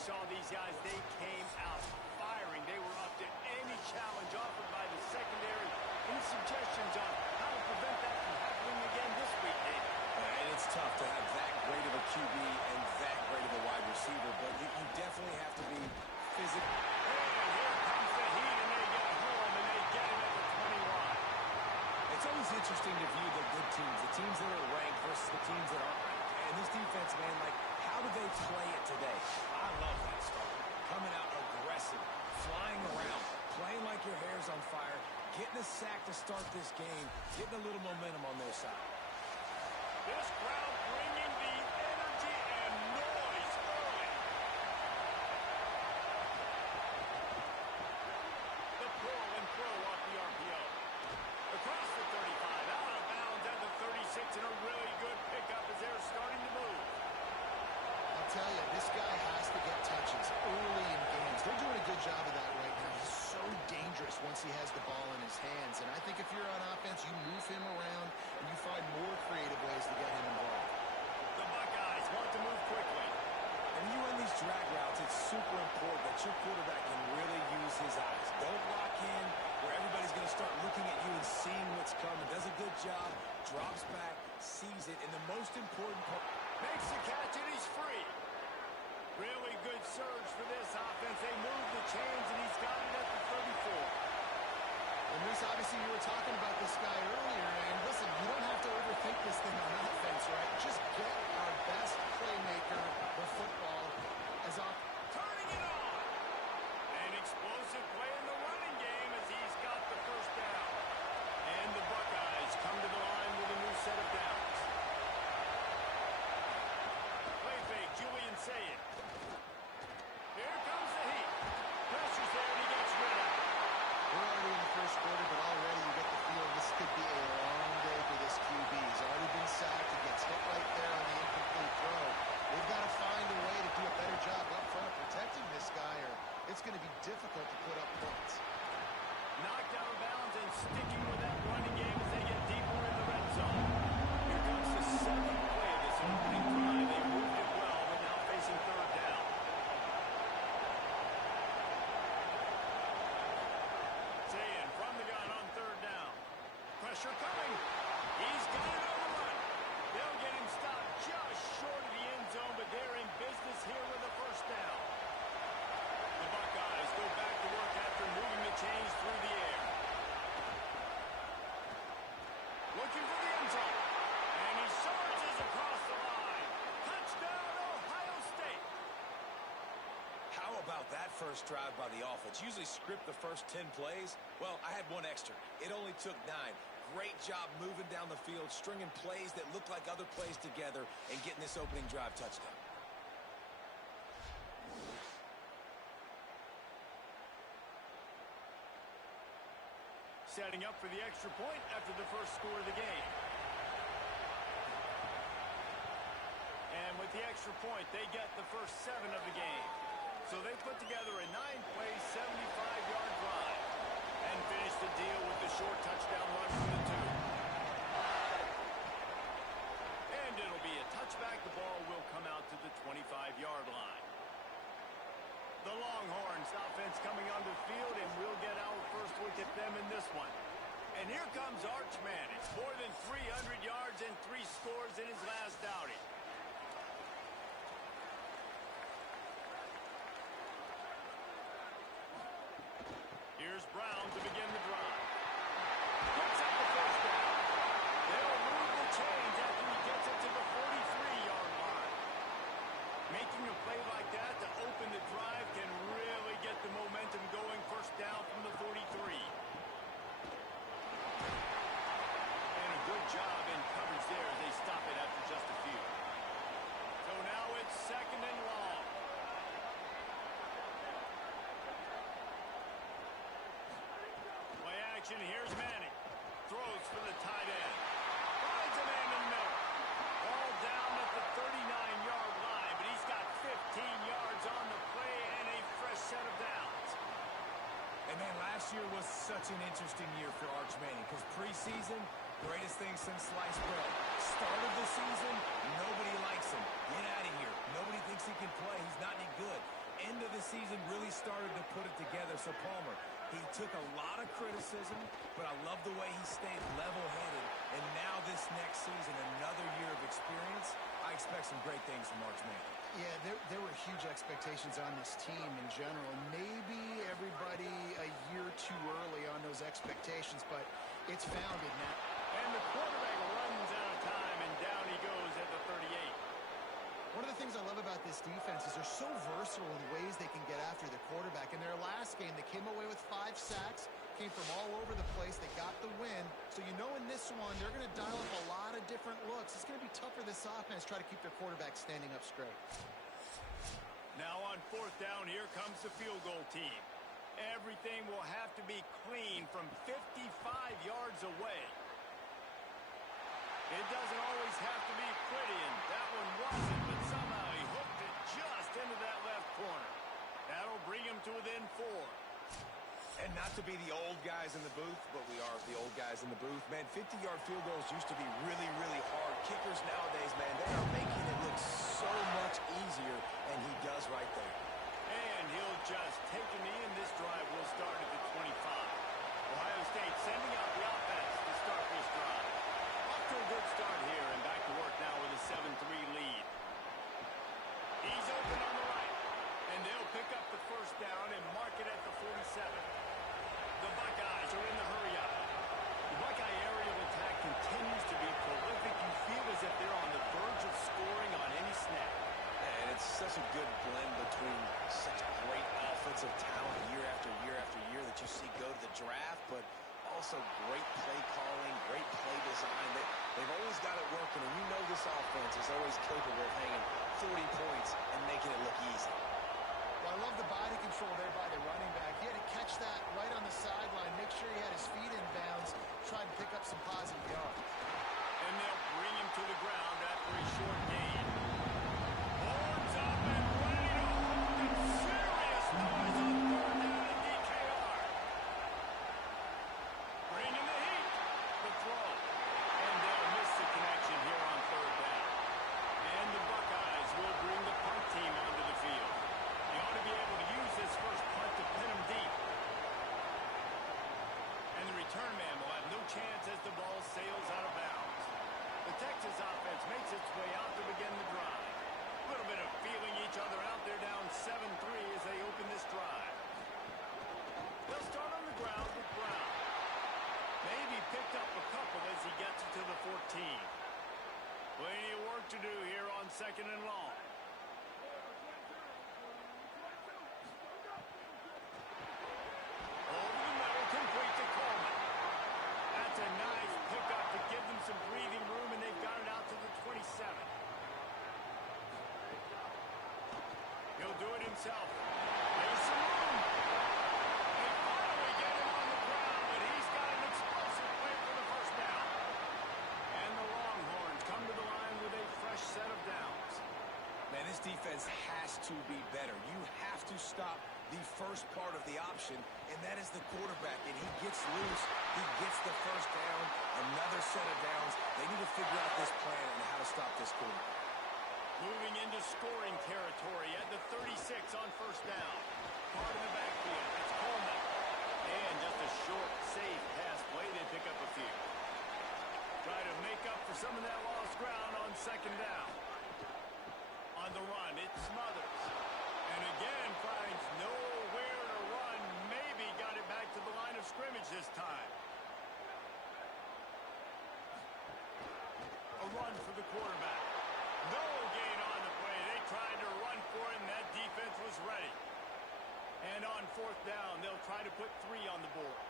saw these guys, they came out firing. They were up to any challenge offered by the secondary. Any suggestions on how to prevent that from happening again this week, Dave? And it's tough to have that great of a QB and that great of a wide receiver, but you definitely have to be physical. And here comes the heat, and they get home, and they get him at the 21. It's always interesting to view the good teams, the teams that are ranked versus the teams that aren't ranked. And this defense, man, like, how do they play it today? I love that stuff. Coming out aggressive, flying around, playing like your hair's on fire, getting a sack to start this game, getting a little momentum on their side. This crowd bringing the energy and noise early. The pull and throw off the RPO. Across the 35, out of bounds at the 36, and a really good pickup as they're starting to move. I'll tell you, this guy has to get touches early in games. They're doing a good job of that right now. He's so dangerous once he has the ball in his hands. And I think if you're on offense, you move him around and you find more creative ways to get him involved. The Buckeyes want to move quickly. And when you run these drag routes, it's super important that your quarterback can really use his eyes. Don't lock in where everybody's going to start looking at you and seeing what's coming. Does a good job, drops back, sees it, and the most important part, Makes the catch, and he's free. Really good surge for this offense. They move the chains, and he's got it at the 34. And Reese, obviously you were talking about this guy earlier, and listen, you don't have to overthink this thing on offense, right? Just get our best playmaker the football as off. Turning it on. An explosive play in the running game as he's got the first down. And the Buckeyes come to the line with a new set of downs. Play fake, Julian Sayed. Here comes the heat. Pressure's there, and he gets rid of it. We're already in the first quarter, but already you get the feel this could be a long day for this QB. He's already been sacked. He gets hit right there on the incomplete throw. They've got to find a way to do a better job up front of protecting this guy, or it's going to be difficult to put up points. Knocked out of bounds and sticking with that running game as they get deeper in the red zone. Here comes the second play of this opening drive. They moved it well, but now facing third down. Saying from the gun on third down. Pressure coming. He's got it on the run. They'll get him stopped just short of the end zone, but they're in business here with a first down. The Buckeyes go back to work after moving the chains through the air. Looking for the end zone. And he surges across the line. Touchdown, Ohio State. how about that first drive by the offense? Usually script the first 10 plays. Well, I had one extra. It only took 9. Great job moving down the field, stringing plays that look like other plays together, and getting this opening drive touchdown. Setting up for the extra point after the first score of the game. And with the extra point, they get the first 7 of the game. So they put together a 9-play, 75-yard drive and finish the deal with the short touchdown run for the 2. And it'll be a touchback. The ball will come out to the 25-yard line. The Longhorns offense coming onto the field, and we'll get our first look at them in this one. And here comes Arch Manning. It's more than 300 yards and 3 scores in his last outing. Here's Brown to begin the drive. Picks up the first down. They'll move the chains after he gets it to the 43-yard line. Making a play like that to open the drive can really get the momentum going. First down from the 43. And a good job in coverage there as they stop it after just a few. So now it's second and long. Play action. Here's Manning. Throws for the tight end. Finds a man in the middle. Ball down at the 39-yard line, but he's got 15 yards on the play and a fresh set of downs. And man, last year was such an interesting year for Arch Manning because preseason, greatest thing since sliced bread. Start of the season, nobody likes him. Get out of here. Nobody thinks he can play. He's not any good. end of the season really started to put it together. So, Palmer, he took a lot of criticism, but I love the way he stayed level-headed. And now this next season, another year of experience, I expect some great things from March Madness. Yeah, there were huge expectations on this team in general. Maybe everybody a year too early on those expectations, but it's founded now. And the quarterback runs out of time, and down he goes at the 38. One of the things I love about this defense is they're so versatile in ways they can get after the quarterback. In their last game, they came away with 5 sacks, came from all over the place. They got the win. So you know in this one, they're going to dial up a lot of different looks. It's going to be tough for this offense to try to keep their quarterback standing up straight. Now on 4th down, here comes the field goal team. Everything will have to be clean from 55 yards away. It doesn't always have to be pretty, and that one wasn't, but somehow he hooked it just into that left corner. That'll bring him to within 4. And not to be the old guys in the booth, but we are the old guys in the booth. Man, 50-yard field goals used to be really, really hard. Kickers nowadays, man, they are making it look so much easier, and he does right there. And he'll just take a knee, and this drive will start at the 25. Ohio State sending out the offense to start this drive. Off to a good start here, and back to work now with a 7-3 lead. He's open on the right, and they'll pick up the 1st down and mark it at the 47. The Buckeyes are in the hurry-up. The Buckeye aerial attack continues to be prolific. You feel as if they're on the verge of scoring on any snap. And it's such a good blend between such great offensive talent year after year after year that you see go to the draft, but also great play calling, great play design. They've always got it working, and you know this offense is always capable of hanging 40 points and making it look easy. Well, I love the body control there by the running back. He had to catch that right on the sideline, make sure he had his feet in bounds, try and pick up some positive yards. And they'll bring him to the ground after a short gain. Horns up and ready to hook and serious noise on 3rd down at DKR. Bringing the heat. The throw. And they'll miss the connection here on 3rd down. And the Buckeyes will bring the punt team onto the field. They ought to be able to use this first punt to pin them deep. And the return man will have no chance as the ball sails out of bounds. The Texas offense makes its way out to begin the drive. A little bit of feeling each other out. They're down 7-3 as they open this drive. They'll start on the ground with Brown. Maybe picked up a couple as he gets it to the 14. Plenty of work to do here on 2nd and long. Over the middle, complete to Coleman. That's a nice pickup to give them some breathing room, and they've got it out to the 27. He'll do it himself. There's some room. They finally get him on the ground, but he's got an explosive play for the 1st down. And the Longhorns come to the line with a fresh set of downs. Man, this defense has to be better. You have to stop the first part of the option, and that is the quarterback. And he gets loose. He gets the 1st down, another set of downs. They need to figure out this plan and how to stop this quarterback. Moving into scoring territory at the 36 on 1st down. Part in the backfield. It's Coleman. And just a short, safe pass play. They pick up a few. Try to make up for some of that lost ground on 2nd down. On the run, it's Smothers. And again, finds nowhere to run. Maybe got it back to the line of scrimmage this time. A run for the quarterback. No gain on the play. They tried to run for it, and that defense was ready. And on 4th down, they'll try to put 3 on the board.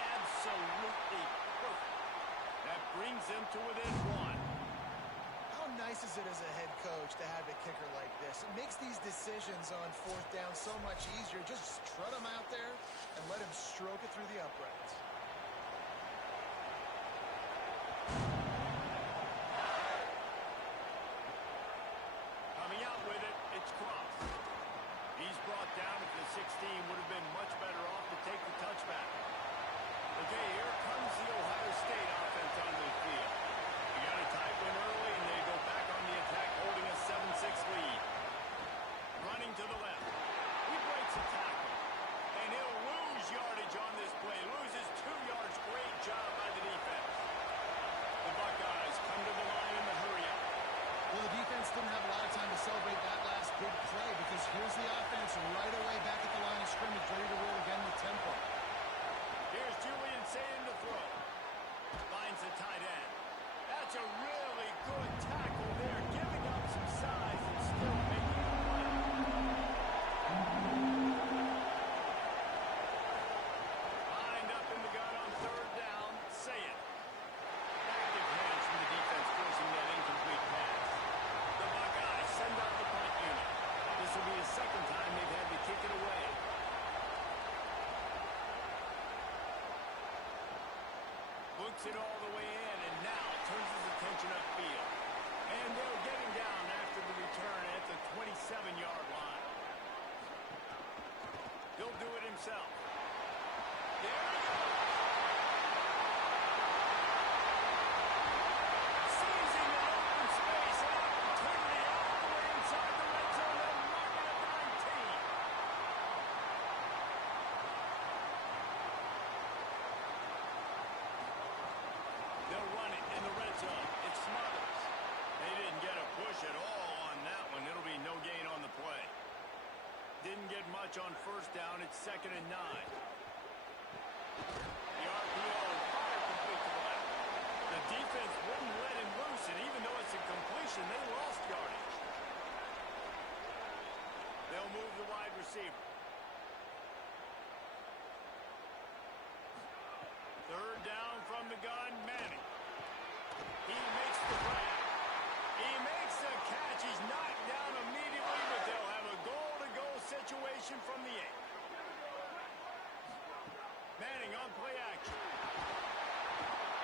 Absolutely perfect. That brings them to within 1. How nice is it as a head coach to have a kicker like this? It makes these decisions on 4th down so much easier. Just strut him out there and let him stroke it through the uprights. Coming out with it, it's Cross. He's brought down at the 16. Would have been much better off to take the touchback. Okay, here comes the Ohio State offense onto the field. You got a tight one early, and they go back on the attack, holding a 7-6 lead. second time they've had to kick it away. Looks it all the way in, and now turns his attention upfield. And they'll get him down after the return at the 27-yard line. He'll do it himself. There he goes. Seizing an open space, an opportunity all the way inside the red zone. They'll mark it at the 19. They'll run it in the red zone. It's Smothers. They didn't get a push at all on that one. It'll be no gain on the play. Didn't get much on first down. It's 2nd and 9. The RPO fired complete to the left. The defense wouldn't let him loose, and even though it's a completion, they lost yardage. They'll move the wide receiver. 3rd down from the gun, Manning. He makes the grab. He makes the catch. He's knocked down immediately, but they'll have a goal-to-go situation from the 8. Manning on play action.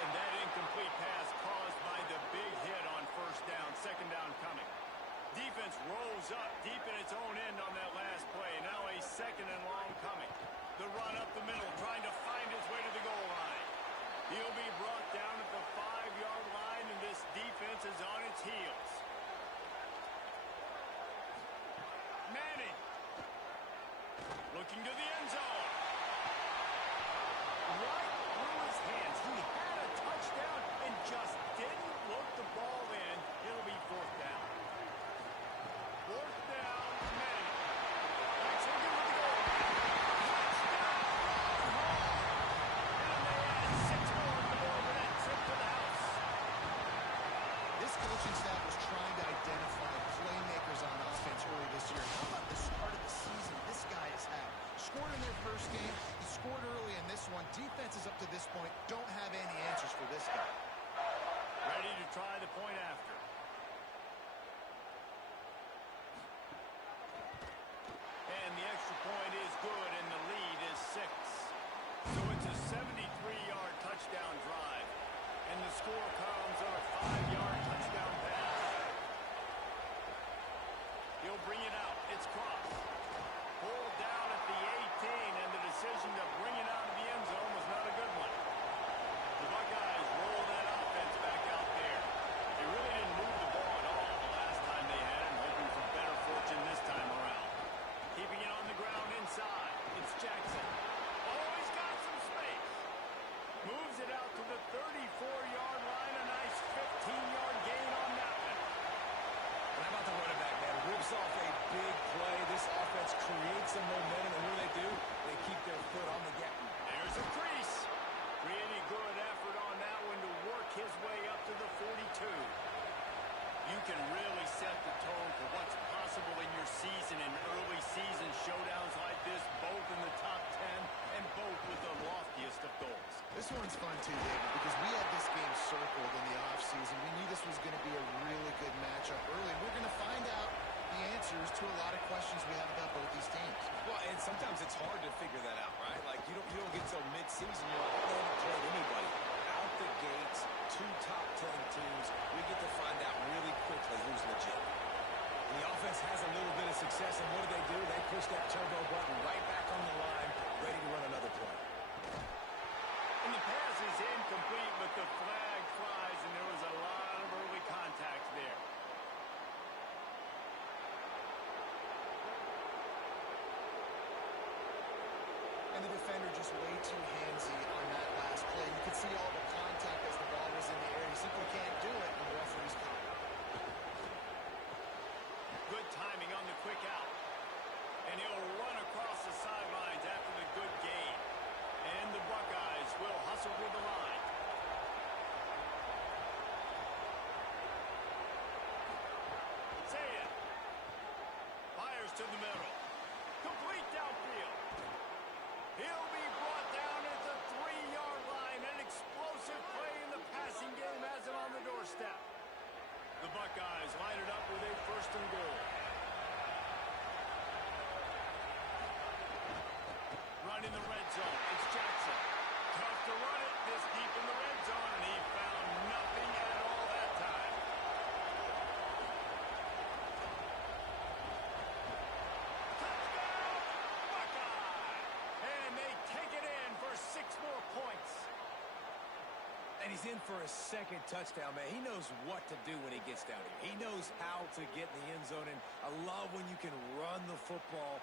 And that incomplete pass caused by the big hit on first down. 2nd down coming. Defense rolls up deep in its own end on that last play. Now a 2nd and long coming. The run up the middle, trying to find his way to the goal line. He'll be brought down at the 5-yard line, and this defense is on its heels. Manning. Looking to the end zone. Right through his hands. He had a touchdown and just didn't look the ball in. It'll be 4th down. 4th down, Manning. Backs looking for the goal line. Touchdown! And they add 6 more on the board with that trip to the house. This coaching staff was trying to identify playmakers on offense early this year. How about the start of the season this guy has had? Scored in their first game. He scored early in this one. Defenses up to this point don't have any answers for this guy. Ready to try the point after. And the extra point is good, and the lead is 6. So it's a 73-yard touchdown drive. And the score comes on a 5-yard touchdown pass. He'll bring it out. It's crossed. Pulled down at the 18, and the decision to bring it out of the end zone was not a good one. The Buckeyes roll that offense back out there. They really didn't move the ball at all the last time they had it, hoping for better fortune this time around. Keeping it on the ground inside. It's Jackson. Oh, he's got some space. Moves it out to the 34-yard line. A nice 15-yard gain on that one. And how about the running back, man? Rips off a big play. This offense creates some momentum, and what do? They keep their foot on the gas. There's a crease. Pretty good effort on that one to work his way up to the 42. You can really set the tone for what's possible in your season in early season showdowns like this, both in the top 10 and both with the loftiest of goals. This one's fun too, David, because we had this game circled in the offseason. We knew this was going to be a really good matchup early. We're going to find out the answers to a lot of questions we have about both these teams. Well, and sometimes it's hard to figure that out, right? Like, you don't get till mid-season, you're like, they haven't played anybody. Out the gates, 2 top 10 teams, we get to find out really quickly who's legit. And the offense has a little bit of success, and what do? They push that turbo button right back on the line, ready to run another play. And the pass is incomplete, but the flag flies, and there was a lot of early contact there. And the defender just way too handsy on that last play. You could see all the contact as the ball was in the air. He simply can't do it, and the referee's called. Good timing on the quick out. And he'll run across the sidelines after the good gain. And the Buckeyes will hustle with the line. Say it. Fires to the middle. Complete downfield. He'll be brought down at the 3-yard line. An explosive play in the passing game has him on the doorstep. The Buckeyes line it up with a 1st and goal. And he's in for a second touchdown, man. He knows what to do when he gets down here. He knows how to get in the end zone, and I love when you can run the football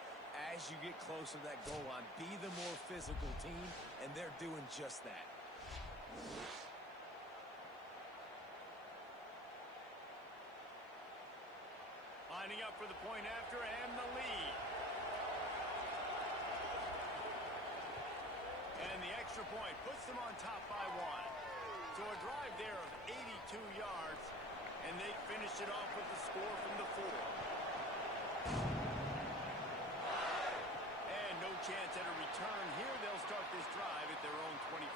as you get closer to that goal line. Be the more physical team, and they're doing just that. Lining up for the point after and the lead. And the extra point puts them on top by 1. So a drive there of 82 yards, and they finish it off with the score from the 4. And no chance at a return here. They'll start this drive at their own 25.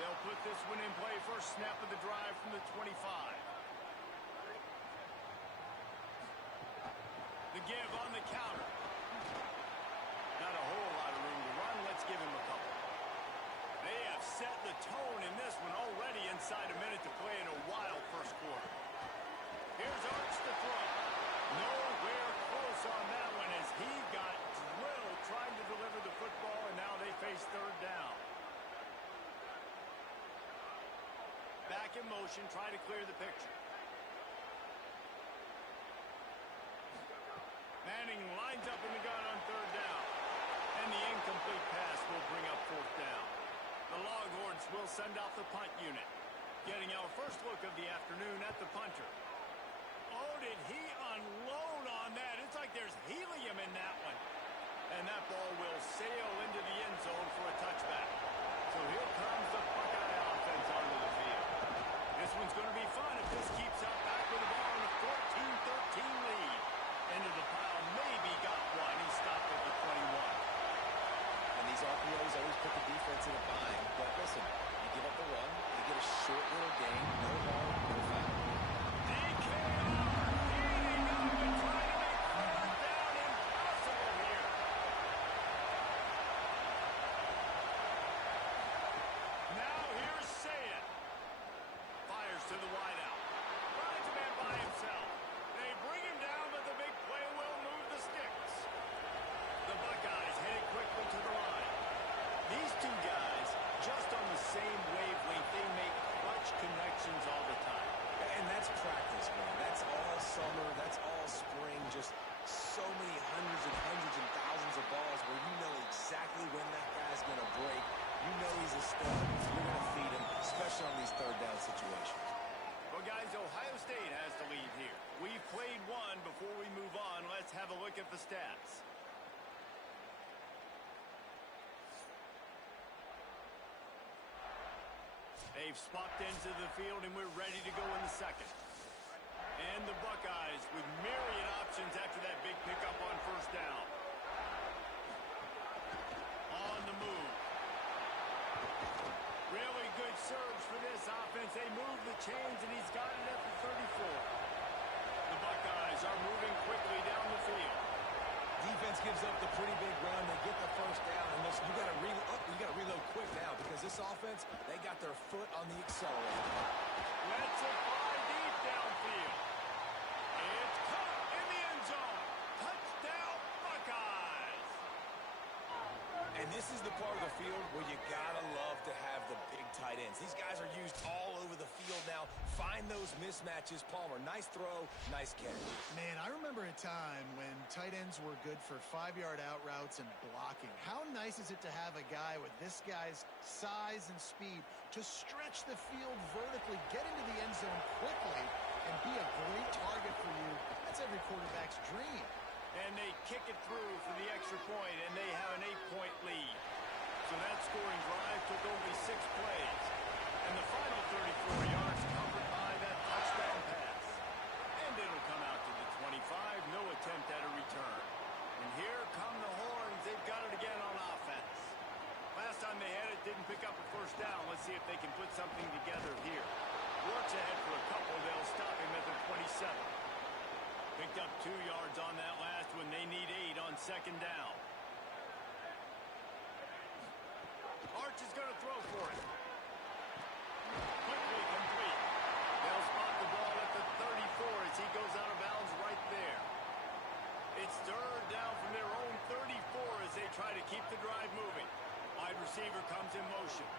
They'll put this one in play first snap of the drive from the 25. The give on the counter. Not a whole lot of room to run. Let's give him a couple. They have set the tone in this one already inside a minute to play in a wild first quarter. Here's Arch to throw. Nowhere close on that one as he got drilled trying to deliver the football, and now they face third down. Back in motion, try to clear the picture. Manning lines up in the gun on third down. And the incomplete pass will bring up fourth down. The Longhorns will send out the punt unit. Getting our first look of the afternoon at the punter. Oh, did he unload on that? It's like there's helium in that one. And that ball will sail into the end zone for a touchback. So here comes the Buckeye offense onto the field. This one's going to be fun if this keeps up. Back with the ball in a 14-13 lead. Into the pile, maybe got one. He stopped at the 21. And these RPOs always put the defense in a bind. But listen, you give up the run, you get a short little gain, no harm, no foul. DKR heating up and trying to make third down impossible here. Now here's Sayed. Fires to the wideout. Finds a man by himself. They bring him down, but the big play will move the sticks. The Buckeyes headed quickly to the line. These two guys, just on the same wavelength, they make clutch connections all the time. And that's practice, man. That's all summer. That's all spring. Just so many hundreds and thousands of balls where you know exactly when that guy's going to break. You know he's a stud. You're going to feed him, especially on these third down situations. Well, guys, Ohio State has the lead here. We've played one. Before we move on, let's have a look at the stats. They've swapped into the field, and we're ready to go in the second. And the Buckeyes with myriad options after that big pickup on first down. On the move. Really good surge for this offense. They move the chains, and he's got it at the 34. The Buckeyes are moving quickly down the field. Defense gives up the pretty big run. They get the first down. And listen, you got to reload quick now because this offense, they got their foot on the accelerator. Let's it fly deep downfield. It's caught in the end zone. Touchdown, Buckeyes. And this is the part of the field where you gotta love to have the big tight ends. These guys are used all over the field now. Find those mismatches. Palmer, nice throw, nice catch. Man, I remember a time when tight ends were good for 5-yard out routes and blocking. How nice is it to have a guy with this guy's size and speed to stretch the field vertically, get into the end zone quickly, and be a great target for you? That's every quarterback's dream. And they kick it through for the extra point, and they have an 8-point lead. So that scoring drive took only 6 plays. And the final 34 yards covered by that touchdown pass. And it'll come out to the 25. No attempt at a return. And here come the Horns. They've got it again on offense. Last time they had it, didn't pick up a first down. Let's see if they can put something together here. Works ahead for a couple. They'll stop him at the 27. Picked up 2 yards on that last one. They need 8 on second down. Arch is going to throw for it. Quickly complete. They'll spot the ball at the 34 as he goes out of bounds right there. It's third down from their own 34 as they try to keep the drive moving. Wide receiver comes in motion.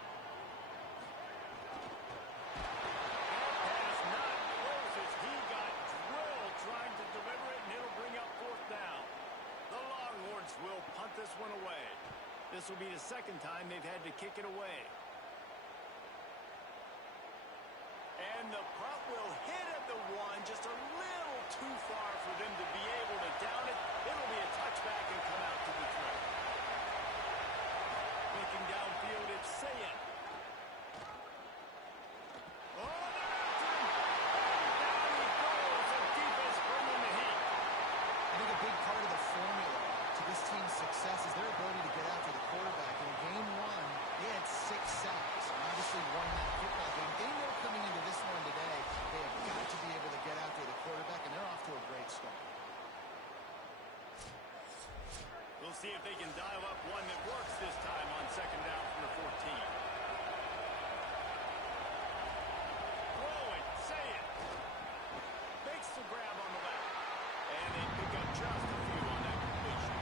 will be the second time they've had to kick it away. And the punt will hit at the one, just a little too far for them to be able to down it. It'll be a touchback and come out to the 20. Looking downfield, it's Saying. Oh, they're after him! And down he goes. The defense bringing the heat. I think a big part of the formula to this team's success is their ability to get after the quarterback. In game one, they had 6 sacks and obviously won that football game. They know coming into this one today, they have got to be able to get after the quarterback, and they're off to a great start. We'll see if they can dial up one that works this time on second down from the 14. Throwing, Saying. Makes the grab on the left. And they pick up just a few on that completion.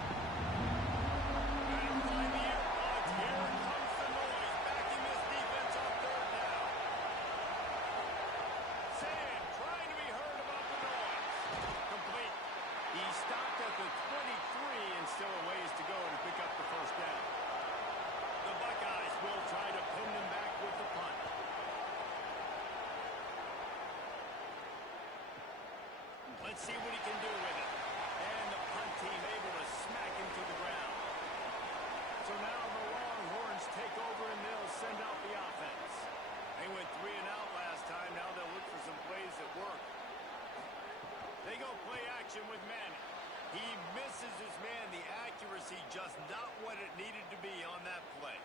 And find the air pods. Here comes the noise. Backing this defense on third down. Saying, trying to be heard about the noise. Complete. He stopped at the 23 and still a ways to go to pick up the first down. The Buckeyes will try to pin them back with the punt. Let's see what he can do with it. And the punt team able to smack him to the ground. So now the Longhorns take over and they'll send out the offense. They went 3 and out last time. Now they'll look for some plays that work. They go play action with Manning. He misses his man. The accuracy just not what it needed to be on that play.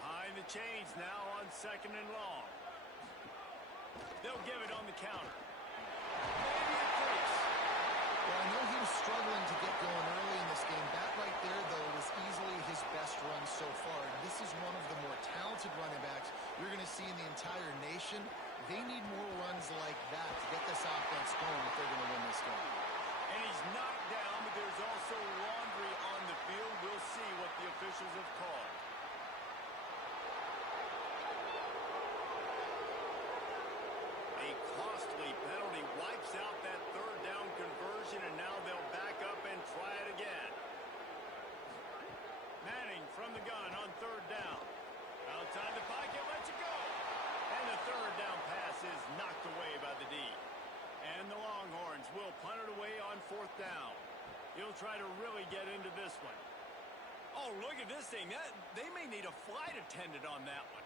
Behind the chains now on second and long. They'll give it on the counter. Maybe it clicks. Well, I know he was struggling to get going early in this game. That right there, though, was easily his best run so far. And this is one of the more talented running backs you're going to see in the entire nation. They need more runs like that to get this offense going if they're going to win this game. And he's knocked down, but there's also laundry on the field. We'll see what the officials have called. A costly penalty wipes out that third down conversion, and now they'll back up and try it again. Manning from the gun on third down. Outside the pocket, lets it go. And the third down pass is knocked away by the D. And the Longhorns will punt it away on fourth down. He'll try to really get into this one. Oh, look at this thing. They may need a flight attendant on that one.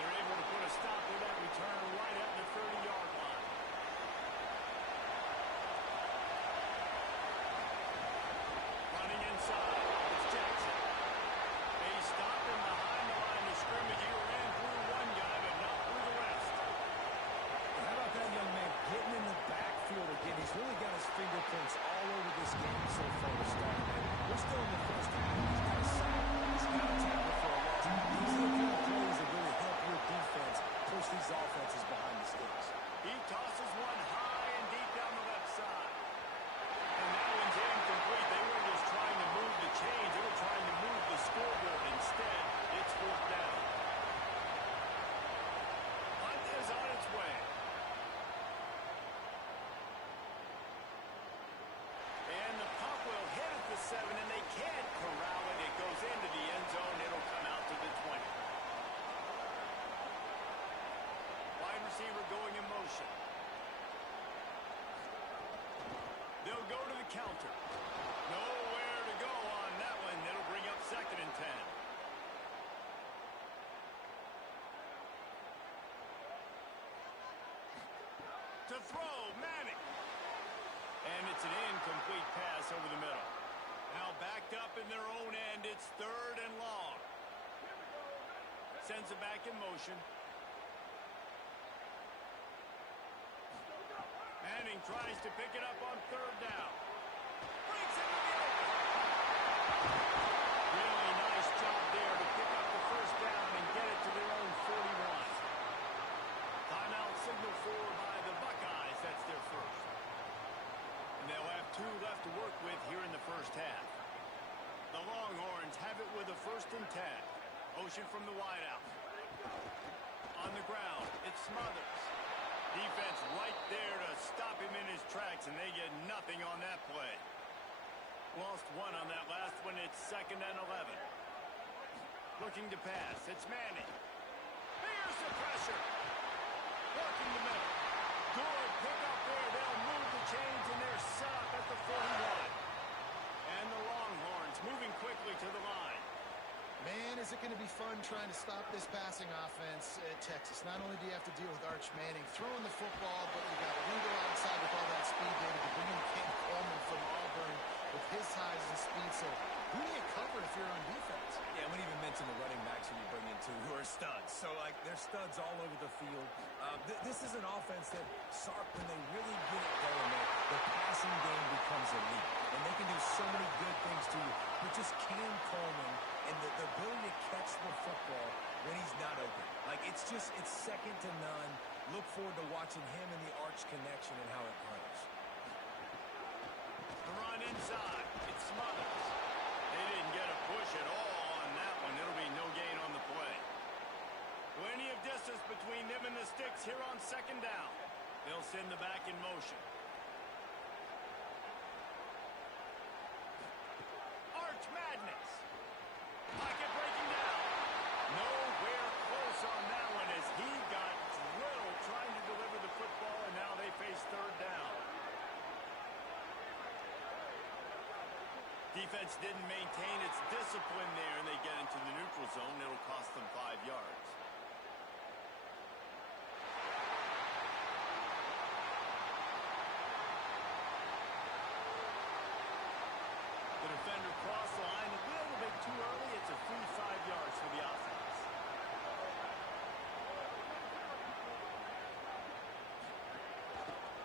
They're able to put a stop to that return right at the 30-yard line. Running inside. It's Jackson. They stopped him behind the line of scrimmage. He ran through one guy, but not through the rest. How about that young man getting in the backfield again? He's really got his fingerprints all over this game so far to start, man. We're still in the first half. He's got a sack. He's got a tackle for a loss. These are the kind of plays that really help your defense push these offenses behind the sticks. He tosses one high and deep down the left side. And that one's incomplete. They were just trying to move the chains. They were trying to move the scoreboard. Instead, it's fourth down. Punt is on its way. And the punt will hit at the 7, and they can't corral it. It goes into the end zone. It'll come out to the 20. Wide receiver going in motion. They'll go to the counter. Nowhere to go on that one. It'll bring up second and 10. To throw, Manning. And it's an incomplete pass over the middle. Now backed up in their own end. It's third and long. Sends it back in motion. Manning tries to pick it up on third down. Breaks into the open. Really nice job there to pick up the first down and get it to their own 41. Timeout signal for by the Buckeyes. That's their first. And they'll have 2 left to work with here in the first half. The Longhorns have it with a first and 10. Motion from the wideout. On the ground, it's Smothers. Defense right there to stop him in his tracks, and they get nothing on that play. Lost one on that last one. It's 2nd and 11. Looking to pass. It's Manning. Here's the pressure. Working the middle. Good pick up there. They'll move the chains, and they're set up at the 41. And the Longhorns moving quickly to the line. Man, is it going to be fun trying to stop this passing offense at Texas. Not only do you have to deal with Arch Manning throwing the football, but you got Wingo outside with all that speed, David, to bring in Ken Coleman from Auburn with his size and speed. So who do you cover if you're on defense? Yeah, we didn't even mention the running backs who you bring in, too, who are studs. So, like, they're studs all over the field. This is an offense that, Sark, when they really get it going, the passing game becomes elite. And they can do so many good things to you. But just Cam Coleman and the ability to catch the football when he's not open. Like, it's second to none. Look forward to watching him and the Arch connection and how it grows. The run inside. It's Smothers. They didn't get a push at all on that one. It'll be no gain on the play. Plenty of distance between them and the sticks here on 2nd down. They'll send the back in motion. Arch Madness. Pocket breaking down. Nowhere close on that one as he got drilled trying to deliver the football, and now they face 3rd down. Defense didn't maintain its discipline there, and they get into the neutral zone. It'll cost them 5 yards. The defender crossed the line a little bit too early. It's a free 5 yards for the offense.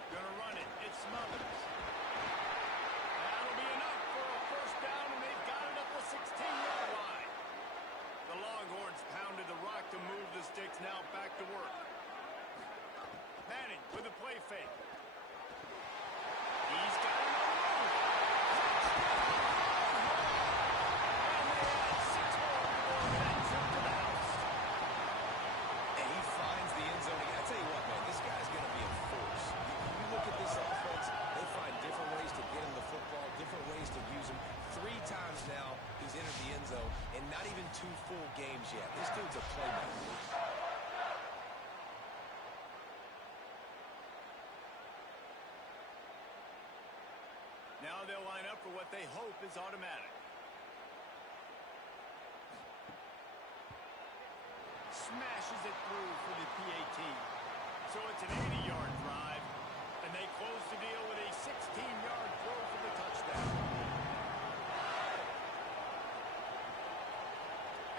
Gonna run it. It's Smothers. That'll be enough for a 1st down, and they've got it at the 16-yard line. The Longhorns pounded the rock to move the sticks. Now back to work. Manning with a play fake. He's got it on the move. And they add 6 more before that trip to the house. And he finds the end zone. I tell you what, man, this guy's going to be a force. You look at this offense, they find different ways to get him the football, different ways to use him. 3 times now he's entered the end zone, and not even 2 full games yet. This dude's a playmaker. Now they'll line up for what they hope is automatic. Smashes it through for the PAT. So it's an 80-yard drive, and they close the deal with a 16-yard throw for the touchdown.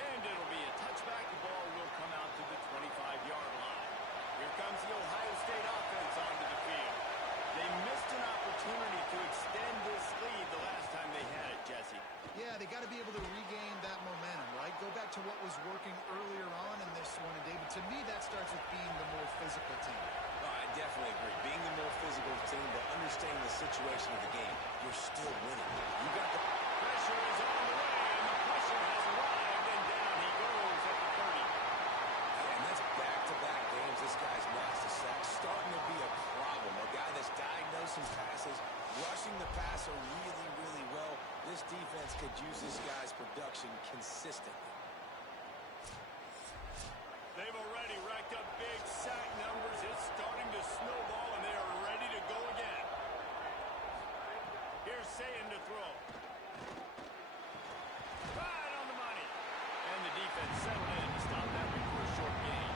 And it'll be a touchback. The ball will come out to the 25-yard line. Here comes the Ohio State offense onto the field. They missed an opportunity to extend this lead the last time they had it, Jesse. Yeah, they got to be able to regain that momentum, right? Go back to what was working earlier on in this one. And, David, to me, that starts with being the more physical team. Oh, I definitely agree. Being the more physical team, but understanding the situation of the game, you're still winning. You got the Pressure is on the way, and the pressure has arrived, and down he goes at the 30. And that's back-to-back games. This guy's lost a sack. Starting to be a problem. A guy that's diagnosing passes, rushing the passer really, really well. This defense could use this guy's production consistently. They've already racked up big sack numbers. It's starting to snowball, and they are ready to go again. Here's Sayin to throw. Right on the money. And the defense settled in to stop that one for a short gain.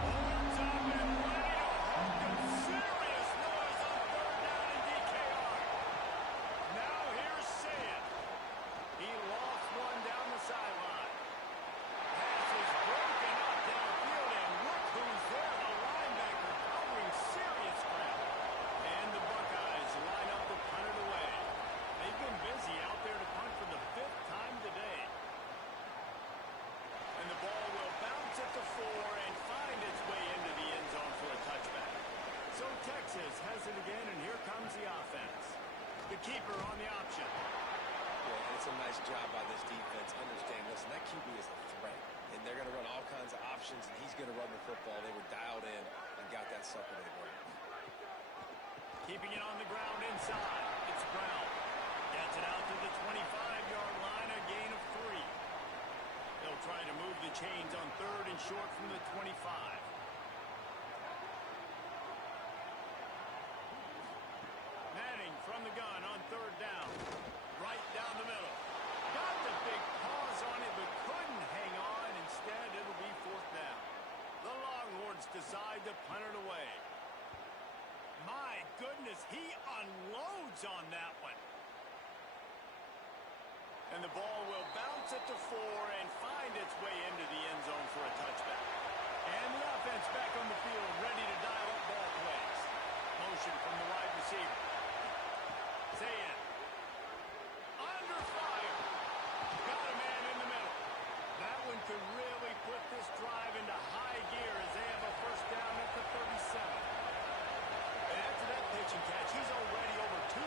Horns up and ready to hawk a serious noise on 3rd down in DKR. Now here's Sayin. He lost one down the sideline. Pass is broken up downfield, and look who's there. The linebacker covering serious ground. And the Buckeyes line up to punt it away. They've been busy out there to punt for the 5th time today. And the ball will bounce at the 4 and find its way into the end zone for a touchback. So Texas has it again, and here comes the offense. The keeper on the option. Yeah, and it's a nice job by this defense. Understand, listen, that QB is a threat. And they're going to run all kinds of options, and he's going to run the football. They were dialed in and got that sucker to the ground. Keeping it on the ground inside. It's Brown. Gets Gets it out to the 25-yard line, a gain of 3. They'll try to move the chains on 3rd and short from the 25. Manning from the gun on 3rd down. Right down the middle. Got the big pause on it, but couldn't hang on. Instead, it'll be 4th down. The Longhorns decide to punt it away. My goodness, he unloads on that one. And the ball will bounce at the 4 and find its way into the end zone for a touchback. And the offense back on the field, ready to dial up ball plays. Motion from the wide receiver. Zayn. Under fire. Got a man in the middle. That one could really put this drive into high gear as they have a 1st down at the 37. And after that pitch and catch, he's already over 200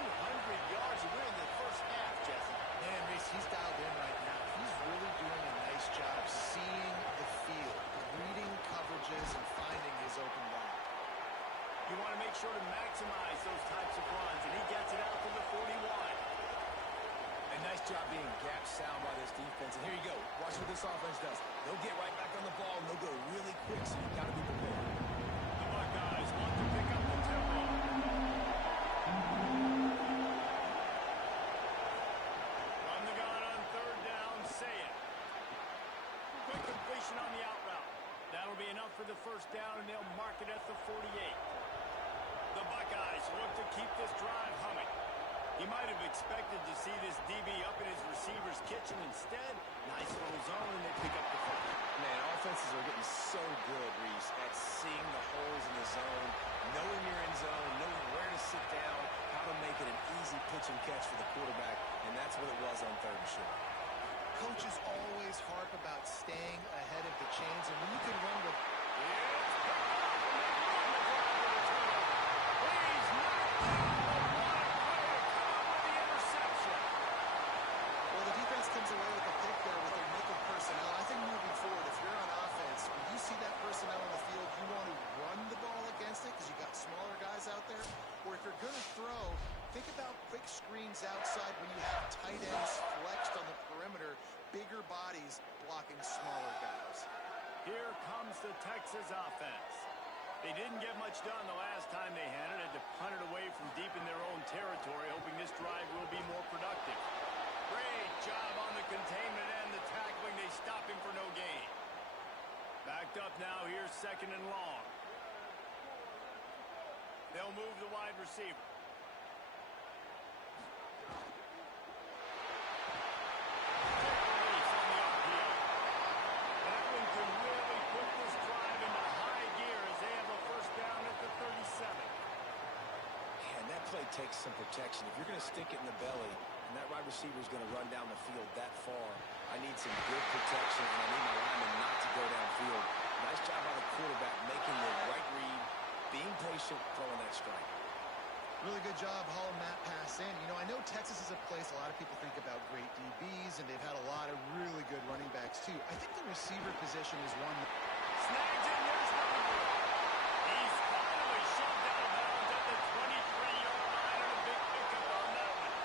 yards. We're in the 1st half, Jesse. Man, Reese, he's dialed in right now. He's really doing a nice job seeing the field, reading coverages, and finding his open guy. You want to make sure to maximize those types of runs, and he gets it out to the 41. A nice job being gap sound by this defense. And here you go. Watch what this offense does. They'll get right back on the ball, and they'll go really quick, so you've got to be prepared. The Buckeyes want to pick up the tempo. From the gun on 3rd down, Zayn. Quick completion on the out route. That'll be enough for the 1st down, and they'll mark it at the 48. The Buckeyes look to keep this drive humming. He might have expected to see this DB up in his receiver's kitchen. Instead, nice little zone, and they pick up the 4. Man, offenses are getting so good, Reese, at seeing the holes in the zone, knowing your end zone, knowing where to sit down, how to make it an easy pitch and catch for the quarterback, and that's what it was on 3rd and short. Coaches always harp about staying ahead of the chains, and when you can run with... Well, the defense comes away with a pick there with their nickel personnel. I think moving forward, if you're on offense, when you see that personnel on the field, you want to run the ball against it because you got smaller guys out there. Or if you're going to throw, think about quick screens outside when you have tight ends flexed on the perimeter, bigger bodies blocking smaller guys. Here comes the Texas offense. They didn't get much done the last time they had it. Had to punt it away from deep in their own territory, hoping this drive will be more productive. Great job on the containment and the tackling. They stop him for no gain. Backed up now. Here's 2nd and long. They'll move the wide receiver. Takes some protection. If you're going to stick it in the belly and that wide receiver is going to run down the field that far, I need some good protection, and I need my lineman not to go downfield. Nice job by the quarterback making the right read, being patient, throwing that strike. Really good job hauling that pass in. You know, I know Texas is a place a lot of people think about great DBs, and they've had a lot of really good running backs too. I think the receiver position is one that... Snagged in, there's number 1. He's finally shoved out of bounds at the 23-yard line, and a big pickup on that one.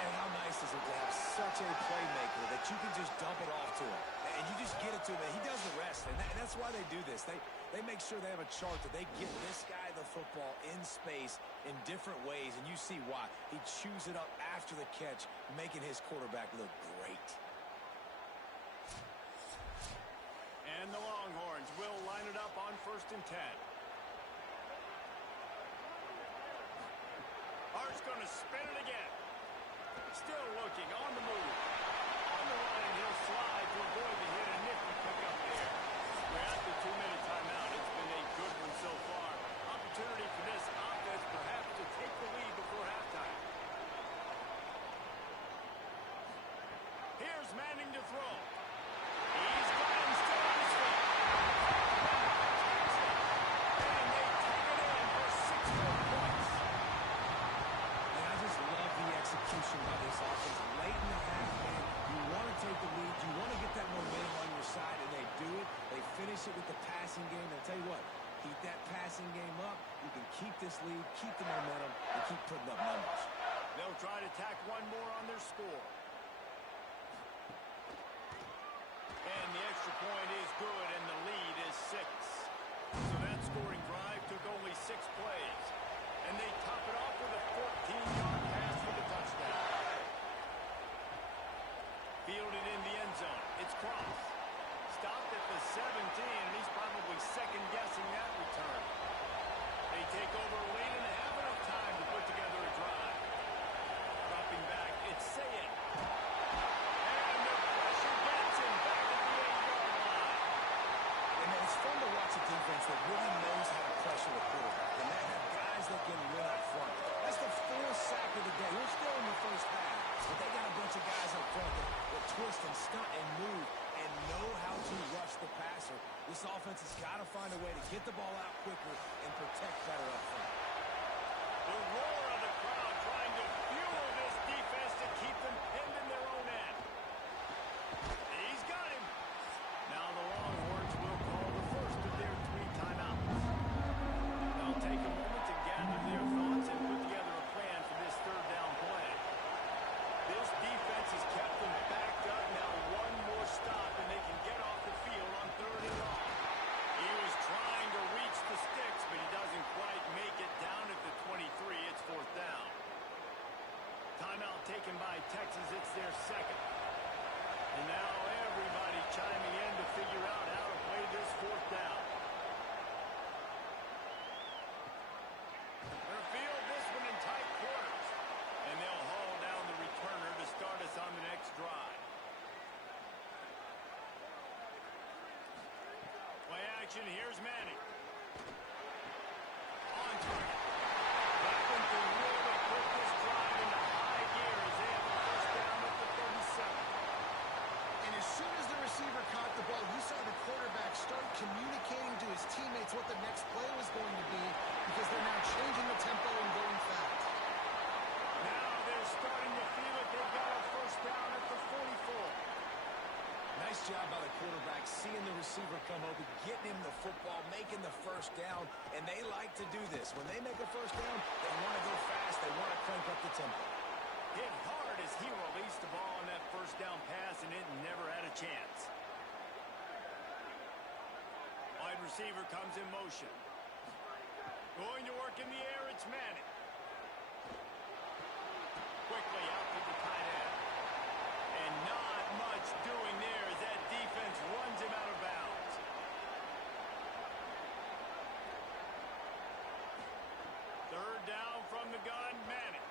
Man, how nice is it to have such a playmaker that you can just dump it off to him, and you just get it to him, and he does the rest, and that's why they do this. They make sure they have a chart that they get this guy the football in space in different ways, and you see why. He chews it up after the catch, making his quarterback look great. And the Longhorns will line it up on 1st and 10. Hart's going to spin it again. Still looking, on the move. On the run, and he'll slide to avoid the hit. A nifty pickup there. We're at the 2-minute timeout. It's been a good one so far. Opportunity for this offense perhaps to take the lead before halftime. Here's Manning to throw. He's got him still on his feet. And they take it in for 6 more points. And I just love the execution by this offense. Late in the half, man, you want to take the lead. You want to get that momentum on your side, and they do it. They finish it with the passing game. I'll tell you what, keep that passing game up. You can keep this lead, keep the momentum, and keep putting up numbers. They'll try to tack one more on their score. And the extra point is good, and the lead is 6. So that scoring drive took only 6 plays. And they top it off with a 14-yard pass for the touchdown. Fielded in the end zone. It's Cross. Stopped at the 17, and he's probably second-guessing that return. They take over late and have enough time to put together a drive. Dropping back, it's Sayed. And the pressure gets him back at the 8-yard line. And it's fun to watch a defense that really knows how to pressure the quarterback. And they have guys that can win up front. That's the 4th sack of the day. We're still in the first half, but they got a bunch of guys up front that twist and stunt and move and know how to rush the passer. This offense has got to find a way to get the ball out quicker and protect better up front. The roar of the crowd trying to fuel this defense to keep them pinned in their own end. He's got him. Now the Longhorns will call the first of their 3 timeouts. They'll take a moment to gather their thoughts and put together a plan for this 3rd down play. This defense has kept them backed up. Now one more stop and they can get off the field on 3rd and long. He was trying to reach the sticks, but he doesn't quite make it down at the 23. It's 4th down. Timeout taken by Texas. It's their 2nd. And now everybody chiming in to figure out how to play this 4th down. They'll field this one in tight quarters. And they'll haul down the returner to start us on the next drive. Play action, here's Manning. On target. That one can really put this drive into high gear as they have a first down at the 37. And as soon as the receiver caught the ball, you saw the quarterback start communicating to his teammates what the next play was going to be because they're now changing the tempo and going fast. Now they're starting to feel it. They've got a first down at the 44. Nice job by the quarterback, seeing the receiver come open, getting him the football, making the first down, and they like to do this. When they make a first down, they want to go fast, they want to crank up the tempo. Hit hard as he released the ball on that first down pass, and it never had a chance. Wide receiver comes in motion. Going to work in the air, it's Manning. Quickly out to the tight end. And not much doing there as that defense runs him out of bounds. Third down from the gun, Manning.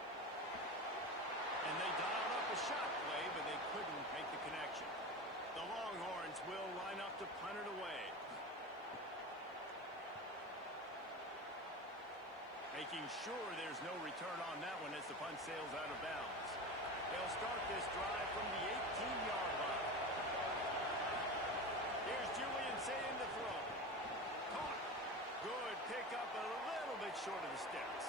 And they dialed up a shot play, but they couldn't make the connection. The Longhorns will line up to punt it away. Making sure there's no return on that one as the punt sails out of bounds. They'll start this drive from the 18-yard line. Here's Julian saying the throw. Caught. Good pickup, a little bit short of the sticks.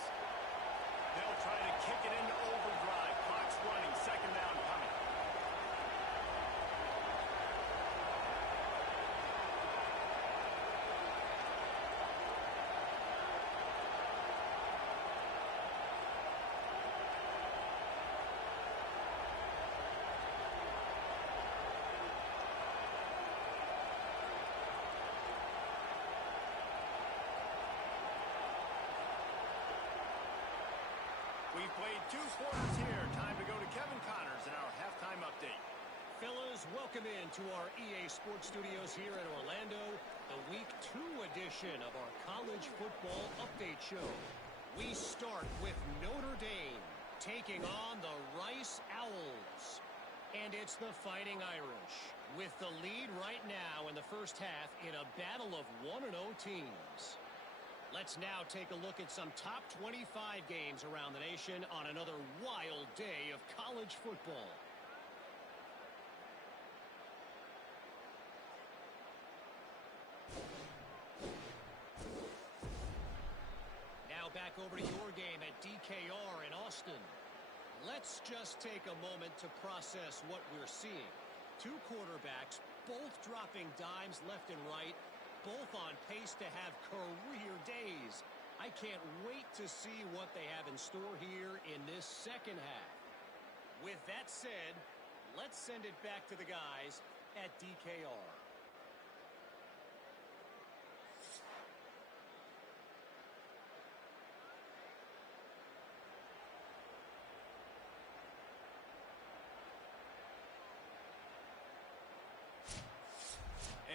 They'll try to kick it into overdrive. Clock's running. 2nd down coming. We've played 2 quarters here. Time to go to Kevin Connors in our halftime update. Fellas, welcome into our EA Sports Studios here in Orlando, the Week 2 edition of our college football update show. We start with Notre Dame taking on the Rice Owls. And it's the Fighting Irish with the lead right now in the first half in a battle of 1-0 teams. Let's now take a look at some top 25 games around the nation on another wild day of college football. Now back over to your game at DKR in Austin. Let's just take a moment to process what we're seeing. 2 quarterbacks, both dropping dimes left and right, both on pace to have career days. I can't wait to see what they have in store here in this second half. With that said, let's send it back to the guys at DKR.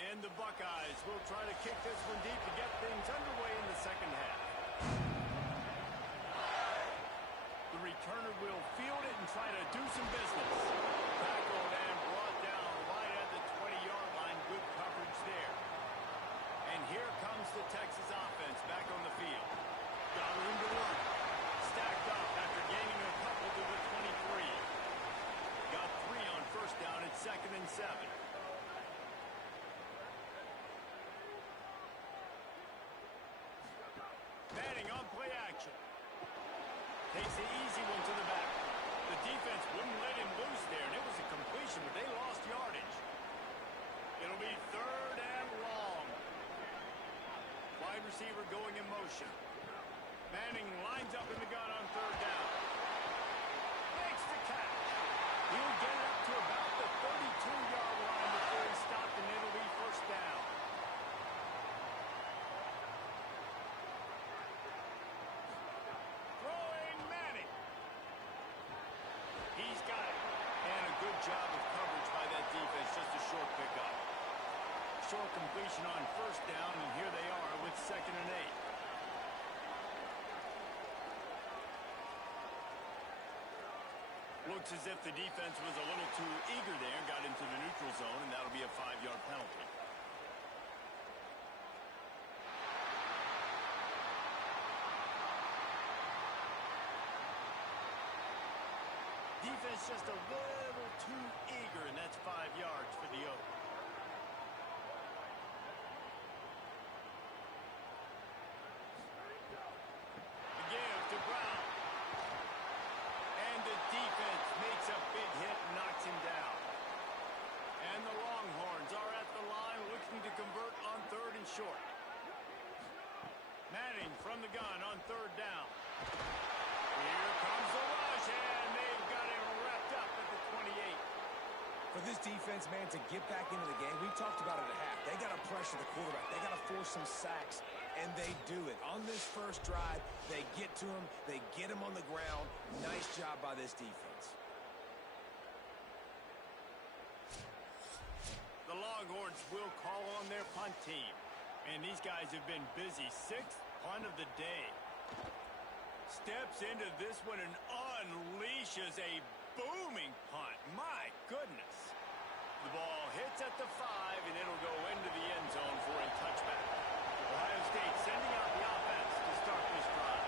And the Buckeyes will try to kick this one deep to get things underway in the second half. The returner will field it and try to do some business. Tackled and brought down right at the 20-yard line. Good coverage there. And here comes the Texas offense back on the field. Got room to work. Stacked up after gaining a couple to the 23. Got 3 on first down at 2nd and 7. Manning on play action. Takes the easy one to the back. The defense wouldn't let him loose there, and it was a completion, but they lost yardage. It'll be 3rd and long. Wide receiver going in motion. Manning lines up in the gun on 3rd down. Makes the catch. He'll get it up to about the 32-yard line before he stopped, and it'll be 1st down. He's got it. And a good job of coverage by that defense. Just a short pickup. Short completion on 1st down, and here they are with 2nd and 8. Looks as if the defense was a little too eager there, got into the neutral zone, and that'll be a 5-yard penalty. Defense just a little too eager, and that's 5 yards for the Oak. The give to Brown. And the defense makes a big hit and knocks him down. And the Longhorns are at the line looking to convert on 3rd and short. Manning from the gun on 3rd down. Here comes the rush, and they've got him wrapped up at the 28. For this defense, man, to get back into the game, we talked about it at half. They got to pressure the quarterback. They got to force some sacks, and they do it. On this first drive, they get to him. They get him on the ground. Nice job by this defense. The Longhorns will call on their punt team. And these guys have been busy. 6th punt of the day. Steps into this one and unleashes a booming punt. My goodness. The ball hits at the 5, and it'll go into the end zone for a touchback. Ohio State sending out the offense to start this drive.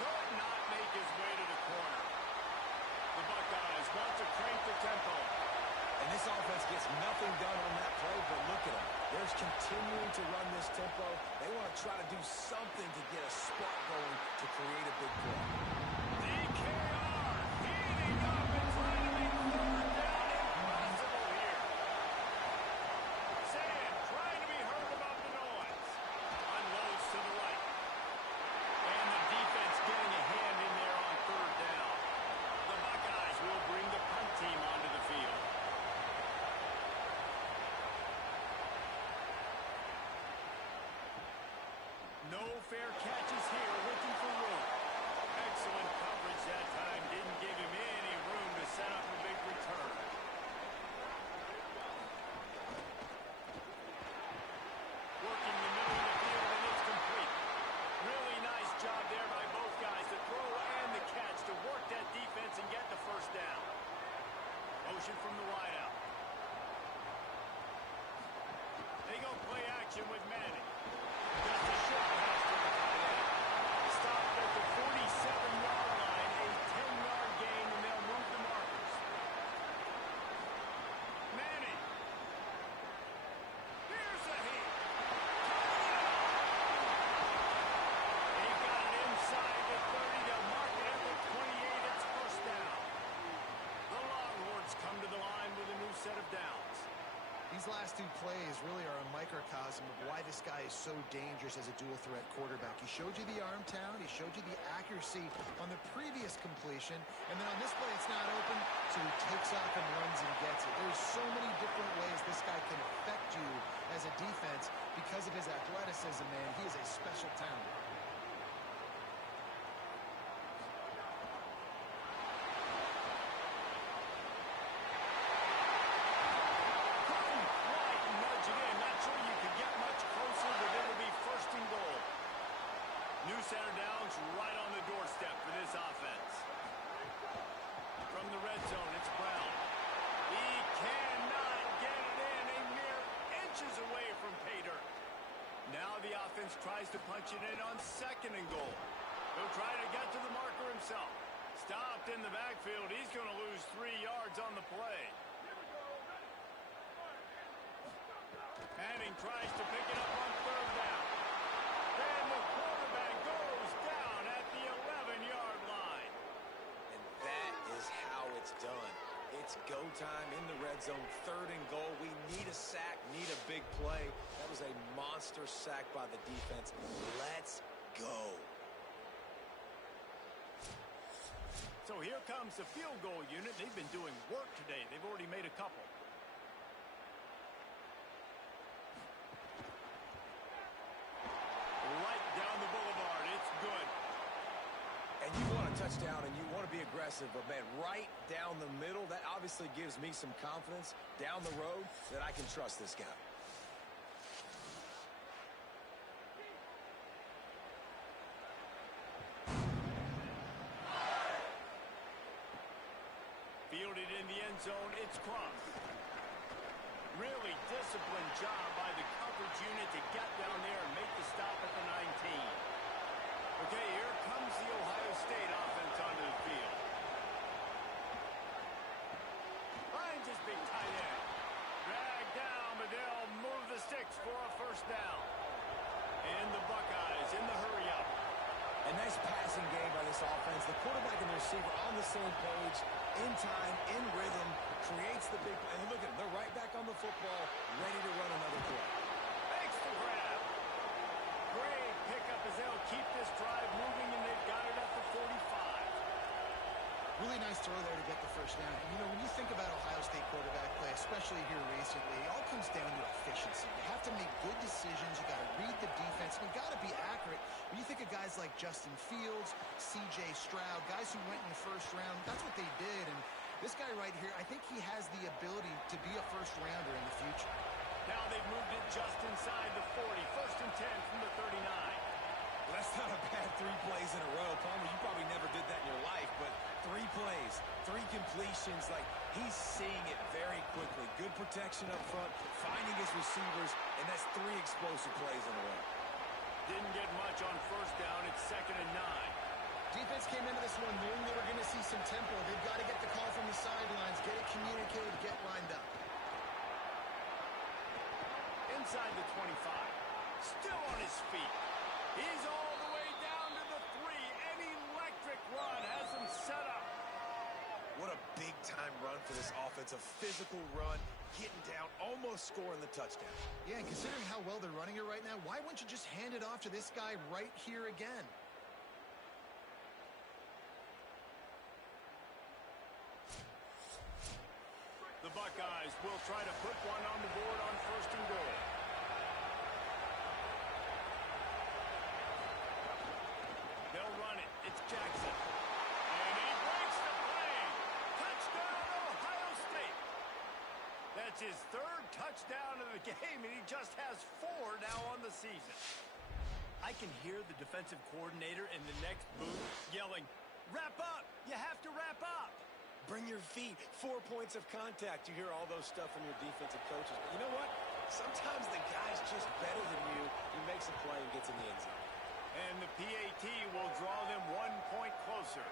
Could not make his way to the corner. The Buckeyes want to crank the tempo. And this offense gets nothing done on that play, but look at them. They're continuing to run this tempo. They want to try to do something to get a spark going to create a big play. DKR heating up and trying to make 3rd down impossible here. Sand trying to be heard above the noise. Unloads to the right. And the defense getting a hand in there on 3rd down. The Buckeyes will bring the punt team onto the field. No fair catches here, looking for room. Excellent coverage that time. Didn't give him any room to set up a big return. Working the middle of the field, and it's complete. Really nice job there by both guys, the throw and the catch, to work that defense and get the 1st down. Motion from the wideout. They go play action with Manning. Just a short pass to the tight end. Stopped at the 47-yard line, a 10-yard gain, and they'll move the markers. Manning. Here's a hit. They've got it inside the 30. They'll mark it at the 28. It's 1st down. The Longhorns come to the line with a new set of downs. These last two plays really are a microcosm of why this guy is so dangerous as a dual-threat quarterback. He showed you the arm talent. He showed you the accuracy on the previous completion. And then on this play, it's not open, so he takes off and runs and gets it. There's so many different ways this guy can affect you as a defense because of his athleticism, man. He is a special talent. Center downs right on the doorstep for this offense. From the red zone, it's Brown. He cannot get it in, a mere inches away from pay dirt. Now the offense tries to punch it in on 2nd and goal. He'll try to get to the marker himself. Stopped in the backfield. He's going to lose 3 yards on the play. Manning tries to pick it up on 3rd down. Then the quarterback goes down at the 11-yard line. And that is how it's done. It's go time in the red zone, 3rd and goal. We need a sack, need a big play. That was a monster sack by the defense. Let's go. So here comes the field goal unit. They've been doing work today. They've already made a couple. Right down the boulevard. It's good. And you want a touchdown and you want to be aggressive, but man, right down the middle, that obviously gives me some confidence down the road that I can trust this guy. Fielded in the end zone, it's Crump. Really disciplined job by the coverage unit to get down there and make the stop at the 19. Okay, here comes the Ohio State offense onto the field. Finds his big tight end. Dragged down, but they'll move the sticks for a 1st down. And the Buckeyes in the hurry-up. A nice passing game by this offense. The quarterback and the receiver on the same page, in time, in rhythm, creates the big play. And look at them, they're right back on the football, ready to run another play. Makes the grab. Great pickup as they'll keep this drive moving, and they've got it at the 45. Really nice throw there to get the 1st down. And, you know, when you think about Ohio State quarterback play, especially here recently, it all comes down to efficiency. You have to make good decisions. You got to read the defense. And you got to be accurate. When you think of guys like Justin Fields, C.J. Stroud, guys who went in the 1st round, that's what they did. And this guy right here, I think he has the ability to be a 1st rounder in the future. Now they've moved it just inside the 40. 1st and 10 from the 39. Well, that's not a bad 3 plays in a row. Palmer, you probably never did that in your life, but 3 plays, 3 completions, like he's seeing it very quickly. Good protection up front, finding his receivers, and that's 3 explosive plays in a row. Didn't get much on 1st down. It's 2nd and 9. Defense came into this one knowing they were going to see some tempo. They've got to get the call from the sidelines, get it communicated, get lined up. Inside the 25. Still on his feet. He's all the way down to the 3. An electric run has him set up. What a big-time run for this offense. A physical run, getting down, almost scoring the touchdown. Yeah, and considering how well they're running it right now, why wouldn't you just hand it off to this guy right here again? The Buckeyes will try to put one on the board on 1st and goal. They'll run it. It's Jackson. And he breaks the play. Touchdown, Ohio State. That's his 3rd touchdown of the game, and he just has 4 now on the season. I can hear the defensive coordinator in the next booth yelling, "Wrap up! You have to wrap up!" Bring your feet, 4 points of contact. You hear all those stuff from your defensive coaches. But you know what? Sometimes the guy's just better than you. He makes a play and gets in the end zone. And the PAT will draw them 1 point closer.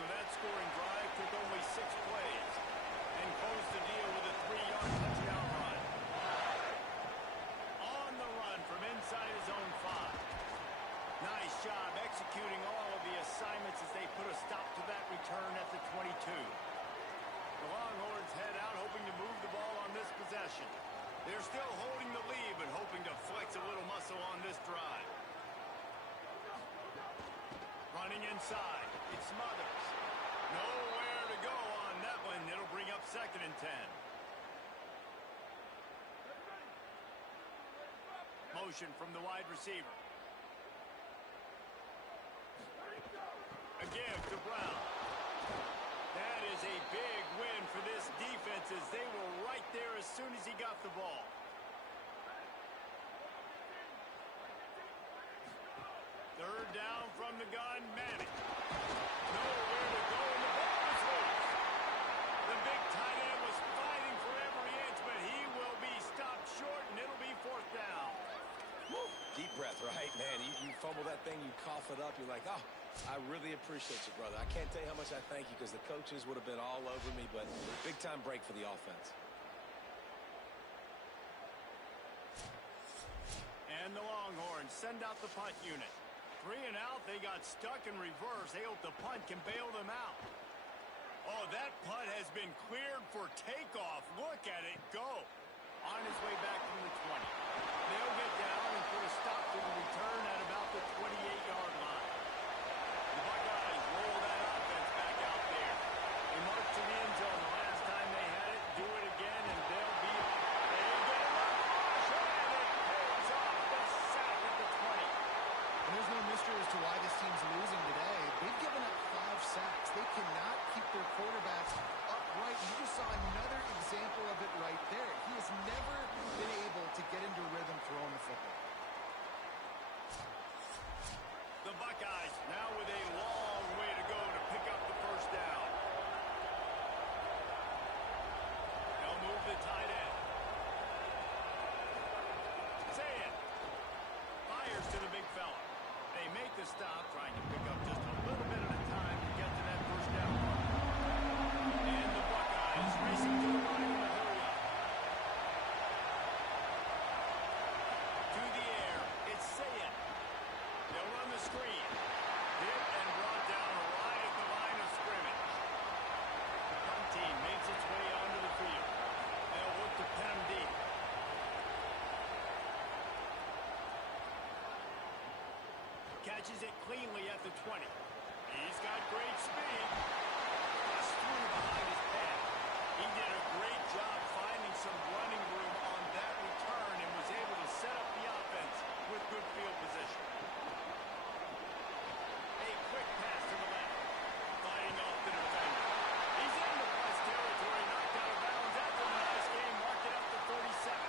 So that scoring drive took only 6 plays and closed the deal with a 3-yard touchdown run. On the run from inside his own 5. Nice job executing all of the assignments as they put a stop to that return at the 22. The Longhorns head out hoping to move the ball on this possession. They're still holding the lead, but hoping to flex a little muscle on this drive. Running inside. It's Smothers. Nowhere to go on that one. It'll bring up 2nd and 10. Motion from the wide receiver. A give to Brown. That is a big win for this defense as they were right there as soon as he got the ball. Third down from the gun, Manning. Nowhere to go, and the ball is loose. The big tight end was fighting for every inch, but he will be stopped short, and it'll be 4th down. Woo. Deep breath, right, man? You fumble that thing, you cough it up, you're like, oh, I really appreciate you, brother. I can't tell you how much I thank you because the coaches would have been all over me, but big-time break for the offense. And the Longhorns send out the punt unit. 3 and out, they got stuck in reverse. They hope the punt can bail them out. Oh, that punt has been cleared for takeoff. Look at it go. On his way back from the 20. They'll get down and put a stop to the return at about the 28-yard line. The Buckeyes roll that offense back out there. They march to the end zone the last time they had it. Do it again, and they'll be up. They get it up. And it pays off the sack at the 20. And there's no mystery as to why this team's losing today. They've given up 5 sacks. They cannot keep their quarterbacks upright. You just saw another example of it right there. He has never been able to get into rhythm throwing the football. The Buckeyes now with a long way to go to pick up the 1st down. They'll move the tight end. Say it. Fires to the big fella. They make the stop, trying to pick up just a little bit at a time to get to that 1st down. And the Buckeyes racing to the line in a hurry up. To the air, it's Sayet. They'll run the screen. Hit and brought down right at the line of scrimmage. The punt team makes its way onto the field. They'll look to pin him deep. Catches it cleanly at the 20. He's got great speed. Just through behind his head. He did a great job finding some running room on that return and was able to set up the offense with good field position. A quick pass to the left. Fighting off the defender. He's in the plus territory, knocked out of bounds after the nice game, marked it up to 37.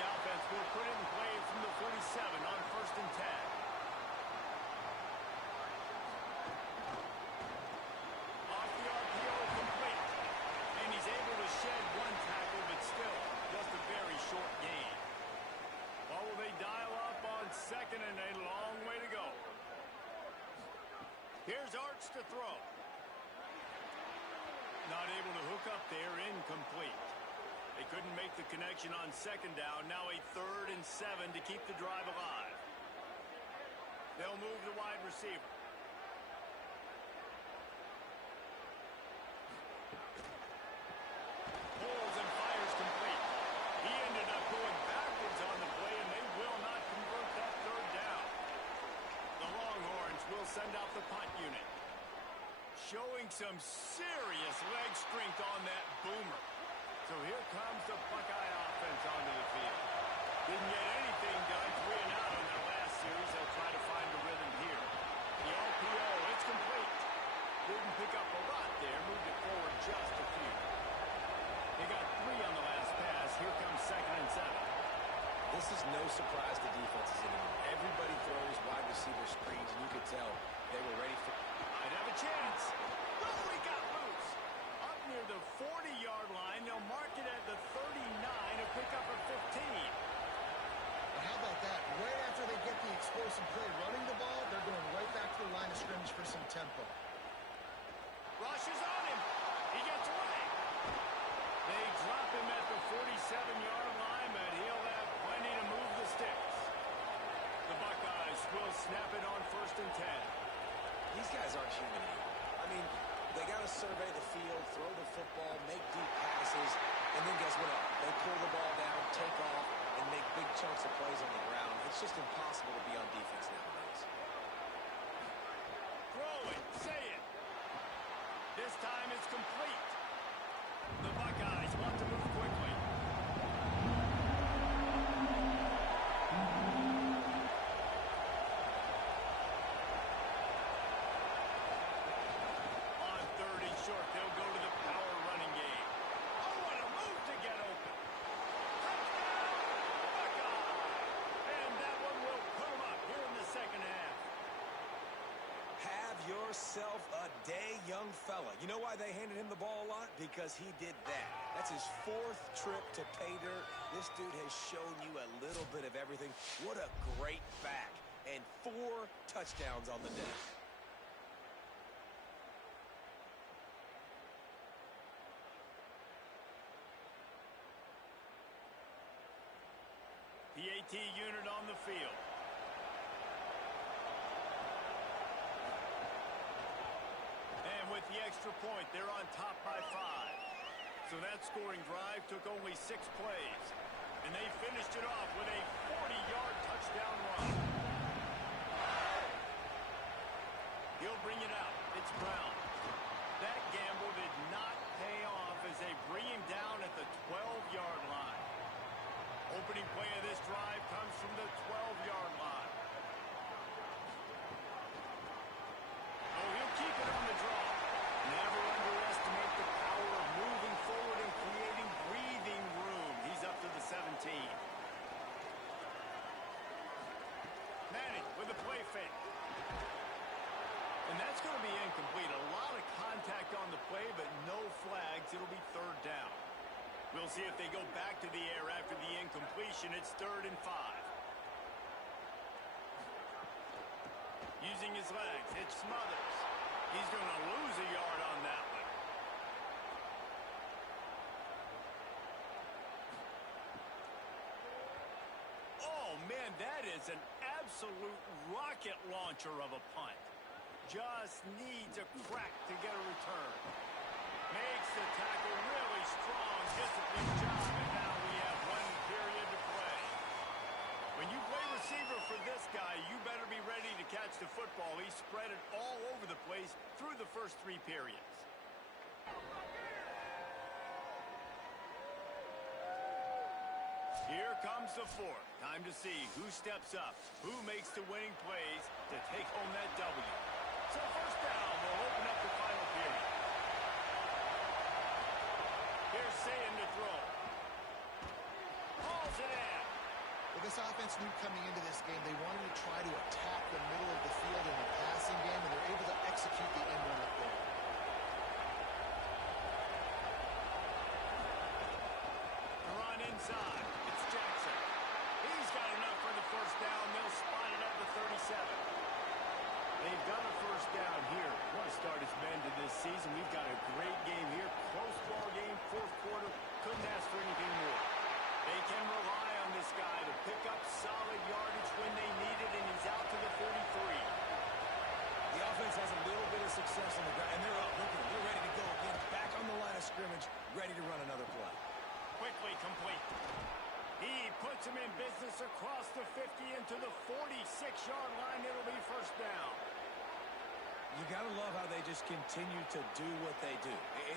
The offense will put it in play from the 47 on 1st and 10. Shed one tackle, but still just a very short gain. Well, will they dial up on 2nd and a long way to go? Here's Arch to throw. Not able to hook up there, incomplete. They couldn't make the connection on 2nd down. Now a 3rd and 7 to keep the drive alive. They'll move the wide receiver. Pulls and fires complete. He ended up going backwards on the play, and they will not convert that 3rd down. The Longhorns will send out the punt unit. Showing some serious leg strength on that boomer. So here comes the Buckeye offense onto the field. Didn't get anything done, 3 and out on their last series. They'll try to find a rhythm here. The RPO, it's complete. Didn't pick up a lot there, moved it forward just a few. They got 3 on the last pass. Here comes 2nd and 7. This is no surprise to defenses anymore. Everybody throws wide receiver screens, and you could tell they were ready for... Might have a chance. Oh, he got loose. Up near the 40-yard line. They'll mark it at the 39 and pick up a 15. But how about that? Right after they get the explosive play running the ball, they're going right back to the line of scrimmage for some tempo. Rushes on him. He gets away. They drop him at the 47-yard line, but he'll have plenty to move the sticks. The Buckeyes will snap it on 1st and 10. These guys aren't human anymore. I mean, they got to survey the field, throw the football, make deep passes. And then guess what else? They pull the ball down, take off, and make big chunks of plays on the ground. It's just impossible to be on defense nowadays. Throw it. Say it. This time it's complete. The Buckeyes want to move quickly. On 3rd and short, they'll go to the power running game. Oh, what a move to get open. Touchdown, Buckeyes! And that one will put them up here in the second half. Have yourself a day, young fella. You know why they handed him the ball a lot? Because he did that. That's his 4th trip to pay dirt. This dude has shown you a little bit of everything. What a great back. And 4 touchdowns on the day. The AT unit on the field. And with the extra point, they're on top by 5. So that scoring drive took only 6 plays. And they finished it off with a 40-yard touchdown run. He'll bring it out. It's Brown. That gamble did not pay off as they bring him down at the 12-yard line. Opening play of this drive comes from the 12-yard line. Oh, he'll keep it on the draw. Never underestimate the power of moving forward and creating breathing room. He's up to the 17. Manning with a play fake. And that's going to be incomplete. A lot of contact on the play, but no flags. It'll be 3rd down. We'll see if they go back to the air after the incompletion. It's 3rd and 5. Using his legs, it's Smothers. He's going to lose a yard on that one. Oh, man, that is an absolute rocket launcher of a punt. Just needs a crack to get a return. Makes the tackle really strong, disciplined job, and now we have 1 period to play. When you play receiver for this guy, you better be ready to catch the football. He spread it all over the place through the first 3 periods. Here comes the 4th. Time to see who steps up, who makes the winning plays to take home that W. So 1st down will open up the final period. Here's Sayin to throw. Hauls it in. Well, this offense knew coming into this game they wanted to try to attack the middle of the field in the passing game, and they're able to execute the end run up there. The run inside. It's Jackson. He's got enough for the 1st down. They'll spot it at the 37. They've got a 1st down here. What a start it's been to this season. We've got a great game here. Close ball game, 4th quarter. Couldn't ask for anything more. They can rely on this guy to pick up solid yardage when they need it, and he's out to the 33. The offense has a little bit of success on the ground, and they're up. Look at them. They're ready to go again. Back on the line of scrimmage, ready to run another play. Quickly complete. He puts him in business across the 50 into the 46-yard line. It'll be 1st down. You got to love how they just continue to do what they do.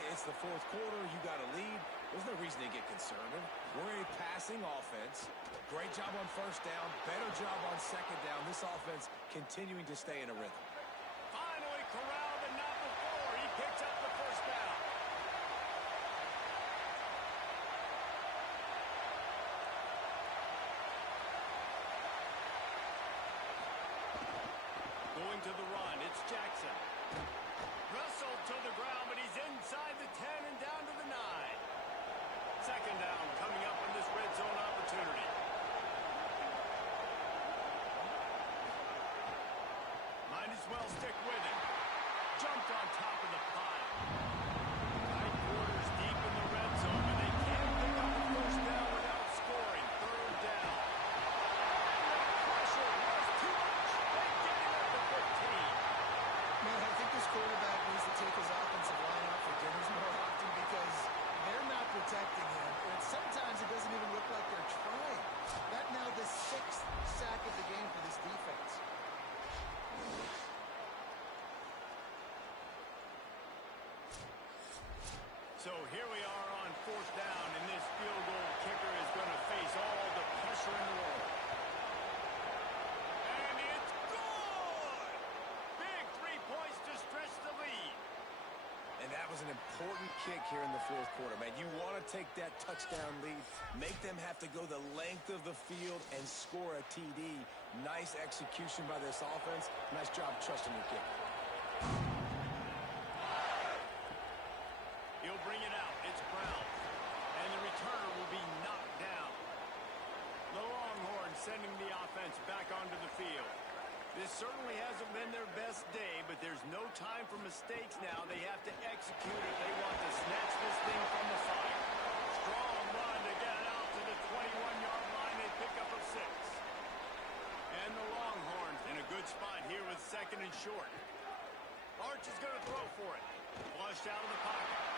It's the 4th quarter. You got a lead. There's no reason to get conservative. We're a passing offense. Great job on 1st down. Better job on 2nd down. This offense continuing to stay in a rhythm. Finally corralled, but not before. He picks up the 1st down. Going to the run, it's Jackson. Russell to the ground, but he's inside the 10 and down to the 9. 2nd down coming up on this red zone opportunity. Might as well stick with him. Jumped on top of the pile. Tight quarters deep in the red zone, but they can't pick up the 1st down without scoring. 3rd down. Pressure was too much. They get it at the 15. Man, I think this quarterback needs to take his offensive line out for dinners more often because they're not protecting him. So here we are on fourth down, and this field goal kicker is going to face all the pressure in the world. And it's good! Big 3 points to stretch the lead. And that was an important kick here in the fourth quarter, man. You want to take that touchdown lead, make them have to go the length of the field and score a TD. Nice execution by this offense. Nice job trusting your kick. He'll bring it out. It's Brown. And the returner will be knocked down. The Longhorns sending the offense back onto the field. This certainly hasn't been their best day, but there's no time for mistakes now. They have to execute if they want to snatch this thing from the fire. Strong run to get it out to the 21-yard line. They pick up a 6. And the Longhorns in a good spot here with second and short. Arch is going to throw for it. Flushed out of the pocket.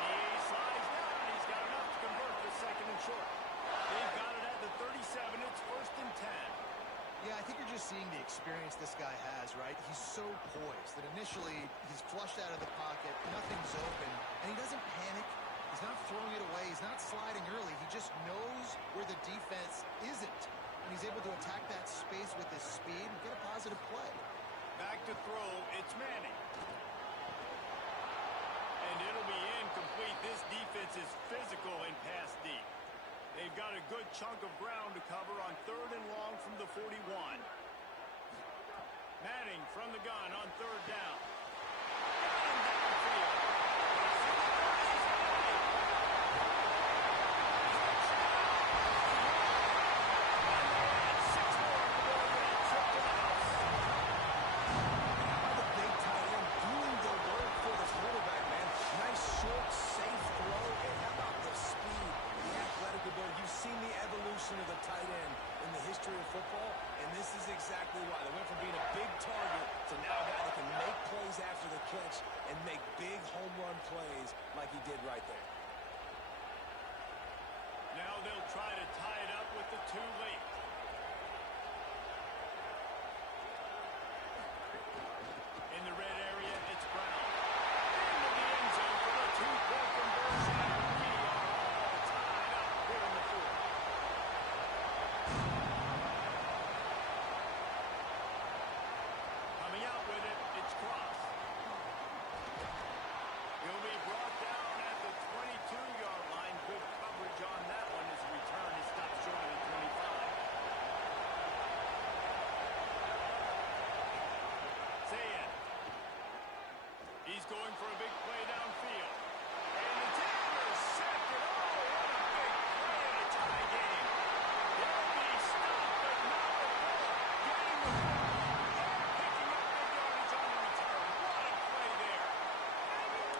He slides down. He's got enough to convert for second and short. They've got it at the 37. It's first and 10. Yeah, I think you're just seeing the experience this guy has, right? He's so poised that initially he's flushed out of the pocket, nothing's open, and he doesn't panic. He's not throwing it away. He's not sliding early. He just knows where the defense isn't, and he's able to attack that space with his speed and get a positive play. Back to throw, it's Manning. And it'll be incomplete. This defense is physical and pass deep. They've got a good chunk of ground to cover on third and long from the 41. Manning from the gun on third down. And downfield. Of the tight end in the history of football, and this is exactly why. They went from being a big target to now a guy that can make plays after the catch and make big home run plays like he did right there. Now they'll try to tie it up with the 2 late. In the red area, it's Brown. Into the end zone for the 2-point conversion. We are all tied up here in the fourth. Coming out with it, it's Cross. He'll be brought down at the 22-yard line. Good coverage on that one as the return is stopped short of the 25. Zayn. He's going for a big play downfield. And it's intercepted. Oh, what a big play in a tie game. He'll be stopped, but not before getting the football and picking up big yardage on the return. What a play there.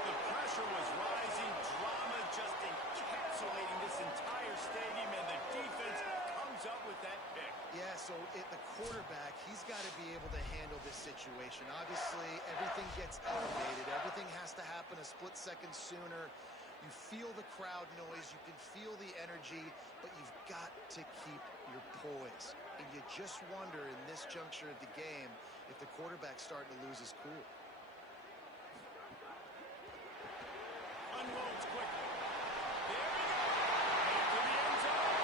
The pressure was rising. Drama just encapsulating this entire stadium, and the defense comes up with that pick. Yeah, so the quarterback, he's got to be able to handle this situation. Obviously, everything gets elevated. Everything has to happen a split second sooner. You feel the crowd noise. You can feel the energy, but you've got to keep your poise. And you just wonder in this juncture of the game if the quarterback's starting to lose his cool. Unloads quickly. There we go. Into the end zone.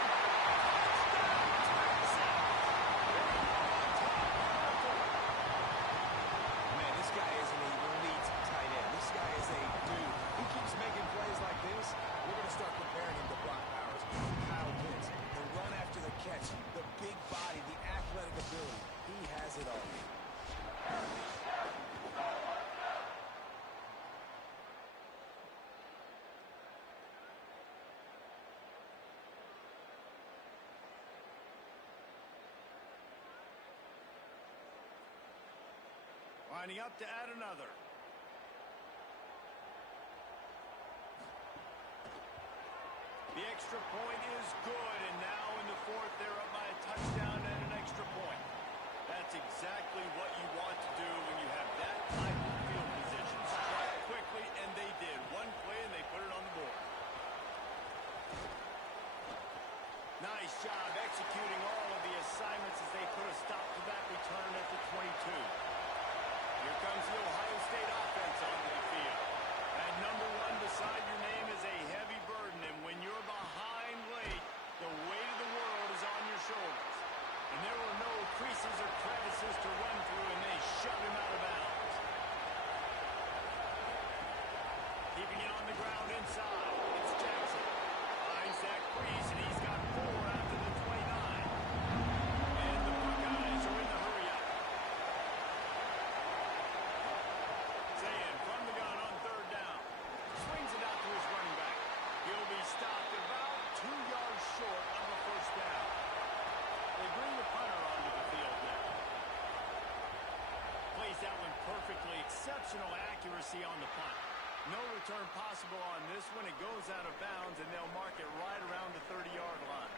Man, this guy is an elite tight end. This guy is a dude. He keeps making plays like this. We're going to start comparing him to Brock Bowers, Kyle Pitts, the run after the catch, the big body, the athletic ability. He has it all. Lining up to add another. The extra point is good, and now in the fourth, they're up by a touchdown and an extra point. That's exactly what you want to do when you have that type of field position. Strike quickly, and they did. One play, and they put it on the board. Nice job executing all of the assignments as they put a stop to that return at the 22. Here comes the Ohio State offense onto the field. And spaces or crevices to run through, and they shove him out of bounds. Keeping it on the ground inside. It's Jackson. Finds that crease, and he's got 4 after the 29. And the Buckeyes are in the hurry-up. Zayn from the gun on 3rd down. Swings it out to his running back. He'll be stopped about 2 yards short of a 1st down. They bring the punter onto the field now. Plays that one perfectly. Exceptional accuracy on the punt. No return possible on this one. It goes out of bounds, and they'll mark it right around the 30-yard line.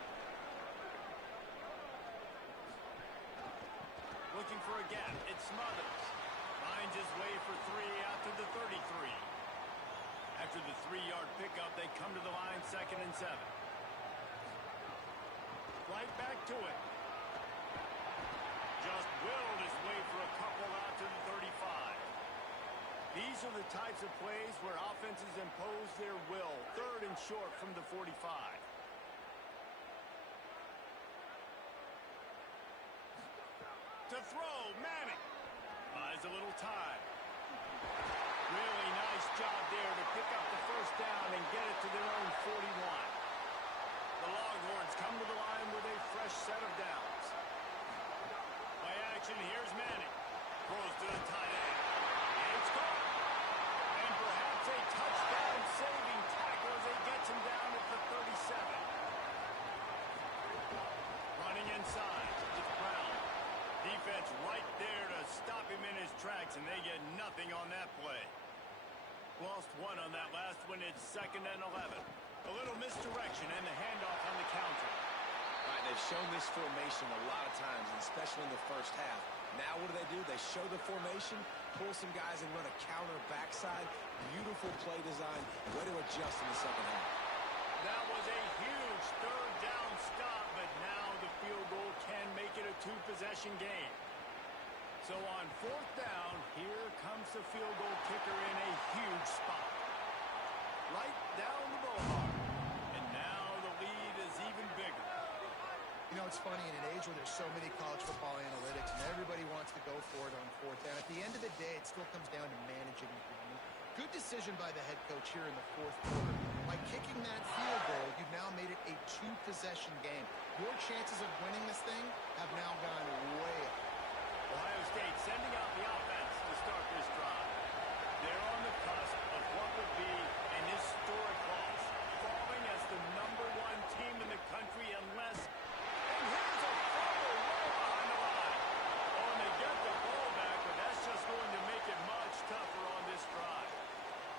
Looking for a gap. It's Smothers. Finds his way for 3 out to the 33. After the 3-yard pickup, they come to the line 2nd and 7. Right back to it. Just willed his way for a couple out to the 35. These are the types of plays where offenses impose their will. 3rd and short from the 45. To throw, Manning. Buys a little time. Really nice job there to pick up the 1st down and get it to their own 41. The Longhorns come to the line with a fresh set of downs. By action, here's Manning. Throws to the tight end. It's caught. And perhaps a touchdown-saving tackle as he gets him down at the 37. Running inside. It's Brown. Defense right there to stop him in his tracks, and they get nothing on that play. Lost 1 on that last one. It's 2nd and 11. A little misdirection and the handoff on the counter. All right, they've shown this formation a lot of times, and especially in the 1st half. Now what do? They show the formation, pull some guys and run a counter backside. Beautiful play design. Way to adjust in the 2nd half. That was a huge 3rd down stop, but now the field goal can make it a 2-possession game. So on 4th down, here comes the field goal kicker in a huge spot. Right down the boulevard. And now the lead is even bigger. You know, it's funny, in an age where there's so many college football analytics and everybody wants to go for it on 4th down, at the end of the day, it still comes down to managing the game. Good decision by the head coach here in the 4th quarter. By kicking that field goal, you've now made it a 2-possession game. Your chances of winning this thing have now gone way up. Ohio State sending out the offense to start this drive. They're on the cusp of what would be an historic loss, falling as the #1 team in the country unless... And here's a fumble way behind the line. Oh, and they get the ball back, but that's just going to make it much tougher on this drive.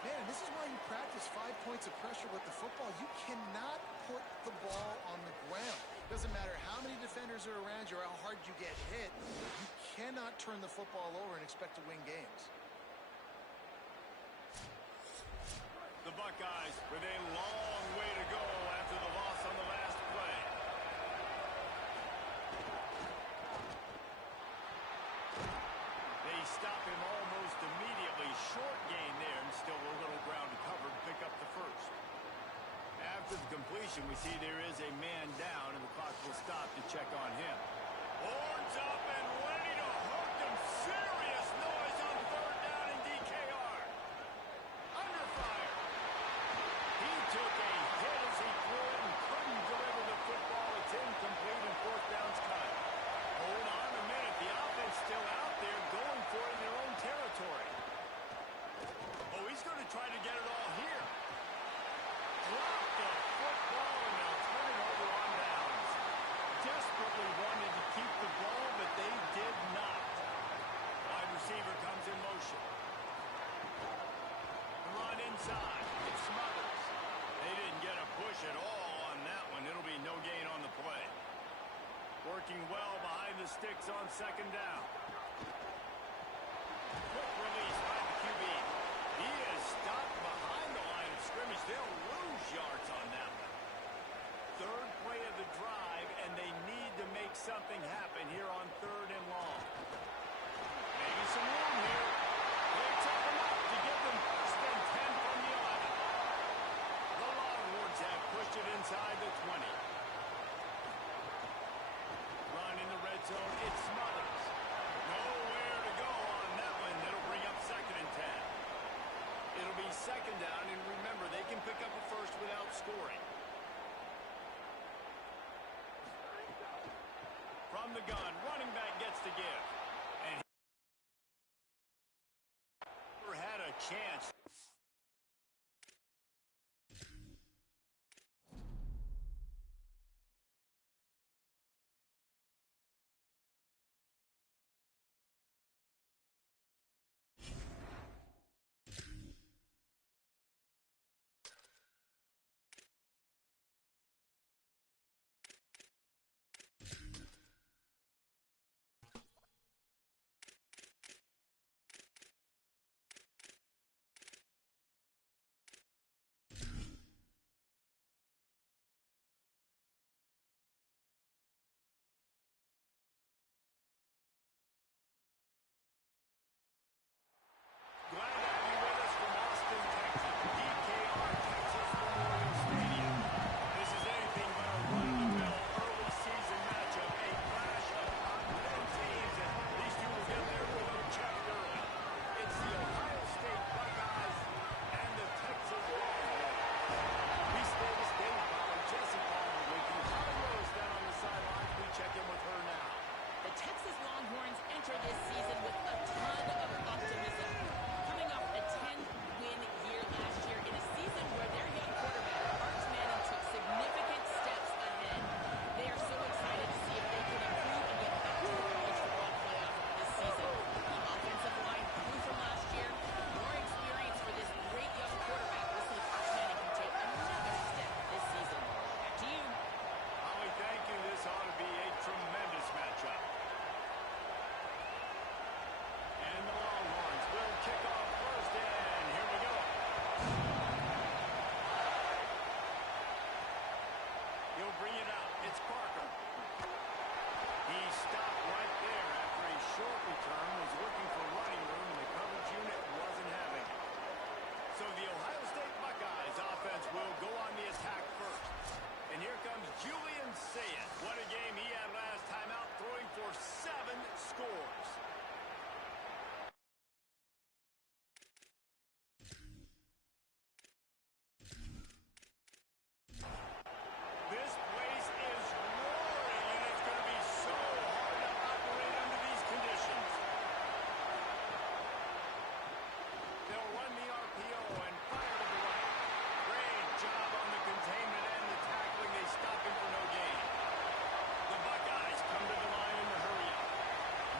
Man, this is why you practice 5 points of pressure with the football. You cannot put the ball on the ground. Doesn't matter how many defenders are around you or how hard you get hit. You cannot turn the football over and expect to win games. The Buckeyes with a long way to go after the loss on the last play. They stop him almost immediately. Short gain there, and still a little ground to cover to pick up the 1st. After the completion, we see there is a man down, and the clock will stop to check on him. Horns up and ready to hook him. Serious noise on 3rd down in DKR. Under fire. He took a hit as he threw it and couldn't deliver the football. It's incomplete, and 4th down's cut. Hold on a minute. The offense still out there going for it in their own territory. Oh, he's going to try to get it all here. Drop the football, and they'll turn it over on downs. Desperately wanted to keep the ball, but they did not. Wide receiver comes in motion. The run inside. It's Smothers. They didn't get a push at all on that one. It'll be no gain on the play. Working well behind the sticks on 2nd down. Quick release by the QB. He is stopped behind the line of scrimmage. They'll lose yards on that one. 3rd play of the drive, and they need to make something happen here on 3rd and long. Maybe some room here. It's up enough to give them 1st and 10 from the 11. The Longhorns have pushed it inside the 20. Run in the red zone. It's Smothers. scoring. From the gun, running back gets to give. And he had a chance. This season with a ton of optimism. Coming off a 10-win year last year in a season where their young quarterback, Arch Manning, took significant steps ahead. They are so excited to see if they can improve and get back to the college football playoff this season. The offensive line grew from last year. More experience for this great young quarterback. We'll see if Arch Manning can take another step this season. Back to you. Holly, thank you. This ought to be a tremendous matchup. And the Longhorns will kick off first, and here we go. He'll bring it out. It's Parker. He stopped right there after a short return, was looking for running room, and the coverage unit wasn't having it. So the Ohio State Buckeyes offense will go on the attack first. And here comes Julian Sayet. What a game he had last time out, throwing for 7 scores. This place is roaring, and it's going to be so hard to operate under these conditions. They'll run the RPO and fire to the right. Great job on the containment and the tackling. They stop him for no gain. The Buckeyes come to the line in the hurry up.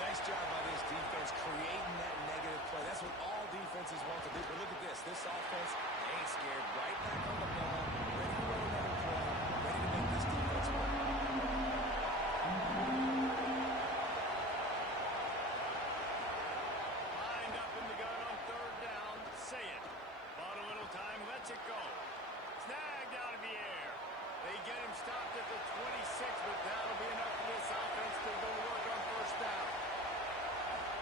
Nice job by this defense creating that negative play. That's what all defenses want to do. But look at this. This offense ain't scared. Right back on the ball. Ready to run another play. Ready to make this defense work. Lined up in the gun on third down. Sayet. Bought a little time. Lets it go. Snagged out of the air. They get him stopped at the 26, but that'll be enough for this offense to go to work on first down.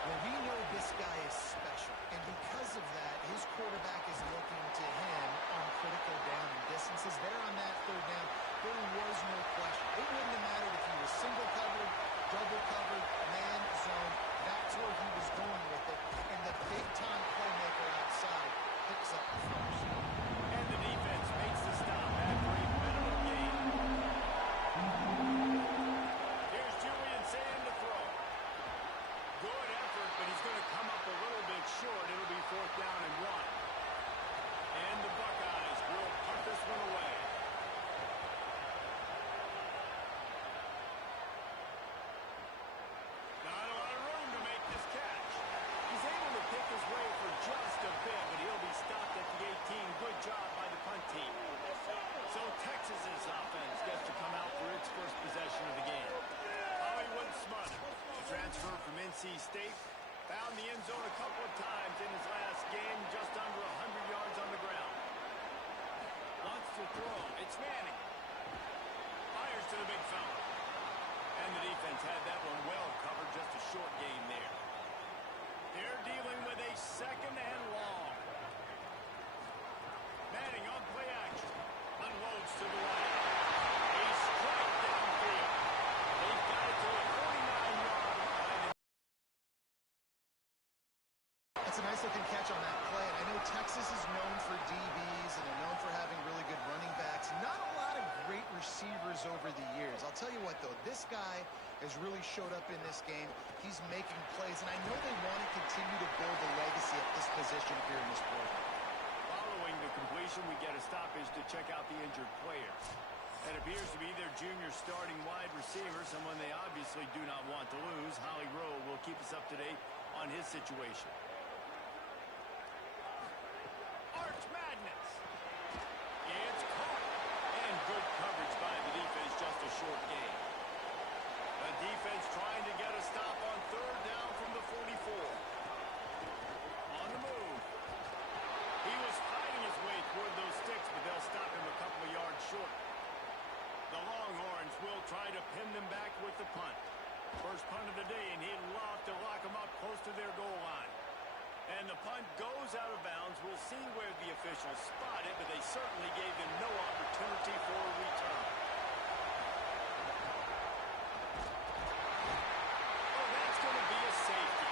Well, we know this guy is special, and because of that, his quarterback is looking to him on critical down and distances. There on that third down, there was no question. It wouldn't have mattered if he was single covered, double covered, man zone. That's where he was going with it, and the big-time playmaker outside picks up the first. And the defense makes the stop after a minimum gain. Here's Julian Sayet to throw. Good effort, but he's going to come up a little bit short. It'll be fourth down and 1. And the Buckeyes will punt this one away. Not a lot of room to make this catch. He's able to pick his way for just a bit, but he'll be stopped at the 18. Good job by the punt team. So Texas's offense gets to come out for its first possession of the game. Hollywood Smothers, a transfer from NC State, found the end zone a couple of times in his last game, just under 100 yards on the ground. Wants to throw. It's Manning. Fires to the big fella. And the defense had that one well covered, just a short gain there. They're dealing with a second and long. Manning on play action. Unloads to the right. A strike downfield. They've got it to the 49-yard line. That's a nice looking catch on that play. I know Texas is known for DBs, and they're known for having really good running backs. Not a lot of great receivers over the years. I'll tell you what, though, this guy has really showed up in this game. He's making plays, and I know they want to continue to build a legacy at this position here in this program. Following the completion, we get a stoppage to check out the injured player. That appears to be their junior starting wide receiver, someone they obviously do not want to lose. Holly Rowe will keep us up to date on his situation. Arch Madness. It's caught. And good coverage by the defense, just a short gain. The defense trying to get a stop on third down from the 44. On the move. He was fighting his way toward those sticks, but they'll stop him a couple of yards short. The Longhorns will try to pin them back with the punt. First punt of the day, and he'd love to lock them up close to their goal line. And the punt goes out of bounds. We'll see where the officials spot it, but they certainly gave them no opportunity for a return. Oh, that's going to be a safety.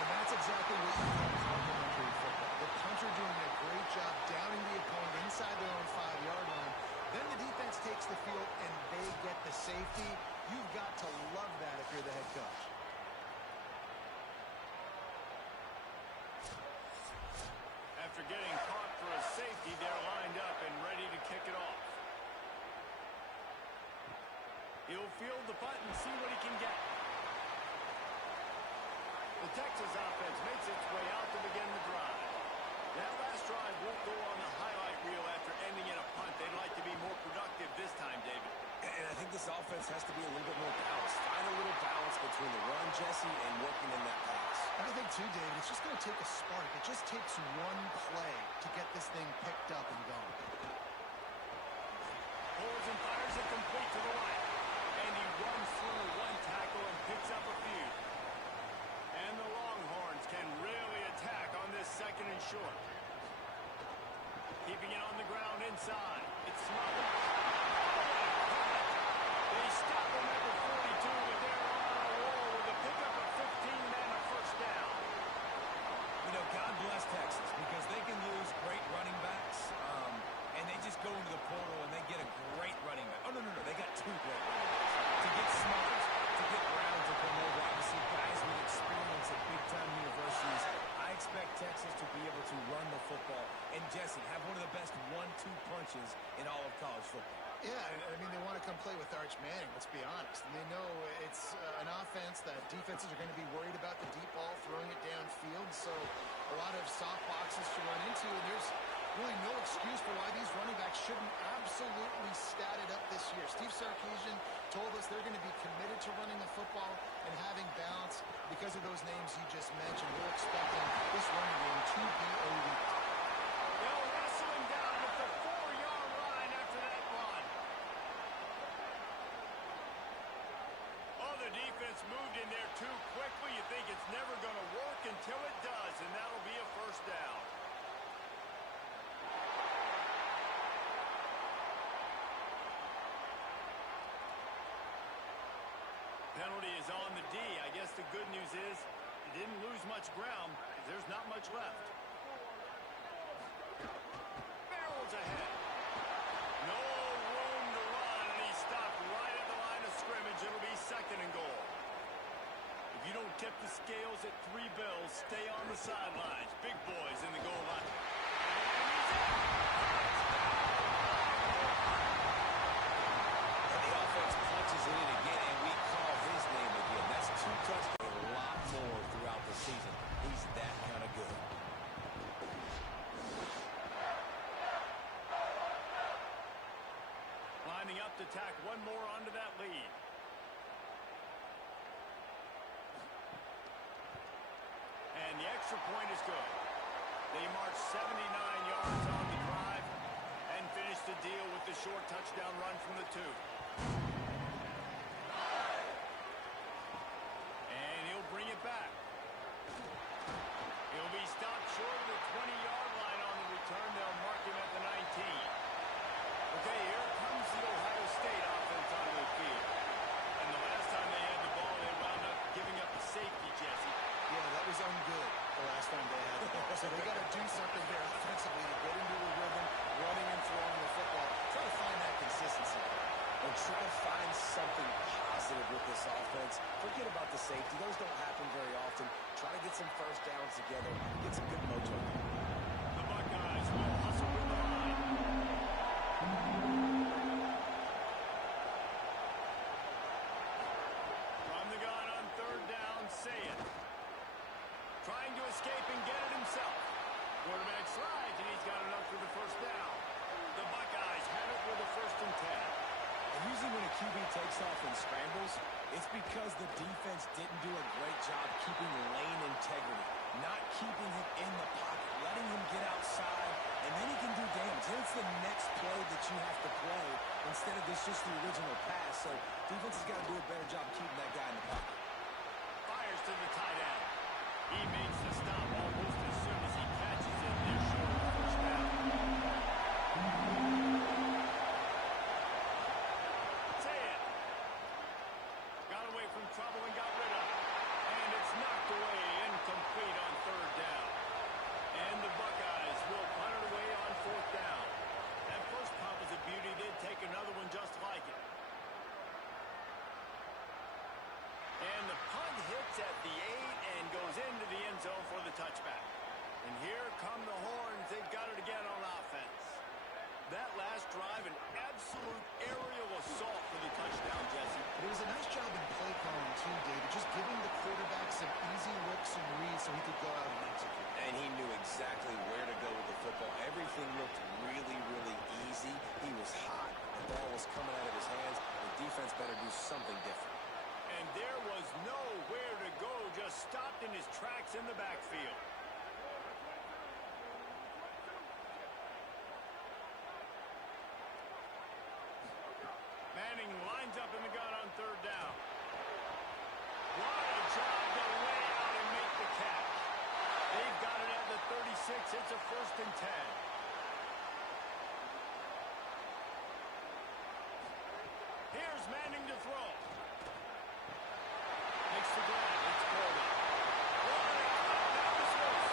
And that's exactly what you call complimentary football. The punter doing a great job downing the opponent inside their own 5-yard line. Then the defense takes the field, and they get the safety. You've got to love that if you're the head coach. After getting caught for a safety, they're lined up and ready to kick it off. He'll field the punt and see what he can get. The Texas offense makes its way out to begin the drive. That last drive won't go on the highlight reel after ending in a punt. They'd like to be more productive this time, David. And I think this offense has to be a little bit more balanced. Find a little balance between the run, Jesse, and working in that pass. I think, too, David, it's just going to take a spark. It just takes one play to get this thing picked up and going. Pulls and fires it complete to the right. And he runs through one tackle and picks up a few. And the Longhorns can really attack on this second and short. Keeping it on the ground inside. It's smothered. They stop him at the 42, but they're on a roll with a pickup of 15 and a first down. You know, God bless Texas, because they can lose great running backs, and they just go into the portal and they get a great running back. Oh, no, they got two great running backs. To get Smothers, to get Brown to come over, obviously guys with experience at big-time universities. I expect Texas to be able to run the football and, Jesse, have one of the best 1-2 punches in all of college football. Yeah, I mean, they want to come play with Arch Manning, let's be honest. And they know it's an offense that defenses are going to be worried about the deep ball, throwing it downfield. So a lot of soft boxes to run into, and there's really no excuse for why these running backs shouldn't absolutely stat it up this year. Steve Sarkisian told us they're going to be committed to running the football and having balance because of those names you just mentioned. We're expecting this running game to be elite. They'll wrestle him down at the 4-yard line after that run. Oh, the defense moved in there too quickly. You think it's never going to work until it does, and that'll be a first down. Penalty is on the D. I guess the good news is he didn't lose much ground. There's not much left. Barrels ahead. No room to run, and he stopped right at the line of scrimmage. It'll be second and goal. If you don't tip the scales at 3 bills, stay on the sidelines. Big boys in the goal line. And the offense punches it in again, and we call his name again. That's 2 touchdowns, a lot more throughout the season. He's that kind of good. Lining up to tack one more onto that lead. And the extra point is good. They march 79 yards on the drive and finish the deal with the short touchdown run from the 2. And he'll bring it back. He'll be stopped short of the 20-yard line on the return. They'll mark him at the 19. Okay, here comes the Ohio State offense onto the field. And the last time they had the ball, they wound up giving up a safety, Jesse. Yeah, that was ungood the last time they had the ball. So So they got to do something here offensively to get into a rhythm, running and throwing the football. Try to find that consistency. And try to find something positive with this offense. Forget about the safety. Those don't happen very often. Try to get some first downs together. Get some good mojo there. The Buckeyes will hustle with the line. From the gun on third down, say it. Trying to escape and get it himself. Quarterback slides, and he's got enough for the first down. The Buckeyes have it with a 1st and 10. And usually when a QB takes off and scrambles, it's because the defense didn't do a great job keeping lane integrity, not keeping him in the pocket, letting him get outside, and then he can do damage. Then it's the next play that you have to play instead of just the original pass. So defense has got to do a better job keeping that guy in the pocket. Fires to the tight end. He makes the stop almost as soon as he catches it. They're short of the first down. Say it. Got away from trouble and got rid of it. And it's knocked away, incomplete on third down. And the Buckeyes will punt it away on 4th down. That first punt was a beauty. They'd take another one just like it. And the punt hits at the 8 and goes into the end zone for the touchback. And here come the horns. They've got it again on offense. That last drive, an absolute aerial assault for the touchdown, Jesse. It was a nice job in play calling too, David, just giving the quarterback some easy looks and reads so he could go out and execute. And he knew exactly where to go with the football. Everything looked really, really easy. He was hot. The ball was coming out of his hands. The defense better do something different. And there was nowhere to go, just stopped in his tracks in the backfield. Manning lines up in the gun on third down. What a job to lay out and make the catch. They've got it at the 36. It's a 1st and 10. Here's Manning to throw. Makes the grab. It's called up. What a cut. Now this goes.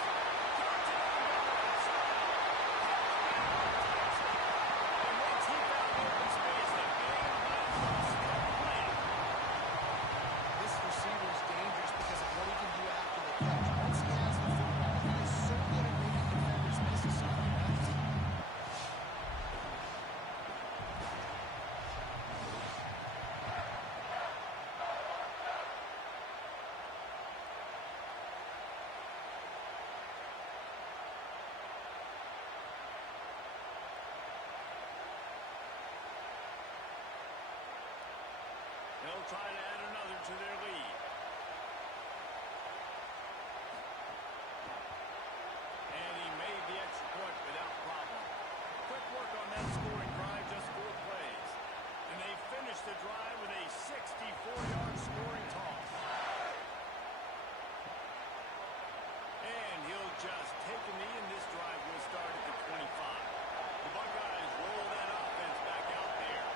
Turns it on the right side. And once he found open space, the game went lost complete. This receiver is dangerous because of what he can do after the catch. Once he has the football, he is so good at making defenders miss a something. They'll try to add another to their lead. And he made the extra point without problem. Quick work on that scoring drive, just 4 plays. And they finish the drive with a 64-yard scoring toss. And he'll just take a knee, and this drive will start at the 25. The Buckeyes roll that offense back out there.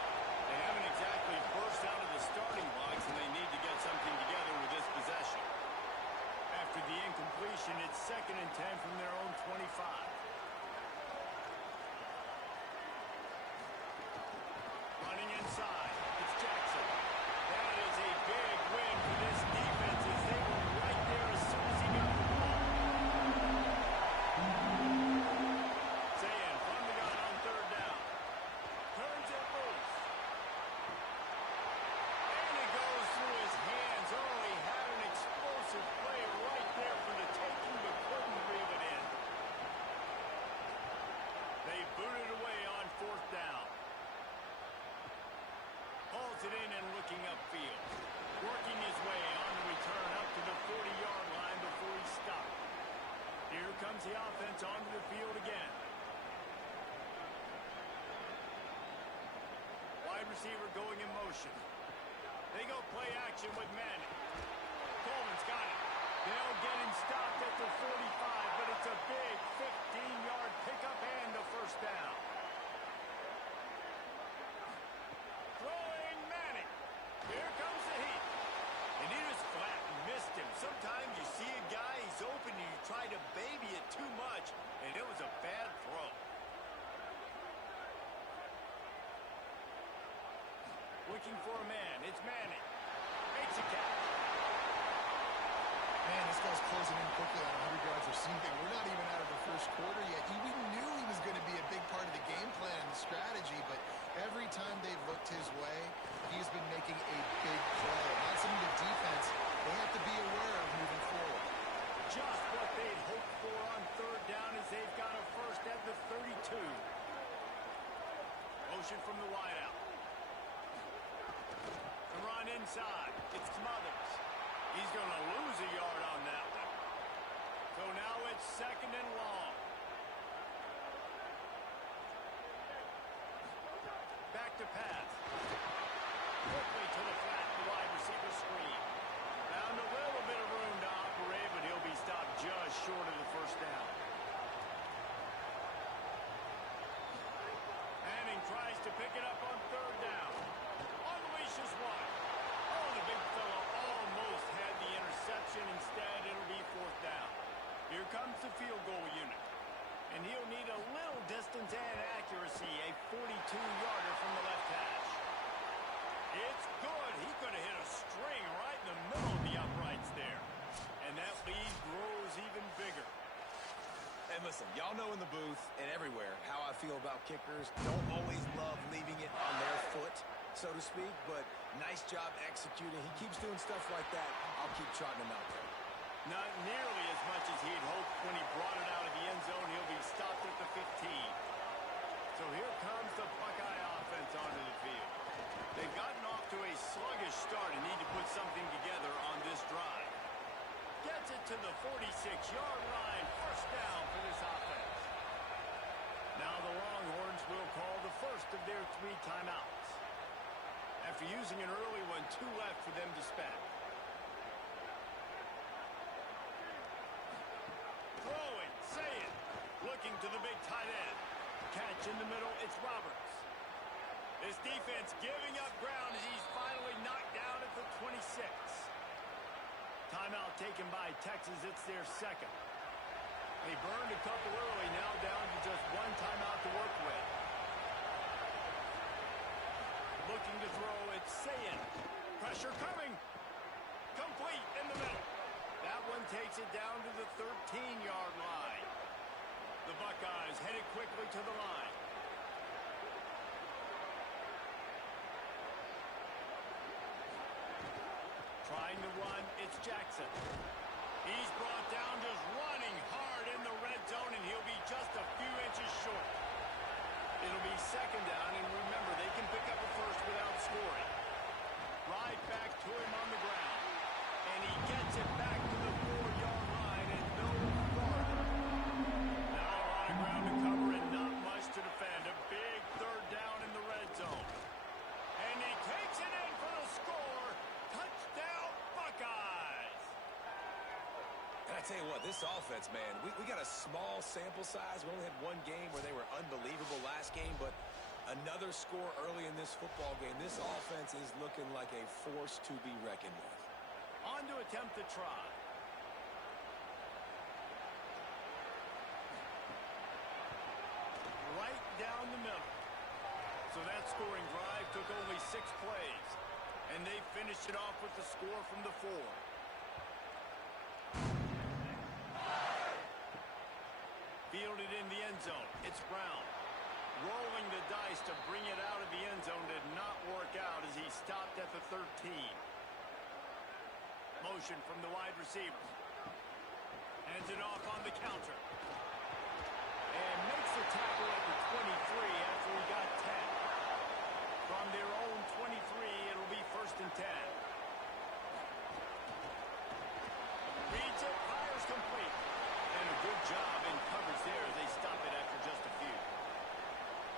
They haven't exactly burst out of the starting blocks, and they need to get something together with this possession. After the incompletion, it's 2nd and 10 from their own 25. Running inside, it's Jackson. That is a big win for this defense as they were right there as soon as he got the ball. Sayin from the gun on third down. Turns it loose. And it goes through his hands. Oh, he had an explosive play right there for the taking, but couldn't reel it in. They booted away on 4th down. Hauls it in and looking upfield. Working his way on the return up to the 40-yard line before he stopped. Here comes the offense onto the field again. Wide receiver going in motion. They go play action with Manning. Coleman's got it. They'll get him stopped at the 45, but it's a big 15-yard pickup and a 1st down. Throwing Manning. Here comes the heat. And he just flat missed him. Sometimes you see a guy, he's open, and you try to baby it too much. Looking for a man. It's Manning. Makes a catch. Man, this guy's closing in quickly on 100 yards receiving. We're not even out of the first quarter yet. We knew he was going to be a big part of the game plan and the strategy, but every time they've looked his way, he's been making a big play. And that's something the defense, they have to be aware of moving forward. Just what they'd hoped for on third down as they've got a first at the 32. Motion from the wideout. The run inside. It's Smothers. He's going to lose a yard on that one. So now it's second and long. Back to pass. Quickly to the flat, the wide receiver screen. Found a little bit of room to operate, but he'll be stopped just short of the first down. Manning tries to pick it up on third down. Unleashes one. Oh, the big fella almost had the interception. Instead, it'll be fourth down. Here comes the field goal unit. And he'll need a little distance and accuracy, a 42-yarder from the left hash. It's good. He could have hit a string right in the middle of the uprights there. And that lead grows even bigger. And listen, y'all know in the booth and everywhere how I feel about kickers. Don't always love leaving it on their foot, so to speak, but nice job executing. He keeps doing stuff like that. I'll keep trotting him out there. Not nearly as much as he'd hoped when he brought it out of the end zone. He'll be stopped at the 15. So here comes the Buckeye offense onto the field. They've gotten off to a sluggish start and need to put something together on this drive. Gets it to the 46-yard line. First down for this offense. Now the Longhorns will call the first of their 3 timeouts. After using an early one, 2 left for them to spend. Throwing, say it. Looking to the big tight end. Catch in the middle, it's Roberts. This defense giving up ground as he's finally knocked down at the 26. Timeout taken by Texas. It's their second. They burned a couple early, now down to just 1 timeout to work with. Looking to throw, it's Sayin. Pressure coming. Complete in the middle. That one takes it down to the 13-yard line. The Buckeyes headed quickly to the line. Trying to run, it's Jackson. He's brought down just running hard in the red zone, and he'll be just a few inches short. It'll be second down, and remember, they can pick up a first without scoring. Right back to him on the ground. And he gets it back to the 4-yard line and no farther. Now a lot of ground to cover and not much to defend. A big third down in the red zone. And he takes it in for the score. Touchdown, Buckeyes! And I tell you what, this offense, man, we got a small sample size. We only had 1 game where they were unbelievable last game, but another score early in this football game. This offense is looking like a force to be reckoned with. On to attempt the try. Right down the middle. So that scoring drive took only 6 plays. And they finished it off with the score from the 4. Fielded in the end zone. It's Brown. Rolling the dice to bring it out of the end zone did not work out as he stopped at the 13. Motion from the wide receiver. Hands it off on the counter. And makes the tackle at the 23 after he got 10. From their own 23, it'll be first and 10. Reads it, fires complete. And a good job in coverage there as they stop it after just a few.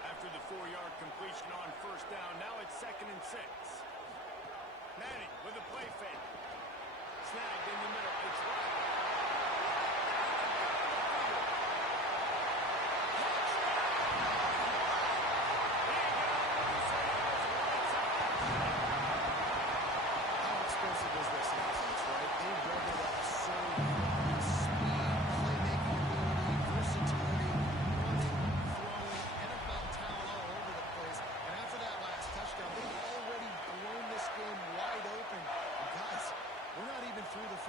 After the 4-yard completion on first down, now it's second and 6. Manning with a play fake. Snagged in the middle. It's right. How explosive is this offense, right? They rev it up so quickly. Speed, playmaking ability, versatility, running, throwing, NFL talent all over the place. And after that last touchdown, they've already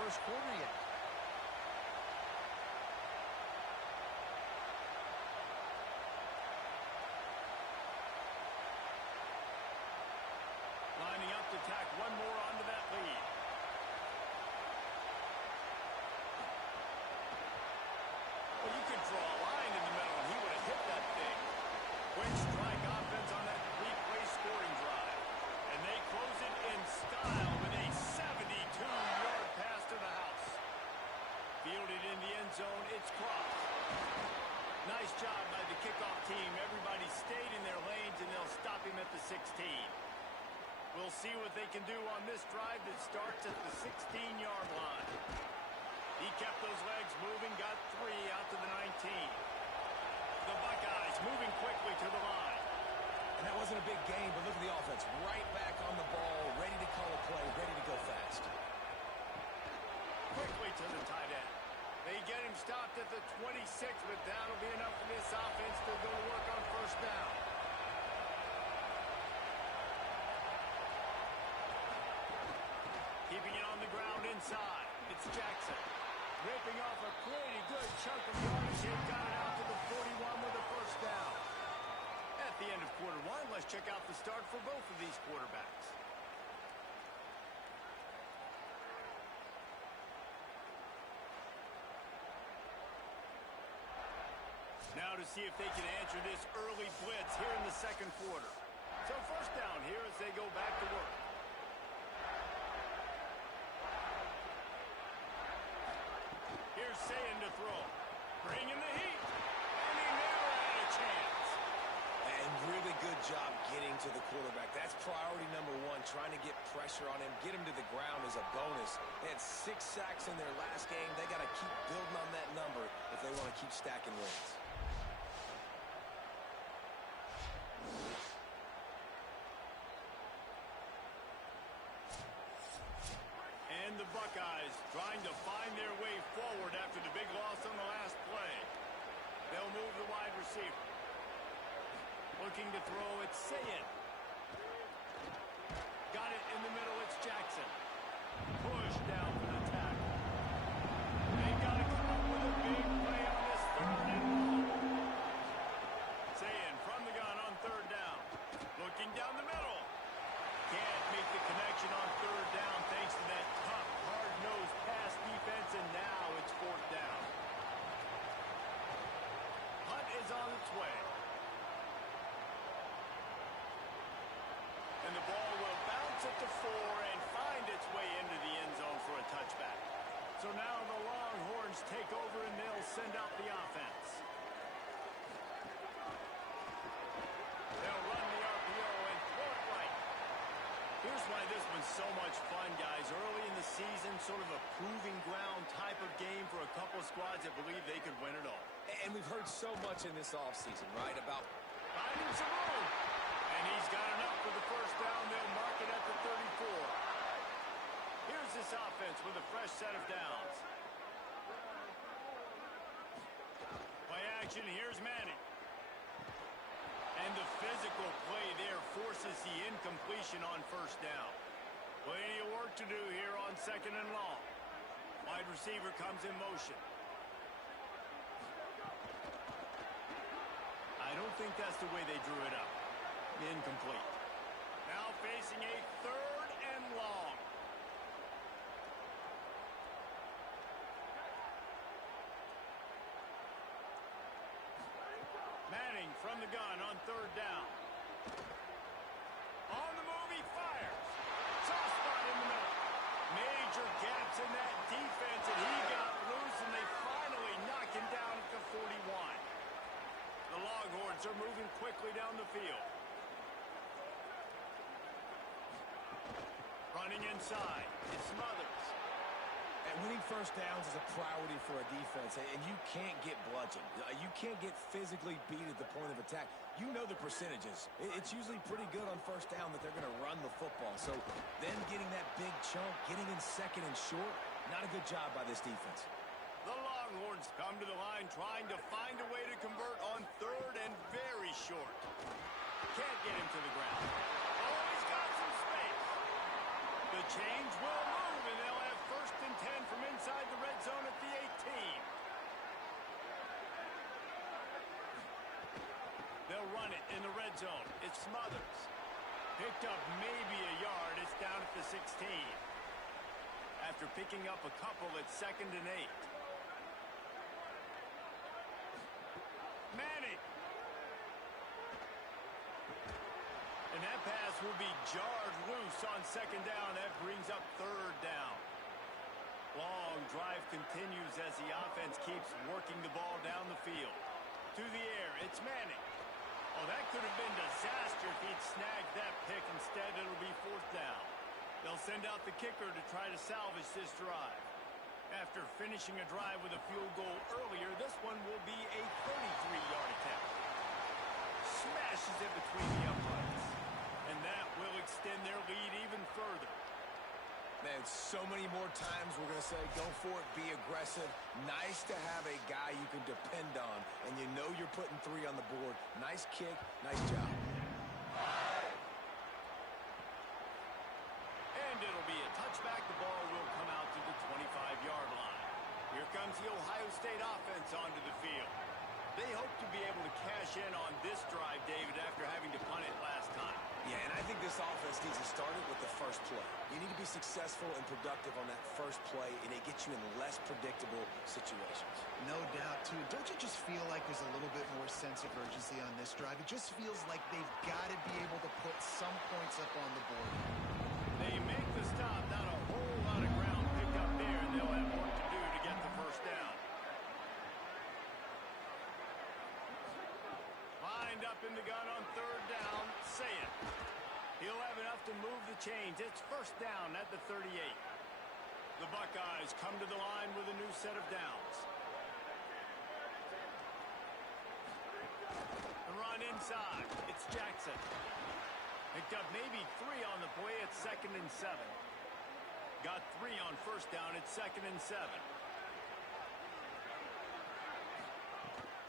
first quarter yet. Lining up to tack one more onto that lead. Well, you could draw a line in the middle, and he would have hit that thing. Quick strike offense on that three-play scoring drive. And they close it in style with a 72-yard pass to the house. Fielded in the end zone, it's crossed. Nice job by the kickoff team. Everybody stayed in their lanes, and they'll stop him at the 16. We'll see what they can do on this drive that starts at the 16-yard line. He kept those legs moving, got 3 out to the 19. The Buckeyes moving quickly to the line. And that wasn't a big gain, but look at the offense. Right back on the ball, ready to call a play, ready to go fast. Quickly to the tight end. They get him stopped at the 26, but that'll be enough for this offense to go to work on first down. Keeping it on the ground inside. It's Jackson. Ripping off a pretty good chunk of yardage. He got it out to the 41 with a first down. At the end of quarter one, let's check out the start for both of these quarterbacks. Now to see if they can answer this early blitz here in the second quarter. So first down here as they go back to work. Here's Sayin to throw. Bringing the heat. And he never had a chance. And really good job getting to the quarterback. That's priority number one, trying to get pressure on him. Get him to the ground is a bonus. They had 6 sacks in their last game. They got to keep building on that number if they want to keep stacking wins. And the Buckeyes trying to find their way forward after the big loss on the last play. They'll move the wide receiver. Looking to throw, it's Sayin. Got it in the middle, it's Jackson. Push down for the tackle. They've got to come up with a big play on this third and long. Sayin from the gun on third down. Looking down the middle. Can't make the connection on third down thanks to that tough, hard-nosed pass defense, and now it's fourth down. Hunt is on its way. And the ball will bounce at the 4 and find its way into the end zone for a touchback. So now the Longhorns take over and they'll send out the offense. They'll run the RPO and throw it right. Here's why this one's so much fun, guys. Early in the season, sort of a proving ground type of game for a couple of squads that believe they could win it all. And we've heard so much in this offseason, right, about finding some room. And he's got enough for the first down. They'll mark it at the 34. Here's this offense with a fresh set of downs. Play action, here's Manning. And the physical play there forces the incompletion on first down. Plenty of work to do here on second and long. Wide receiver comes in motion. I don't think that's the way they drew it up. Incomplete. Now facing a third and long. Manning from the gun on third down. On the move, he fires. Soft spot in the middle. Major gaps in that defense, and he got loose, and they finally knock him down at the 41. The Longhorns are moving quickly down the field. Running inside. It's Smothers. And winning first downs is a priority for a defense, and you can't get bludgeoned. You can't get physically beat at the point of attack. You know the percentages. It's usually pretty good on first down that they're going to run the football. So then getting that big chunk, getting in second and short, not a good job by this defense. The Longhorns come to the line trying to find a way to convert on third and very short. Can't get him to the ground. Oh, he's got some space. The change will move, and they'll have first and 10 10 from inside the red zone at the 18. They'll run it in the red zone. It's Smothers. Picked up maybe a yard. It's down at the 16. After picking up a couple, it's 2nd and 8. Manning. And that pass will be jarred loose on 2nd down. That brings up 3rd down. Long drive continues as the offense keeps working the ball down the field. To the air, it's Manning. Oh, that could have been disaster if he'd snagged that pick. Instead, it'll be 4th down. They'll send out the kicker to try to salvage this drive. After finishing a drive with a field goal earlier, this one will be a 33-yard attempt. Smashes it between the uprights. And that will extend their lead even further. Man, so many more times we're going to say, go for it, be aggressive. Nice to have a guy you can depend on, and you know you're putting 3 on the board. Nice kick, nice job. And it'll be a touchback. The ball will come out to the 25-yard line. Here comes the Ohio State offense onto the field. They hope to be able to cash in on this drive, David, after having to punt it last time. Yeah, and I think this offense needs to start it with the first play. You need to be successful and productive on that first play, and it gets you in less predictable situations. No doubt, too. Don't you just feel like there's a little bit more sense of urgency on this drive? It just feels like they've got to be able to put some points up on the board. They make the stop. Not a whole lot of ground picked up there, and they'll have work to do to get the first down. Lined up in the gun on 3rd down. Say it. He'll have enough to move the chains. It's 1st down at the 38. The Buckeyes come to the line with a new set of downs. The run inside. It's Jackson. Picked up maybe 3 on the play. It's 2nd and 7. Got 3 on 1st down. It's 2nd and 7.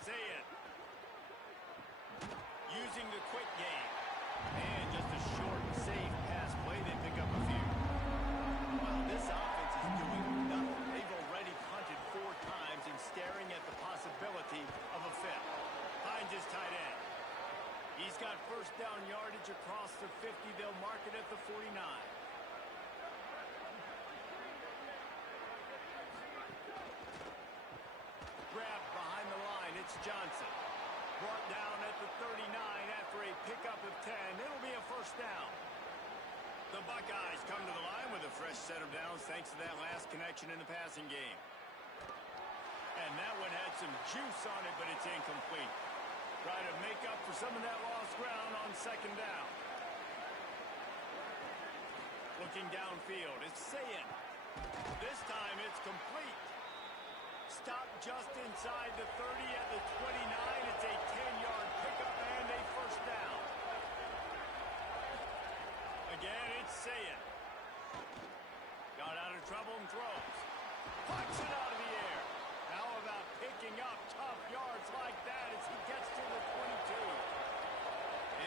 Say it. Using the quick game. And just a short, safe pass play. They pick up a few. Well, this offense is doing nothing. They've already punted 4 times and staring at the possibility of a 5th. Hines is tight end. He's got 1st down yardage across the 50. They'll mark it at the 49. Grabbed behind the line. It's Johnson. Brought down at the 39 after a pickup of 10. It'll be a 1st down. The Buckeyes come to the line with a fresh set of downs thanks to that last connection in the passing game. And that one had some juice on it, but it's incomplete. Try to make up for some of that lost ground on 2nd down. Looking downfield, it's Sayin. This time it's complete. Stop just inside the 30 at the 29. It's a 10-yard pickup and a 1st down. Again, it's Sayin. Got out of trouble and throws. Pucks it out of the air. How about picking up tough yards like that as he gets to the 22?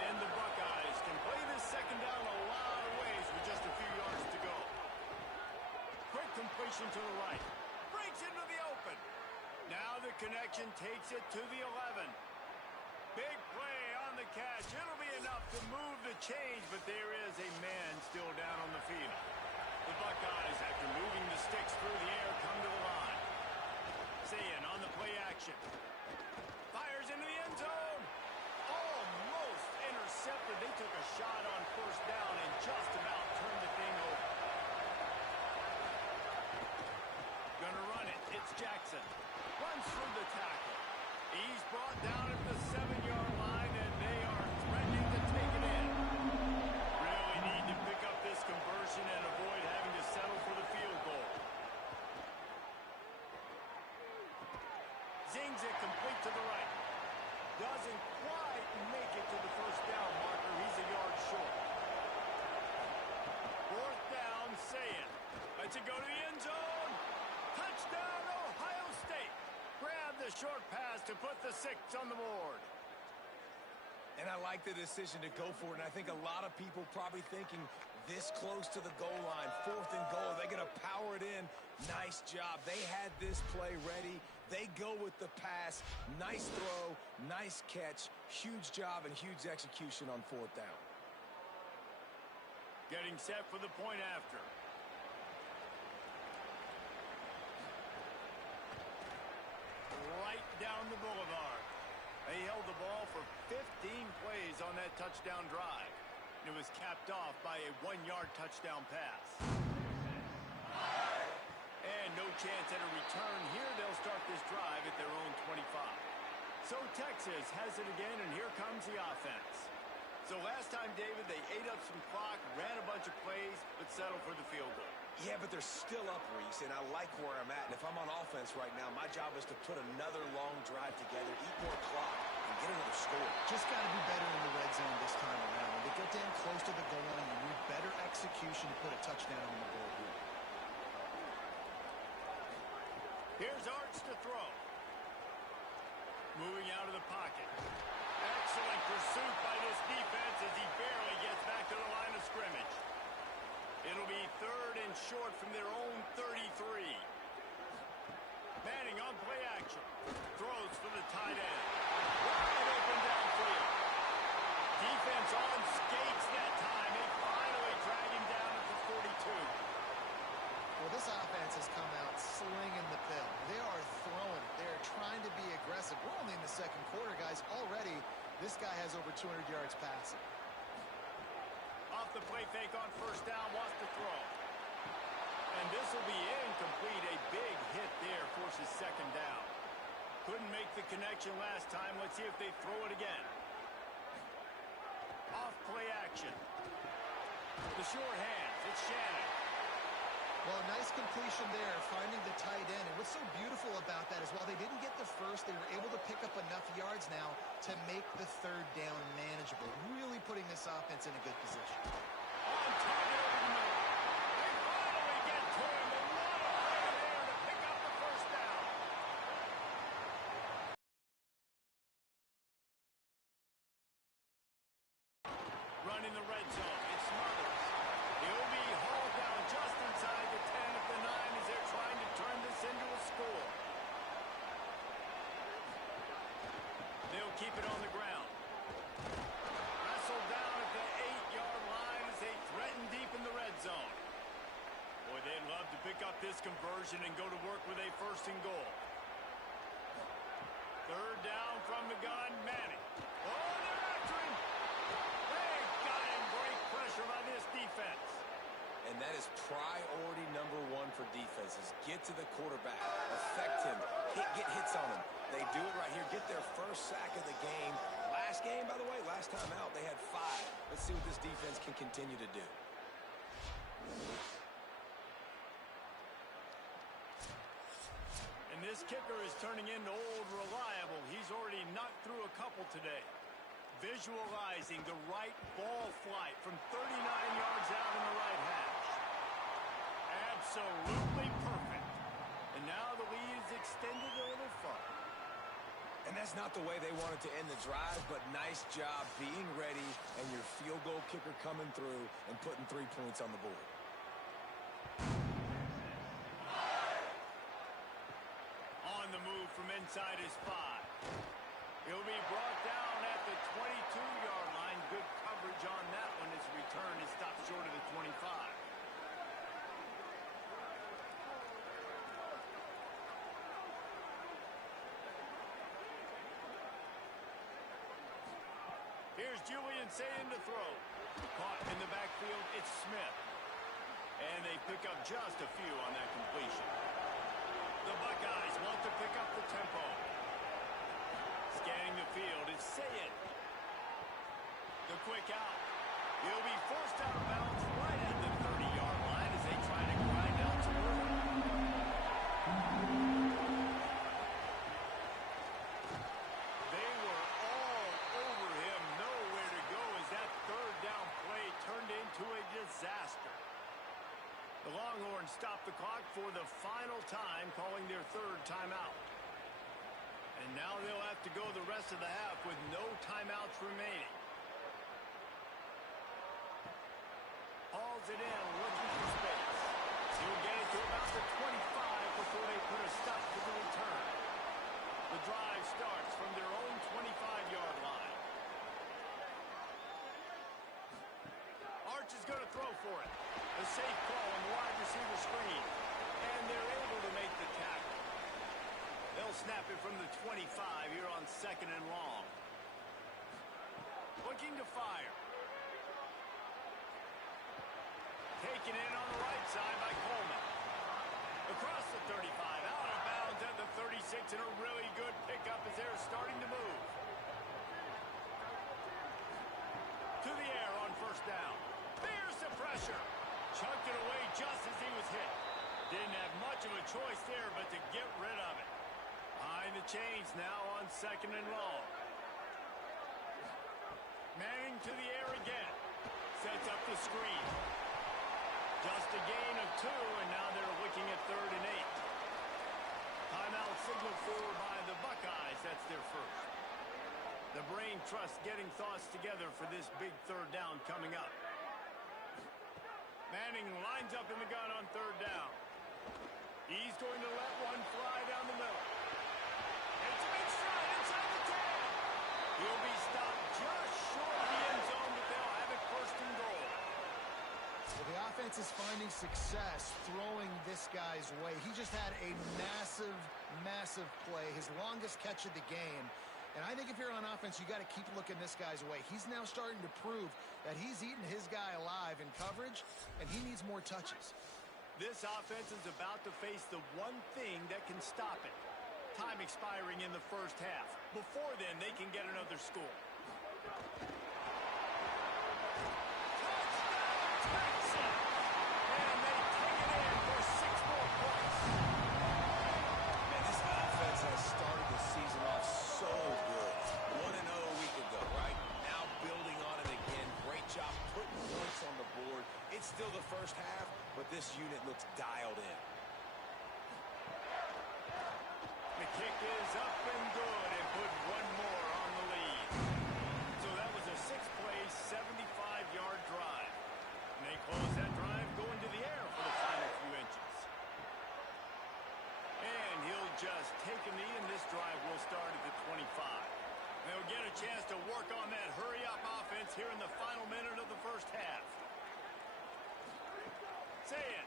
And the Buckeyes can play this 2nd down a lot of ways with just a few yards to go. Quick completion to the right. Breaks into the open. Now the connection takes it to the 11. Big play on the catch. It'll be enough to move the chains, but there is a man still down on the field. The Buckeyes, after moving the sticks through the air, come to the line. Sayin on the play action. Fires into the end zone. Almost intercepted. They took a shot on 1st down and just about turned the thing over. Gonna run it. It's Jackson. Runs through the tackle. He's brought down at the 7-yard line, and they are threatening to take it in. Really need to pick up this conversion and avoid having to settle for the field goal. Zings it complete to the right. Doesn't quite make it to the 1st down marker. He's a yard short. 4th down, Sayin. Lets it go to the end zone. Touchdown, Ohio State. Grab the short pass to put the 6 on the board. And I like the decision to go for it, and I think a lot of people probably thinking this close to the goal line, 4th and goal. They're going to power it in. Nice job. They had this play ready. They go with the pass. Nice throw, nice catch. Huge job and huge execution on 4th down. Getting set for the point after. Right down the boulevard. They held the ball for 15 plays on that touchdown drive. It was capped off by a 1-yard touchdown pass. And no chance at a return here. They'll start this drive at their own 25. So Texas has it again, and here comes the offense. So last time, David, they ate up some clock, ran a bunch of plays, but settled for the field goal. Yeah, but they're still up, Reese, and I like where I'm at. And if I'm on offense right now, my job is to put another long drive together, eat more clock, and get another score. Just got to be better in the red zone this time around. When they get down close to the goal line, you need better execution to put a touchdown on the board here. Here's Arch to throw. Moving out of the pocket. Excellent pursuit by this defense as he barely gets back to the line of scrimmage. It'll be 3rd and short from their own 33. Manning on play action. Throws for the tight end. Wide open downfield. Defense on skates that time. They finally drag him down at the 42. Well, this offense has come out slinging the pill. They are throwing. They're trying to be aggressive. We're only in the 2nd quarter, guys. Already, this guy has over 200 yards passing. Off the play fake on 1st down, wants to throw. And this will be incomplete. A big hit there forces 2nd down. Couldn't make the connection last time. Let's see if they throw it again. Off play action. The short hands. It's Shannon. Well, nice completion there, finding the tight end. And what's so beautiful about that is while they didn't get the first, they were able to pick up enough yards now to make the 3rd down manageable, really putting this offense in a good position. On target over the middle. They finally get to him, but what a play there to pick up the 1st down. Running the red zone. It's Smothers. He'll be hauled down just inside the 10 at the 9 as they're trying to turn this into a score. They'll keep it on the ground. Wrestled down at the 8-yard line as they threaten deep in the red zone. Boy, they'd love to pick up this conversion and go to work with a 1st and goal. 3rd down from the gun, Manning. Oh, they're after him. They've got him. Great pressure by this defense. And that is priority number 1 for defenses. Get to the quarterback. Affect him. Get hits on him. They do it right here. Get their 1st sack of the game. Last game, by the way, last time out, they had 5. Let's see what this defense can continue to do. And this kicker is turning into old reliable. He's already knocked through a couple today. Visualizing the right ball flight from 39 yards out in the right hash. Absolutely perfect. And now the lead is extended a little further. And that's not the way they wanted to end the drive, but nice job being ready and your field goal kicker coming through and putting 3 points on the board. On the move from inside his 5. He'll be brought down at the 22-yard line. Good coverage on that one. His return is stopped short of the 25. Here's Julian Sayin to throw. Caught in the backfield, it's Smith. And they pick up just a few on that completion. The Buckeyes want to pick up the tempo. Scanning the field, it's Sayin. The quick out. He'll be forced out of bounds right at the 30-yard line as they try to grind out some room. They were all over him. Nowhere to go as that 3rd down play turned into a disaster. The Longhorns stop the clock for the final time, calling their 3rd timeout. And now they'll have to go the rest of the half with no timeouts remaining. Paul's holds it in, looking for space. He'll get it to about the 25 before they put a stop to the return. The drive starts from their own 25-yard line. Arch is going to throw for it. A safe call on the wide receiver screen. And they're able to make the tackle. They'll snap it from the 25 here on 2nd and long. Looking to fire. Taken in on the right side by Coleman. Across the 35, out of bounds at the 36, and a really good pickup as they're starting to move. To the air on 1st down. There's the pressure. Chucked it away just as he was hit. Didn't have much of a choice there but to get rid of it. Behind the chains now on 2nd and long. Manning to the air again. Sets up the screen. Just a gain of 2, and now they're looking at 3rd and 8. Timeout signaled for by the Buckeyes. That's their first. The brain trust getting thoughts together for this big 3rd down coming up. Manning lines up in the gun on 3rd down. He's going to let one fly down the middle. It's a big stride inside the 10. He'll be stopped just short of the end zone, but they'll have it 1st and goal. Well, the offense is finding success throwing this guy's way. He just had a massive, massive play, his longest catch of the game. And I think if you're on offense, you got to keep looking this guy's way. He's now starting to prove that he's eating his guy alive in coverage, and he needs more touches. This offense is about to face the one thing that can stop it. Time expiring in the 1st half. Before then, they can get another score. Still the 1st half, but this unit looks dialed in. The kick is up and good and put one more on the lead. So that was a 6-play, 75-yard drive. And they close that drive going to the air for the final few inches. And he'll just take a knee, and this drive will start at the 25. They'll get a chance to work on that hurry-up offense here in the final minute of the 1st half. Saying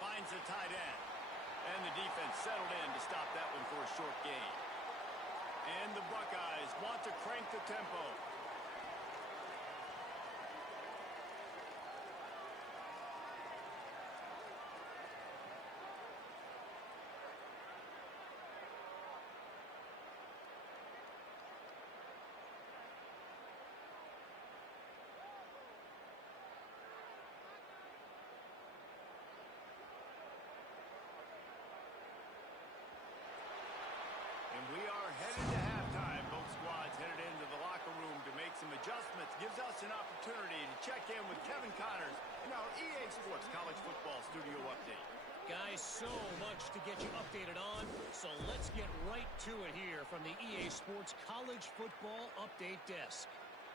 finds the tight end, and the defense settled in to stop that one for a short gain. And the Buckeyes want to crank the tempo. We are headed to halftime. Both squads headed into the locker room to make some adjustments. Gives us an opportunity to check in with Kevin Connors in our EA Sports College Football Studio Update. Guys, so much to get you updated on, so let's get right to it here from the EA Sports College Football Update Desk.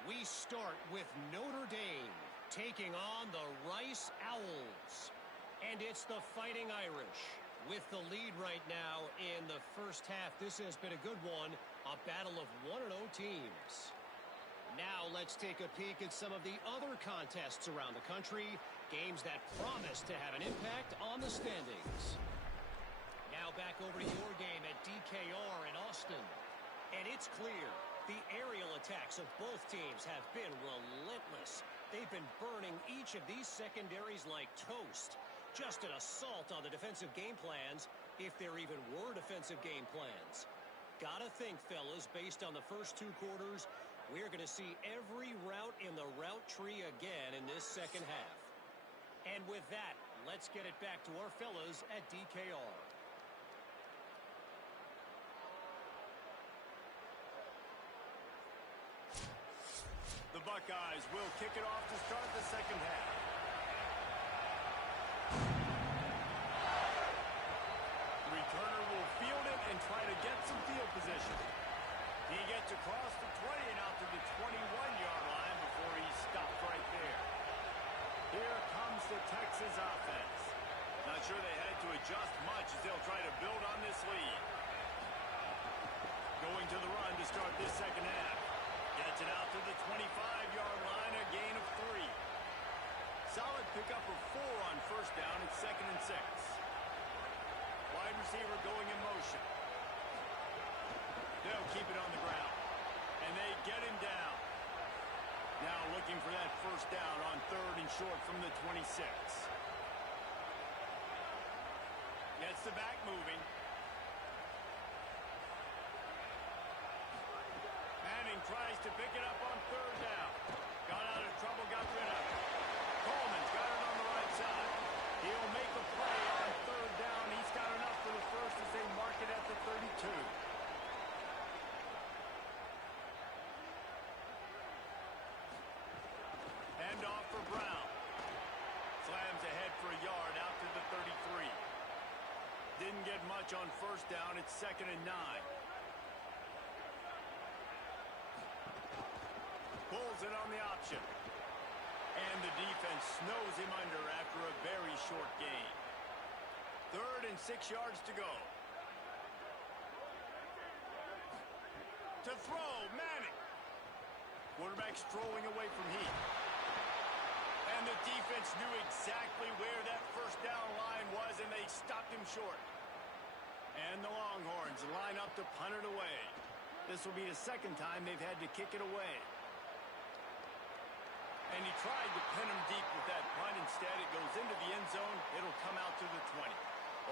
We start with Notre Dame taking on the Rice Owls. And it's the Fighting Irish with the lead right now in the 1st half. This has been a good one, a battle of 1-0 teams. Now let's take a peek at some of the other contests around the country, games that promise to have an impact on the standings. Now back over to your game at DKR in Austin. And it's clear, the aerial attacks of both teams have been relentless. They've been burning each of these secondaries like toast. Just an assault on the defensive game plans, if there even were defensive game plans. Gotta think, fellas, based on the first 2 quarters, we're going to see every route in the route tree again in this 2nd half. And with that, let's get it back to our fellas at DKR. The Buckeyes will kick it off to start the 2nd half. Returner will field it and try to get some field position. He gets across the 20 and out to the 21-yard line before he's stopped right there. Here comes the Texas offense. Not sure they had to adjust much as they'll try to build on this lead. Going to the run to start this second half. Gets it out to the 25-yard line, a gain of 3. Solid pickup of 4 on first down. It's 2nd and 6. Wide receiver going in motion. They'll keep it on the ground. And they get him down. Now looking for that first down on 3rd and short from the 26. Gets the back moving. Manning tries to pick it up on 3rd down. Got out of trouble, got rid of it. Coleman's got it on the right side. He'll make a play on 3rd down. He's got enough for the first as they mark it at the 32. Hand off for Brown. Slams ahead for a yard out to the 33. Didn't get much on first down. It's 2nd and 9. Pulls it on the option. And the defense snows him under after a very short gain. 3rd and 6 yards to go. To throw, Manning. Quarterback strolling away from Heath. And the defense knew exactly where that first down line was, and they stopped him short. And the Longhorns line up to punt it away. This will be the 2nd time they've had to kick it away. And he tried to pin him deep with that punt. Instead, it goes into the end zone. It'll come out to the 20.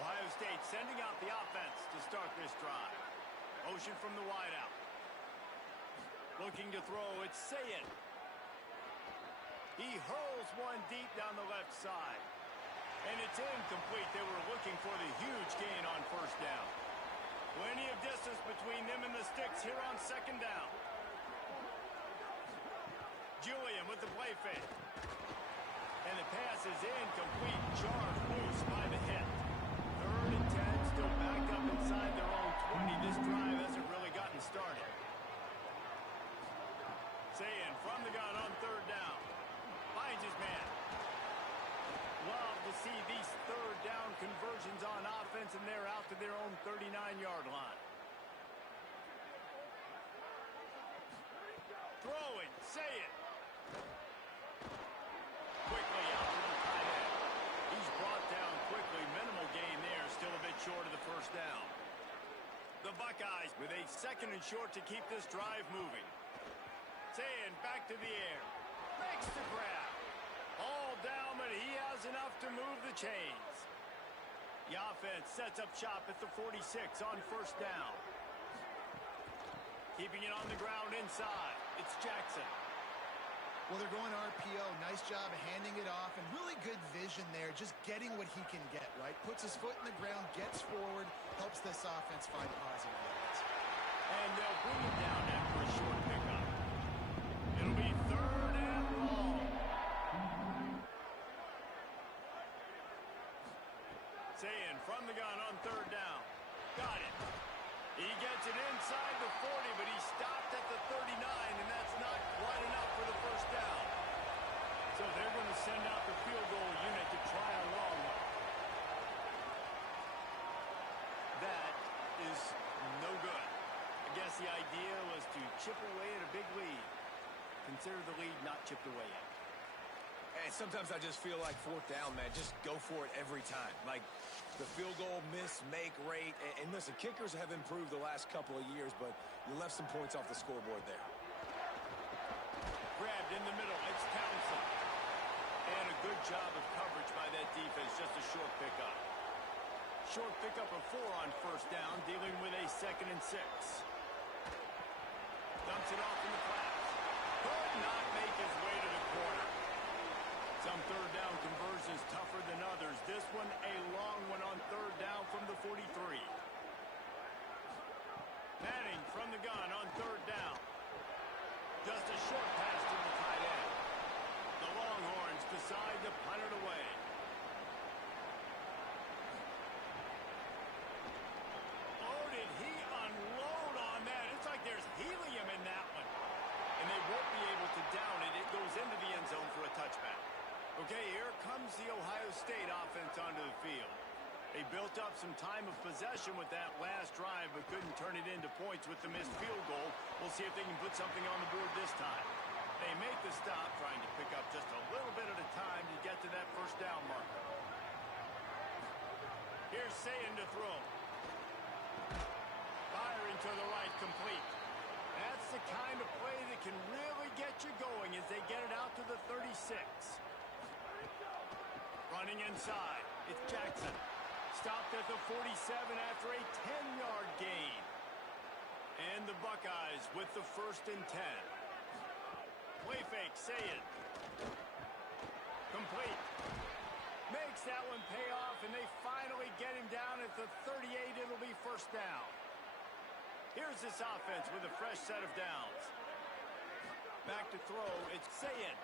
Ohio State sending out the offense to start this drive. Motion from the wideout. Looking to throw, it's Sayed. He hurls one deep down the left side. And it's incomplete. They were looking for the huge gain on first down. Plenty of distance between them and the sticks here on 2nd down. Julian with the play fake. And the pass is incomplete. Jarred loose by the hit. 3rd and 10, still backed up inside their own 20. This drive hasn't really gotten started. Sayin from the gun on 3rd down. Finds his man. Love to see these 3rd down conversions on offense, and they're out to their own 39-yard line. Throwing, Sayed. Quickly out to the tight end. He's brought down quickly. Minimal gain there, still a bit short of the first down. The Buckeyes with a 2nd and short to keep this drive moving. Sayed back to the air. Makes the grab. All down, but he has enough to move the chains. The offense sets up shop at the 46 on first down. Keeping it on the ground inside. It's Jackson. Well, they're going RPO. Nice job of handing it off, and really good vision there, just getting what he can get, right? Puts his foot in the ground, gets forward, helps this offense find positive yards. And they'll bring him down after a short pickup. It'll be 3rd and long. Saying from the gun on 3rd down. Got it. He gets it inside the 40, but he stopped at the 39, and that's not quite enough for the first down. So they're going to send out the field goal unit to try a long one. That is no good. I guess the idea was to chip away at a big lead. Consider the lead not chipped away yet. And sometimes I just feel like 4th down, man. Just go for it every time. Like the field goal miss-make rate. And listen, kickers have improved the last couple of years, but you left some points off the scoreboard there. Grabbed in the middle. It's Townsend. And a good job of coverage by that defense. Just a short pickup. Short pickup of 4 on first down, dealing with a 2nd and 6. Dumps it off in the flats. Could not make his way to the corner. Some 3rd down conversions tougher than others. This one a long one on 3rd down from the 43. Manning from the gun on 3rd down. Just a short pass to the tight end. The Longhorns decide to punt it away. Oh, did he unload on that? It's like there's helium in that one. And they won't be able to down it. It goes into the end zone for a touchback. Okay, soaked up some time of possession with that last drive, but couldn't turn it into points with the missed field goal. We'll see if they can put something on the board this time. They make the stop, trying to pick up just a little bit at a time to get to that first down marker. Here's Sayin to throw. Firing to the right, complete. That's the kind of play that can really get you going as they get it out to the 36. Running inside, it's Jackson. Stopped at the 47 after a 10-yard gain. And the Buckeyes with the 1st and 10. Play fake, Sayin. Complete. Makes that one pay off, and they finally get him down at the 38. It'll be 1st down. Here's this offense with a fresh set of downs. Back to throw, it's Sayin.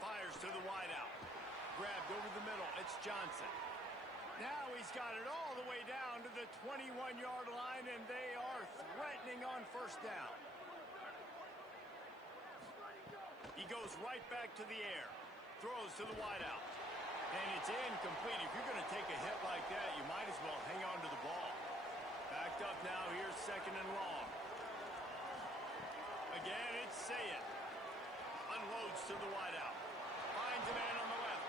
Fires to the wideout. Grabbed over the middle, it's Johnson. Now he's got it all the way down to the 21-yard line, and they are threatening on 1st down. He goes right back to the air. Throws to the wideout. And it's incomplete. If you're going to take a hit like that, you might as well hang on to the ball. Backed up now. Here's 2nd and long. Again, it's Sayin. Unloads to the wideout. Finds a man on the left.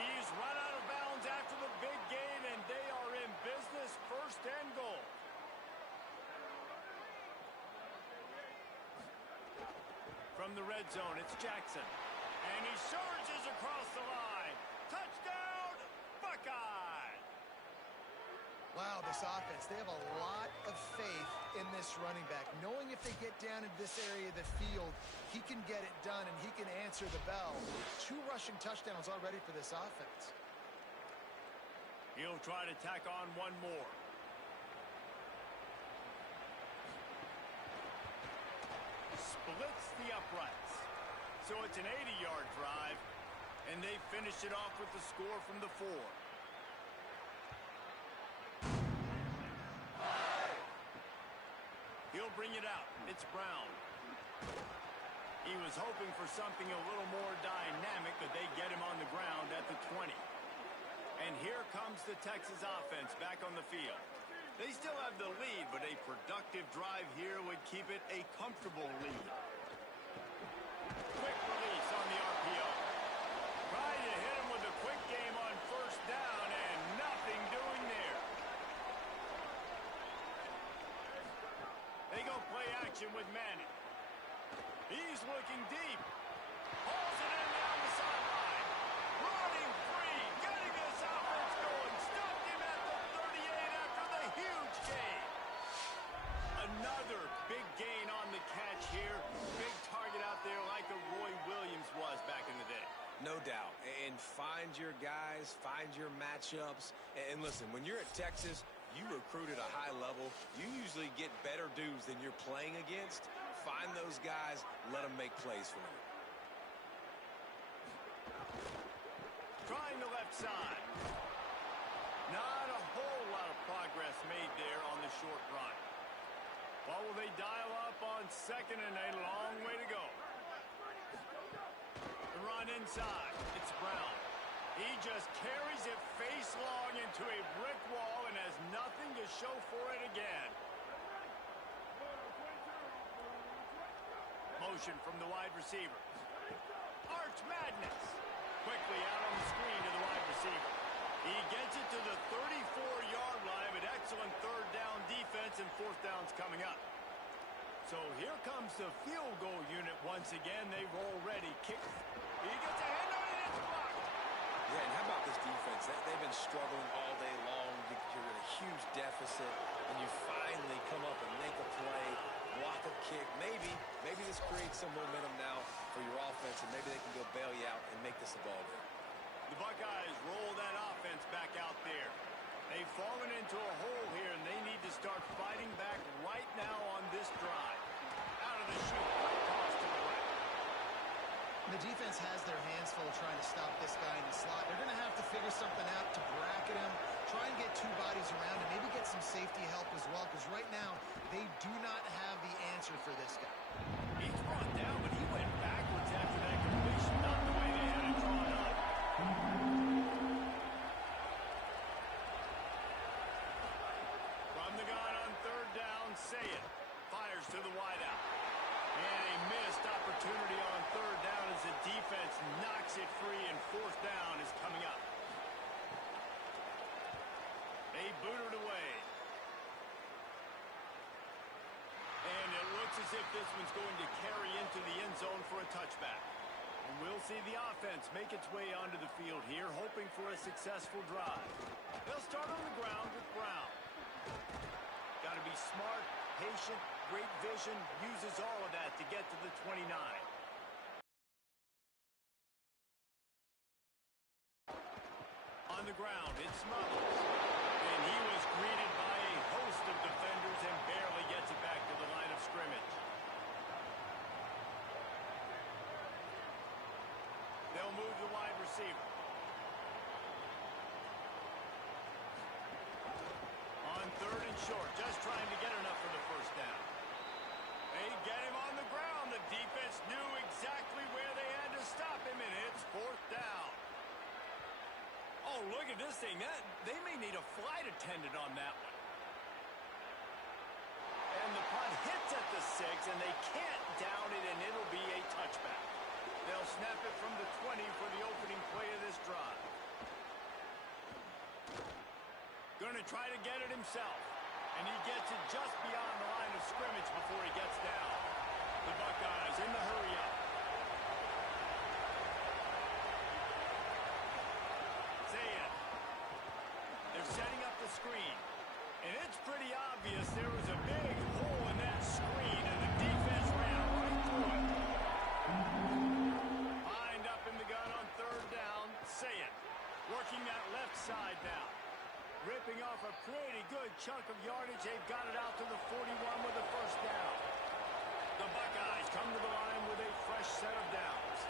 He's run out of bounds after the big gain, and they are in business. 1st and goal. From the red zone, it's Jackson. And he surges across the line. Touchdown, Buckeye! Wow, this offense, they have a lot of faith in this running back, knowing if they get down into this area of the field, he can get it done and he can answer the bell. 2 rushing touchdowns already for this offense. He'll try to tack on one more. Splits the uprights. So it's an 80-yard drive, and they finish it off with the score from the 4. He'll bring it out. It's Brown. He was hoping for something a little more dynamic, but they get him on the ground at the 20. And here comes the Texas offense back on the field. They still have the lead, but a productive drive here would keep it a comfortable lead. Quick release on the RPO. Trying to hit him with a quick game on 1st down, and nothing doing there. They go play action with Manning. He's looking deep. Hauls it in down the sideline. Running free. Getting this offense going. Stopped him at the 38 after the huge gain. Another big gain on the catch here. Big target out there like a Roy Williams was back in the day. No doubt. And find your guys, find your matchups. And listen, when you're at Texas, you recruit at a high level. You usually get better dudes than you're playing against. Find those guys, let them make plays for you. Trying the left side. Not a whole lot of progress made there on the short run. Well, will they dial up on 2nd and a long way to go? The run inside. It's Brown. He just carries it face long into a brick wall and has nothing to show for it again. Motion from the wide receiver. Arch Madness. Quickly out on the screen to the wide receiver. He gets it to the 34-yard line, but excellent 3rd down defense, and 4th down's coming up. So here comes the field goal unit once again. They've already kicked. He gets a hand on it, it's blocked. Yeah, and how about this defense? They've been struggling all day long. You're in a huge deficit, and you finally come up and make a play, block a kick. Maybe this creates some momentum now for your offense, and maybe they can go bail you out and make this a ball game. The Buckeyes roll that offense back out there. They've fallen into a hole here, and they need to start fighting back right now on this drive. Out of the chute, toss to the right. The defense has their hands full trying to stop this guy in the slot. They're going to have to figure something out to bracket him, try and get 2 bodies around him, maybe get some safety help as well, because right now they do not have the answer for this guy. He's brought down, but he went backwards after that completion, not the way they had it drawn up. Saying fires to the wideout. And a missed opportunity on third down as the defense knocks it free, and fourth down is coming up. They boot it away. And it looks as if this one's going to carry into the end zone for a touchback. And we'll see the offense make its way onto the field here, hoping for a successful drive. They'll start on the ground with Brown. Got to be smart, patient, great vision, uses all of that to get to the 29. On the ground, it's Smothers. And he was greeted by a host of defenders and barely gets it back to the line of scrimmage. They'll move the wide receiver. On third and short, just trying to get enough for the first down. They get him on the ground. The defense knew exactly where they had to stop him, and it's fourth down. Oh, look at this thing. They may need a flight attendant on that one. And the punt hits at the 6, and they can't down it, and it'll be a touchback. They'll snap it from the 20 for the opening play of this drive. Going to try to get it himself. And he gets it just beyond the line of scrimmage before he gets down. The Buckeyes in the hurry-up. They're setting up the screen. And it's pretty obvious there was a big hole in that screen, and the defense ran right through it. Lined up in the gun on third down. Saying, working that left side now. Ripping off a pretty good chunk of yardage. They've got it out to the 41 with the first down. The Buckeyes come to the line with a fresh set of downs.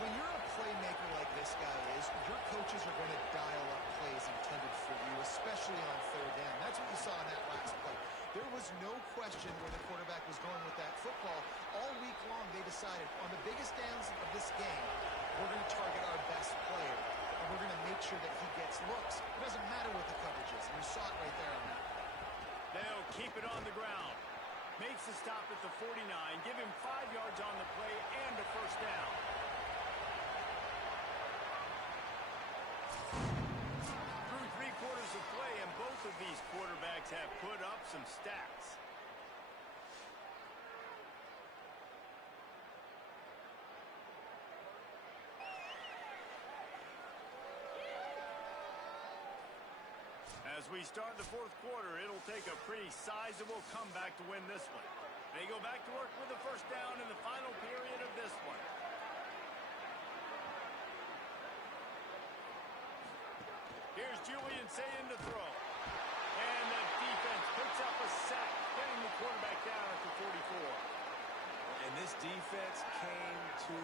When you're a playmaker like this guy is, your coaches are going to dial up plays intended for you, especially on third down. That's what you saw in that last play. There was no question where the quarterback was going with that football. All week long, they decided, on the biggest downs of this game, we're going to target our best player, and we're going to make sure that he gets looks. It doesn't matter what the coverage is, and you saw it right there on that. They'll keep it on the ground. Makes the stop at the 49. Give him 5 yards on the play and a first down. Through 3 quarters of play, and both of these quarterbacks have put up some stats. As we start the fourth quarter, it'll take a pretty sizable comeback to win this one. They go back to work with the first down in the final period of this one. Here's Julian Saying to throw. And the defense picks up a sack, getting the quarterback down at the 44. And this defense came to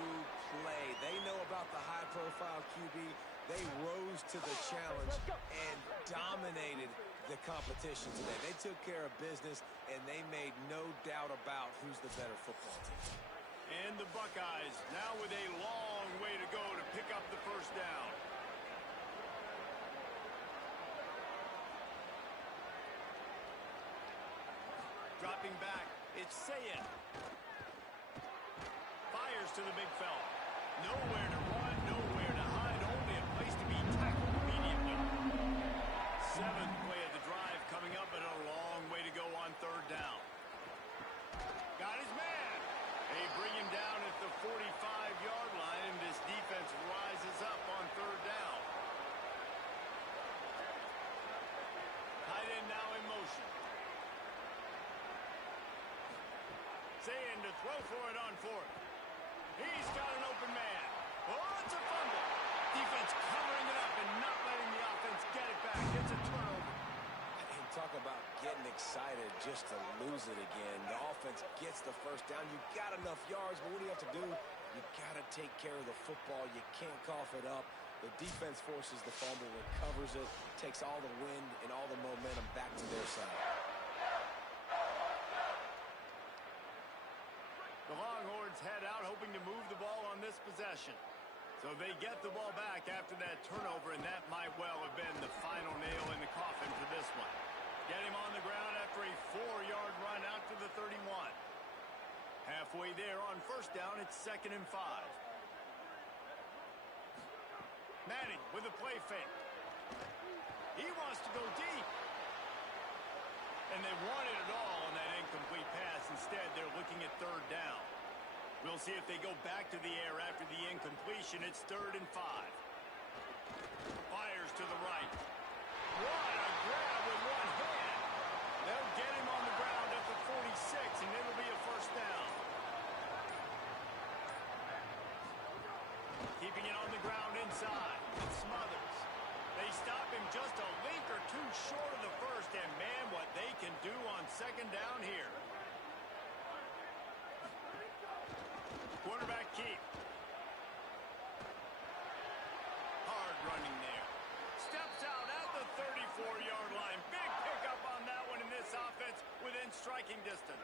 play. They know about the high-profile QB. They rose to the challenge and dominated the competition today. They took care of business, and they made no doubt about who's the better football team. And the Buckeyes now with a long way to go to pick up the first down. Dropping back, it's Saying. Fires to the big fella. Nowhere to run, nowhere to hide, only a place to be tackled immediately. 7th play of the drive coming up, and a long way to go on third down. Got his man. They bring him down at the 45-yard line, and this defense rises up on third down. Tight end now in motion. Saying to throw for it on fourth. He's got an open man. Oh, it's a fumble. Defense covering it up and not letting the offense get it back. It's a turnover. And talk about getting excited just to lose it again. The offense gets the first down. You got enough yards, but what do you have to do? You got to take care of the football. You can't cough it up. The defense forces the fumble, recovers it, takes all the wind and all the momentum back to their side. The Longhorns head out hoping to move the ball on this possession. So they get the ball back after that turnover, and that might well have been the final nail in the coffin for this one. Get him on the ground after a 4-yard run halfway there on first down. It's 2nd and 5. Manning with a play fake. He wants to go deep. And they wanted it all on that incomplete pass. Instead, they're looking at 3rd down. We'll see if they go back to the air after the incompletion. It's 3rd and 5. Fires to the right. What a grab with one hand. They'll get him on the ground at the 46, and it'll be a first down. Keeping it on the ground inside. It's Smothers. They stop him just a link or two short of the first, and man, what they can do on 2nd down here. Quarterback keep. Hard running there. Steps out at the 34-yard line. Big pickup on that one in this offense within striking distance.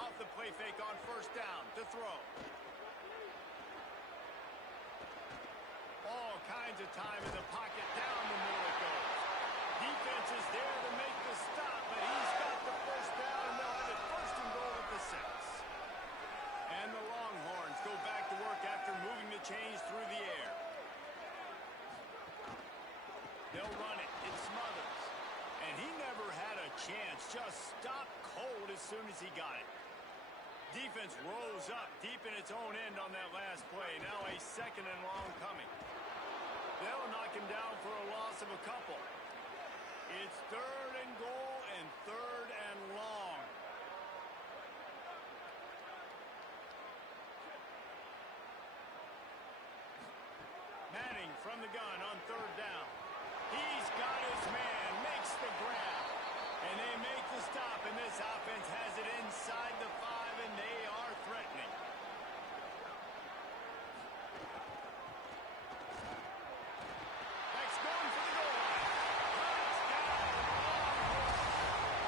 Off the play fake on first down to throw. All kinds of time in the pocket. Down the middle it goes. Defense is there to make the stop, but he's got the first down, and they'll have it 1st and goal at the 6. And the Longhorns go back to work after moving the chains through the air. They'll run it. It's Smothers. And he never had a chance. Just stopped cold as soon as he got it. Defense rose up deep in its own end on that last play. Now a 2nd and long coming. They'll knock him down for a loss of a couple. It's 3rd and goal and 3rd and long. Manning from the gun on 3rd down. He's got his man, makes the grab. And they make the stop, and this offense has it inside the 5, and they are threatening. Next going for the goal line. Touchdown, Longhorns.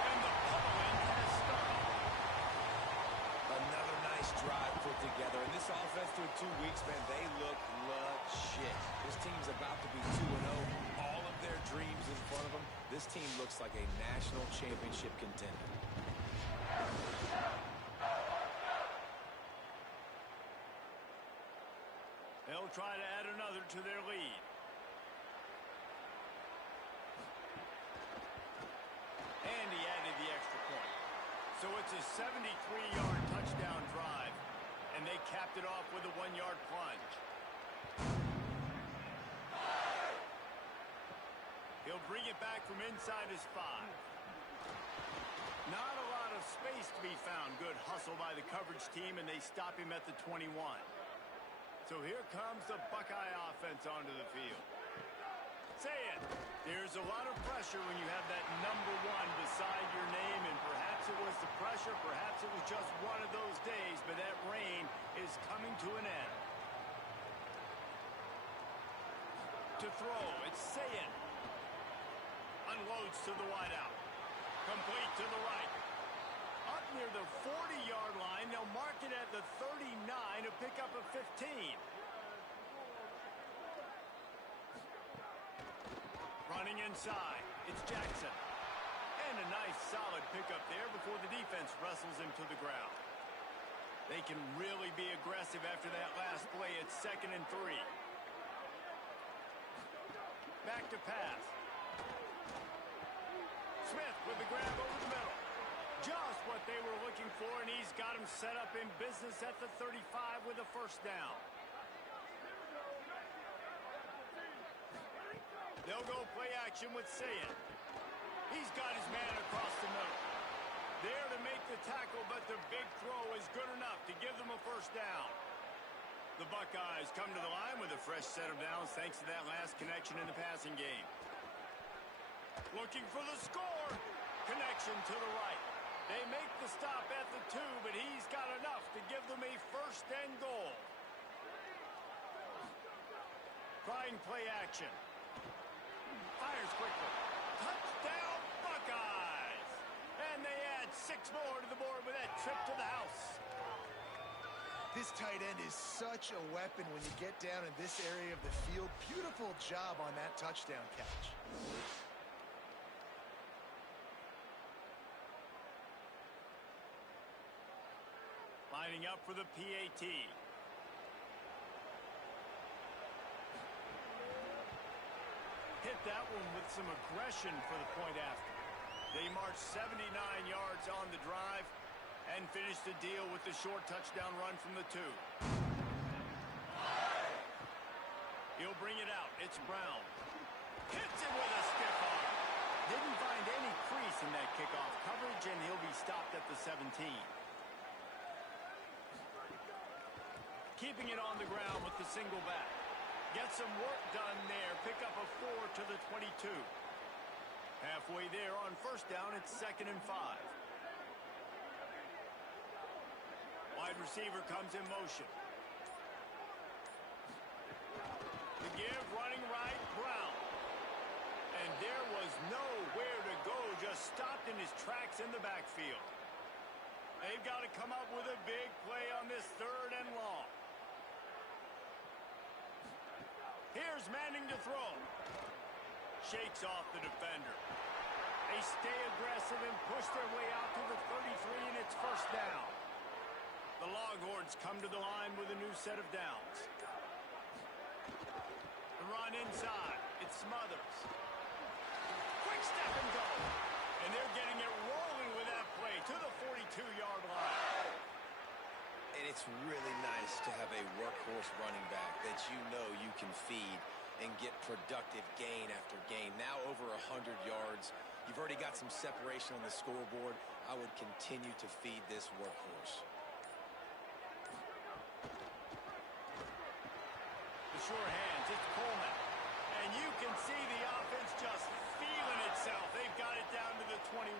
And the pummeling has started. Another nice drive put together. And this offense through 2 weeks, man, they look legit. This team's about to be 2-0. All of their dreams in front of them. This team looks like a national championship contender. They'll try to add another to their lead. And he added the extra point. So it's a 73-yard touchdown drive. And they capped it off with a 1-yard plunge. He'll bring it back from inside his 5. Not a lot of space to be found. Good hustle by the coverage team, and they stop him at the 21. So here comes the Buckeye offense onto the field. Say it. There's a lot of pressure when you have that number 1 beside your name, and perhaps it was the pressure, perhaps it was just one of those days, but that reign is coming to an end. To throw, it's Sayin. Unloads to the wideout. Complete to the right. Up near the 40-yard line, they'll mark it at the 39 to pick up a 15. Running inside, it's Jackson. And a nice solid pickup there before the defense wrestles him to the ground. They can really be aggressive after that last play. It's 2nd and 3. Back to pass. Smith with the grab over the middle. Just what they were looking for, and he's got him set up in business at the 35 with a first down. They'll go play action with Sayin. He's got his man across the middle. There to make the tackle, but the big throw is good enough to give them a first down. The Buckeyes come to the line with a fresh set of downs thanks to that last connection in the passing game. Looking for the score. Connection to the right. They make the stop at the 2, but he's got enough to give them a 1st and goal. Trying play action. Fires quickly. Touchdown, Buckeyes! And they add 6 more to the board with that trip to the house. This tight end is such a weapon when you get down in this area of the field. Beautiful job on that touchdown catch. Lining up for the PAT. Hit that one with some aggression for the point after. They marched 79 yards on the drive and finished the deal with the short touchdown run from the 2. He'll bring it out. It's Brown. Hits it with a stiff arm. Didn't find any crease in that kickoff coverage, and he'll be stopped at the 17. Keeping it on the ground with the single back. Get some work done there. Pick up a 4 to the 22. Halfway there on first down, it's 2nd and 5. Wide receiver comes in motion. The give, running right, Brown. And there was nowhere to go, just stopped in his tracks in the backfield. They've got to come up with a big play on this 3rd and long. Here's Manning to throw. Shakes off the defender. They stay aggressive and push their way out to the 33, and it's first down. The Longhorns come to the line with a new set of downs. The run inside. It's Smothers. Quick step and go. And they're getting it rolling with that play to the 42-yard line. And it's really nice to have a workhorse running back that you know you can feed and get productive gain after gain. Now over 100 yards. You've already got some separation on the scoreboard. I would continue to feed this workhorse. The sure hands, it's Coleman. And you can see the offense just feeling itself. They've got it down to the 21.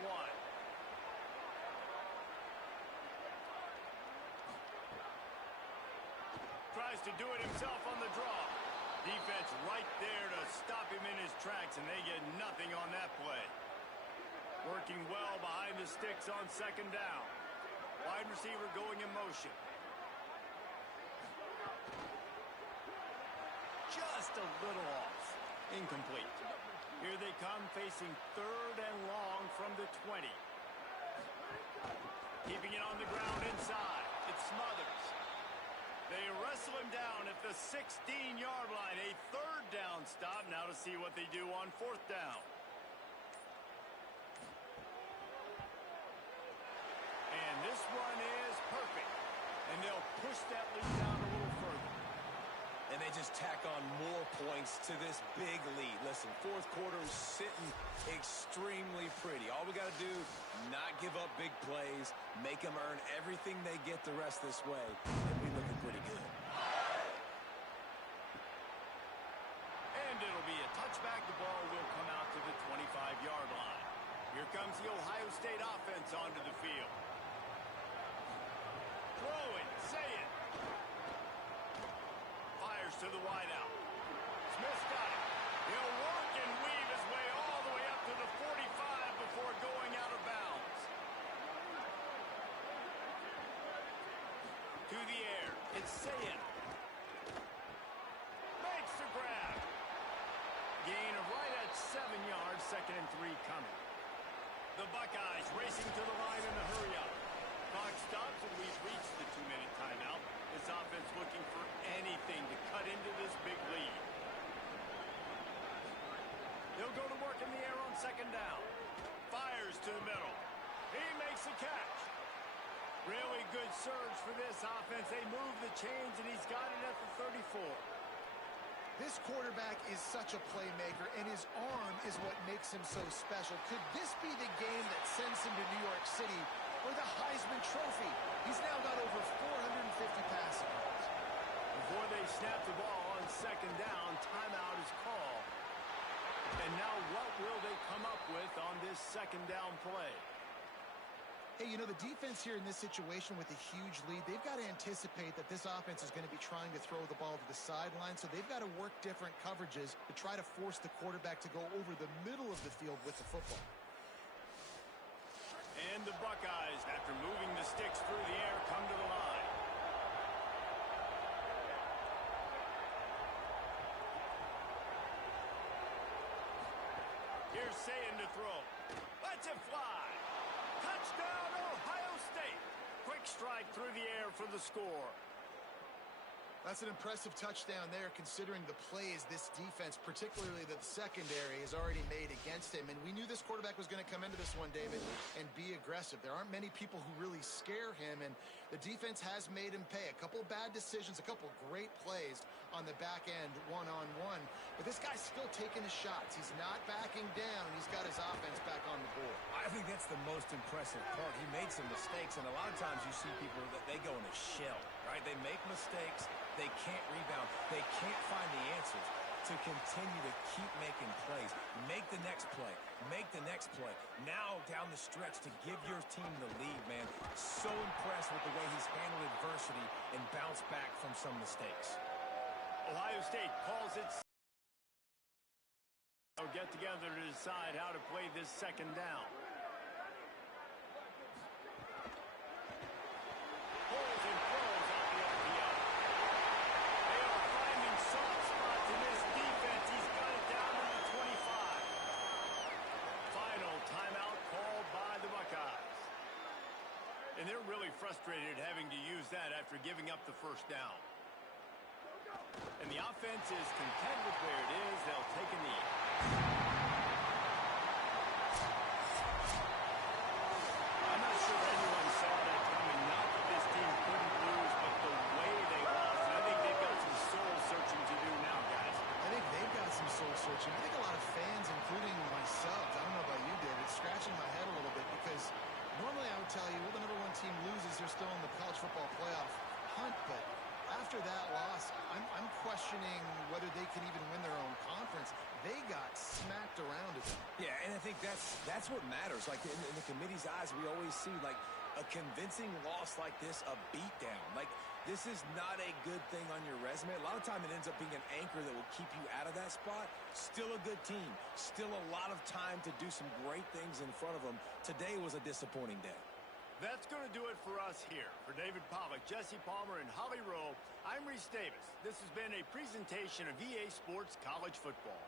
Tries to do it himself on the draw. Defense right there to stop him in his tracks, and they get nothing on that play. Working well behind the sticks on 2nd down. Wide receiver going in motion. Just a little off. Incomplete. Here they come facing 3rd and long from the 20. Keeping it on the ground inside. It's Smothers. They wrestle him down at the 16-yard line. A 3rd down stop. Now to see what they do on 4th down. And this one is perfect. And they'll push that lead down a little further. And they just tack on more points to this big lead. Listen, 4th quarter is sitting extremely pretty. All we got to do, not give up big plays, make them earn everything they get the rest this way, and we looking pretty good. And it'll be a touchback. The ball will come out to the 25-yard line. Here comes the Ohio State offense onto the field. Throwing, say it. Fires to the wideout. Smith's got it. He'll work and weave his way all the way up to the 45 before going out of bounds. To the air. It's Sayin. Makes the grab. Gain of right at 7 yards. 2nd and 3 coming. The Buckeyes racing to the line in a hurry up. Clock stops and we've reached the 2-minute timeout. This offense looking for anything to cut into this big lead. They'll go to work in the air on 2nd down. Fires to the middle. He makes the catch. Really good surge for this offense. They move the chains, and he's got it at the 34. This quarterback is such a playmaker, and his arm is what makes him so special. Could this be the game that sends him to New York City for the Heisman Trophy? He's now got over 450 passing yards. Before they snap the ball on 2nd down, timeout is called. And now what will they come up with on this 2nd down play? Hey, you know, the defense here in this situation with a huge lead, they've got to anticipate that this offense is going to be trying to throw the ball to the sideline, so they've got to work different coverages to try to force the quarterback to go over the middle of the field with the football. And the Buckeyes, after moving the sticks through the air, come to the line. Here's Sayin to throw. Lets it fly. Touchdown, Ohio State. Quick strike through the air for the score. That's an impressive touchdown there, considering the plays this defense, particularly the secondary, has already made against him. And we knew this quarterback was going to come into this one, David, and be aggressive. There aren't many people who really scare him, and the defense has made him pay. A couple bad decisions, a couple great plays on the back end, one-on-one. But this guy's still taking his shots. He's not backing down, and he's got his offense back on the board. I think that's the most impressive part. He made some mistakes, and a lot of times you see people that they go in a shell, right? They make mistakes. They can't rebound. They can't find the answers to continue to keep making plays. Make the next play. Make the next play. Now down the stretch to give your team the lead, man. So impressed with the way he's handled adversity and bounced back from some mistakes. Ohio State calls it. They'll get together to decide how to play this second down. Pulls and throws out the RPO. They are finding soft spots in this defense. He's got it down to the 25. Final timeout called by the Buckeyes. And they're really frustrated having to use that after giving up the first down. And the offense is content with where it is. They'll take a knee. I'm not sure anyone saw that coming. Not that this team couldn't lose, but the way they lost. And I think they've got some soul searching to do now, guys. I think they've got some soul searching. I think a lot of fans, including myself, I don't know about you, David, scratching my head a little bit because normally I would tell you, well, the number one team loses, they're still in the college football playoff hunt, but after that loss, I'm questioning whether they can even win their own conference. They got smacked around it. Yeah, and I think that's what matters. Like in the committee's eyes, we always see like a convincing loss like this, a beatdown. Like this is not a good thing on your resume. A lot of time it ends up being an anchor that will keep you out of that spot. Still a good team. Still a lot of time to do some great things in front of them. Today was a disappointing day. That's going to do it for us here. For David Pollack, Jesse Palmer, and Holly Rowe, I'm Reese Davis. This has been a presentation of EA Sports College Football.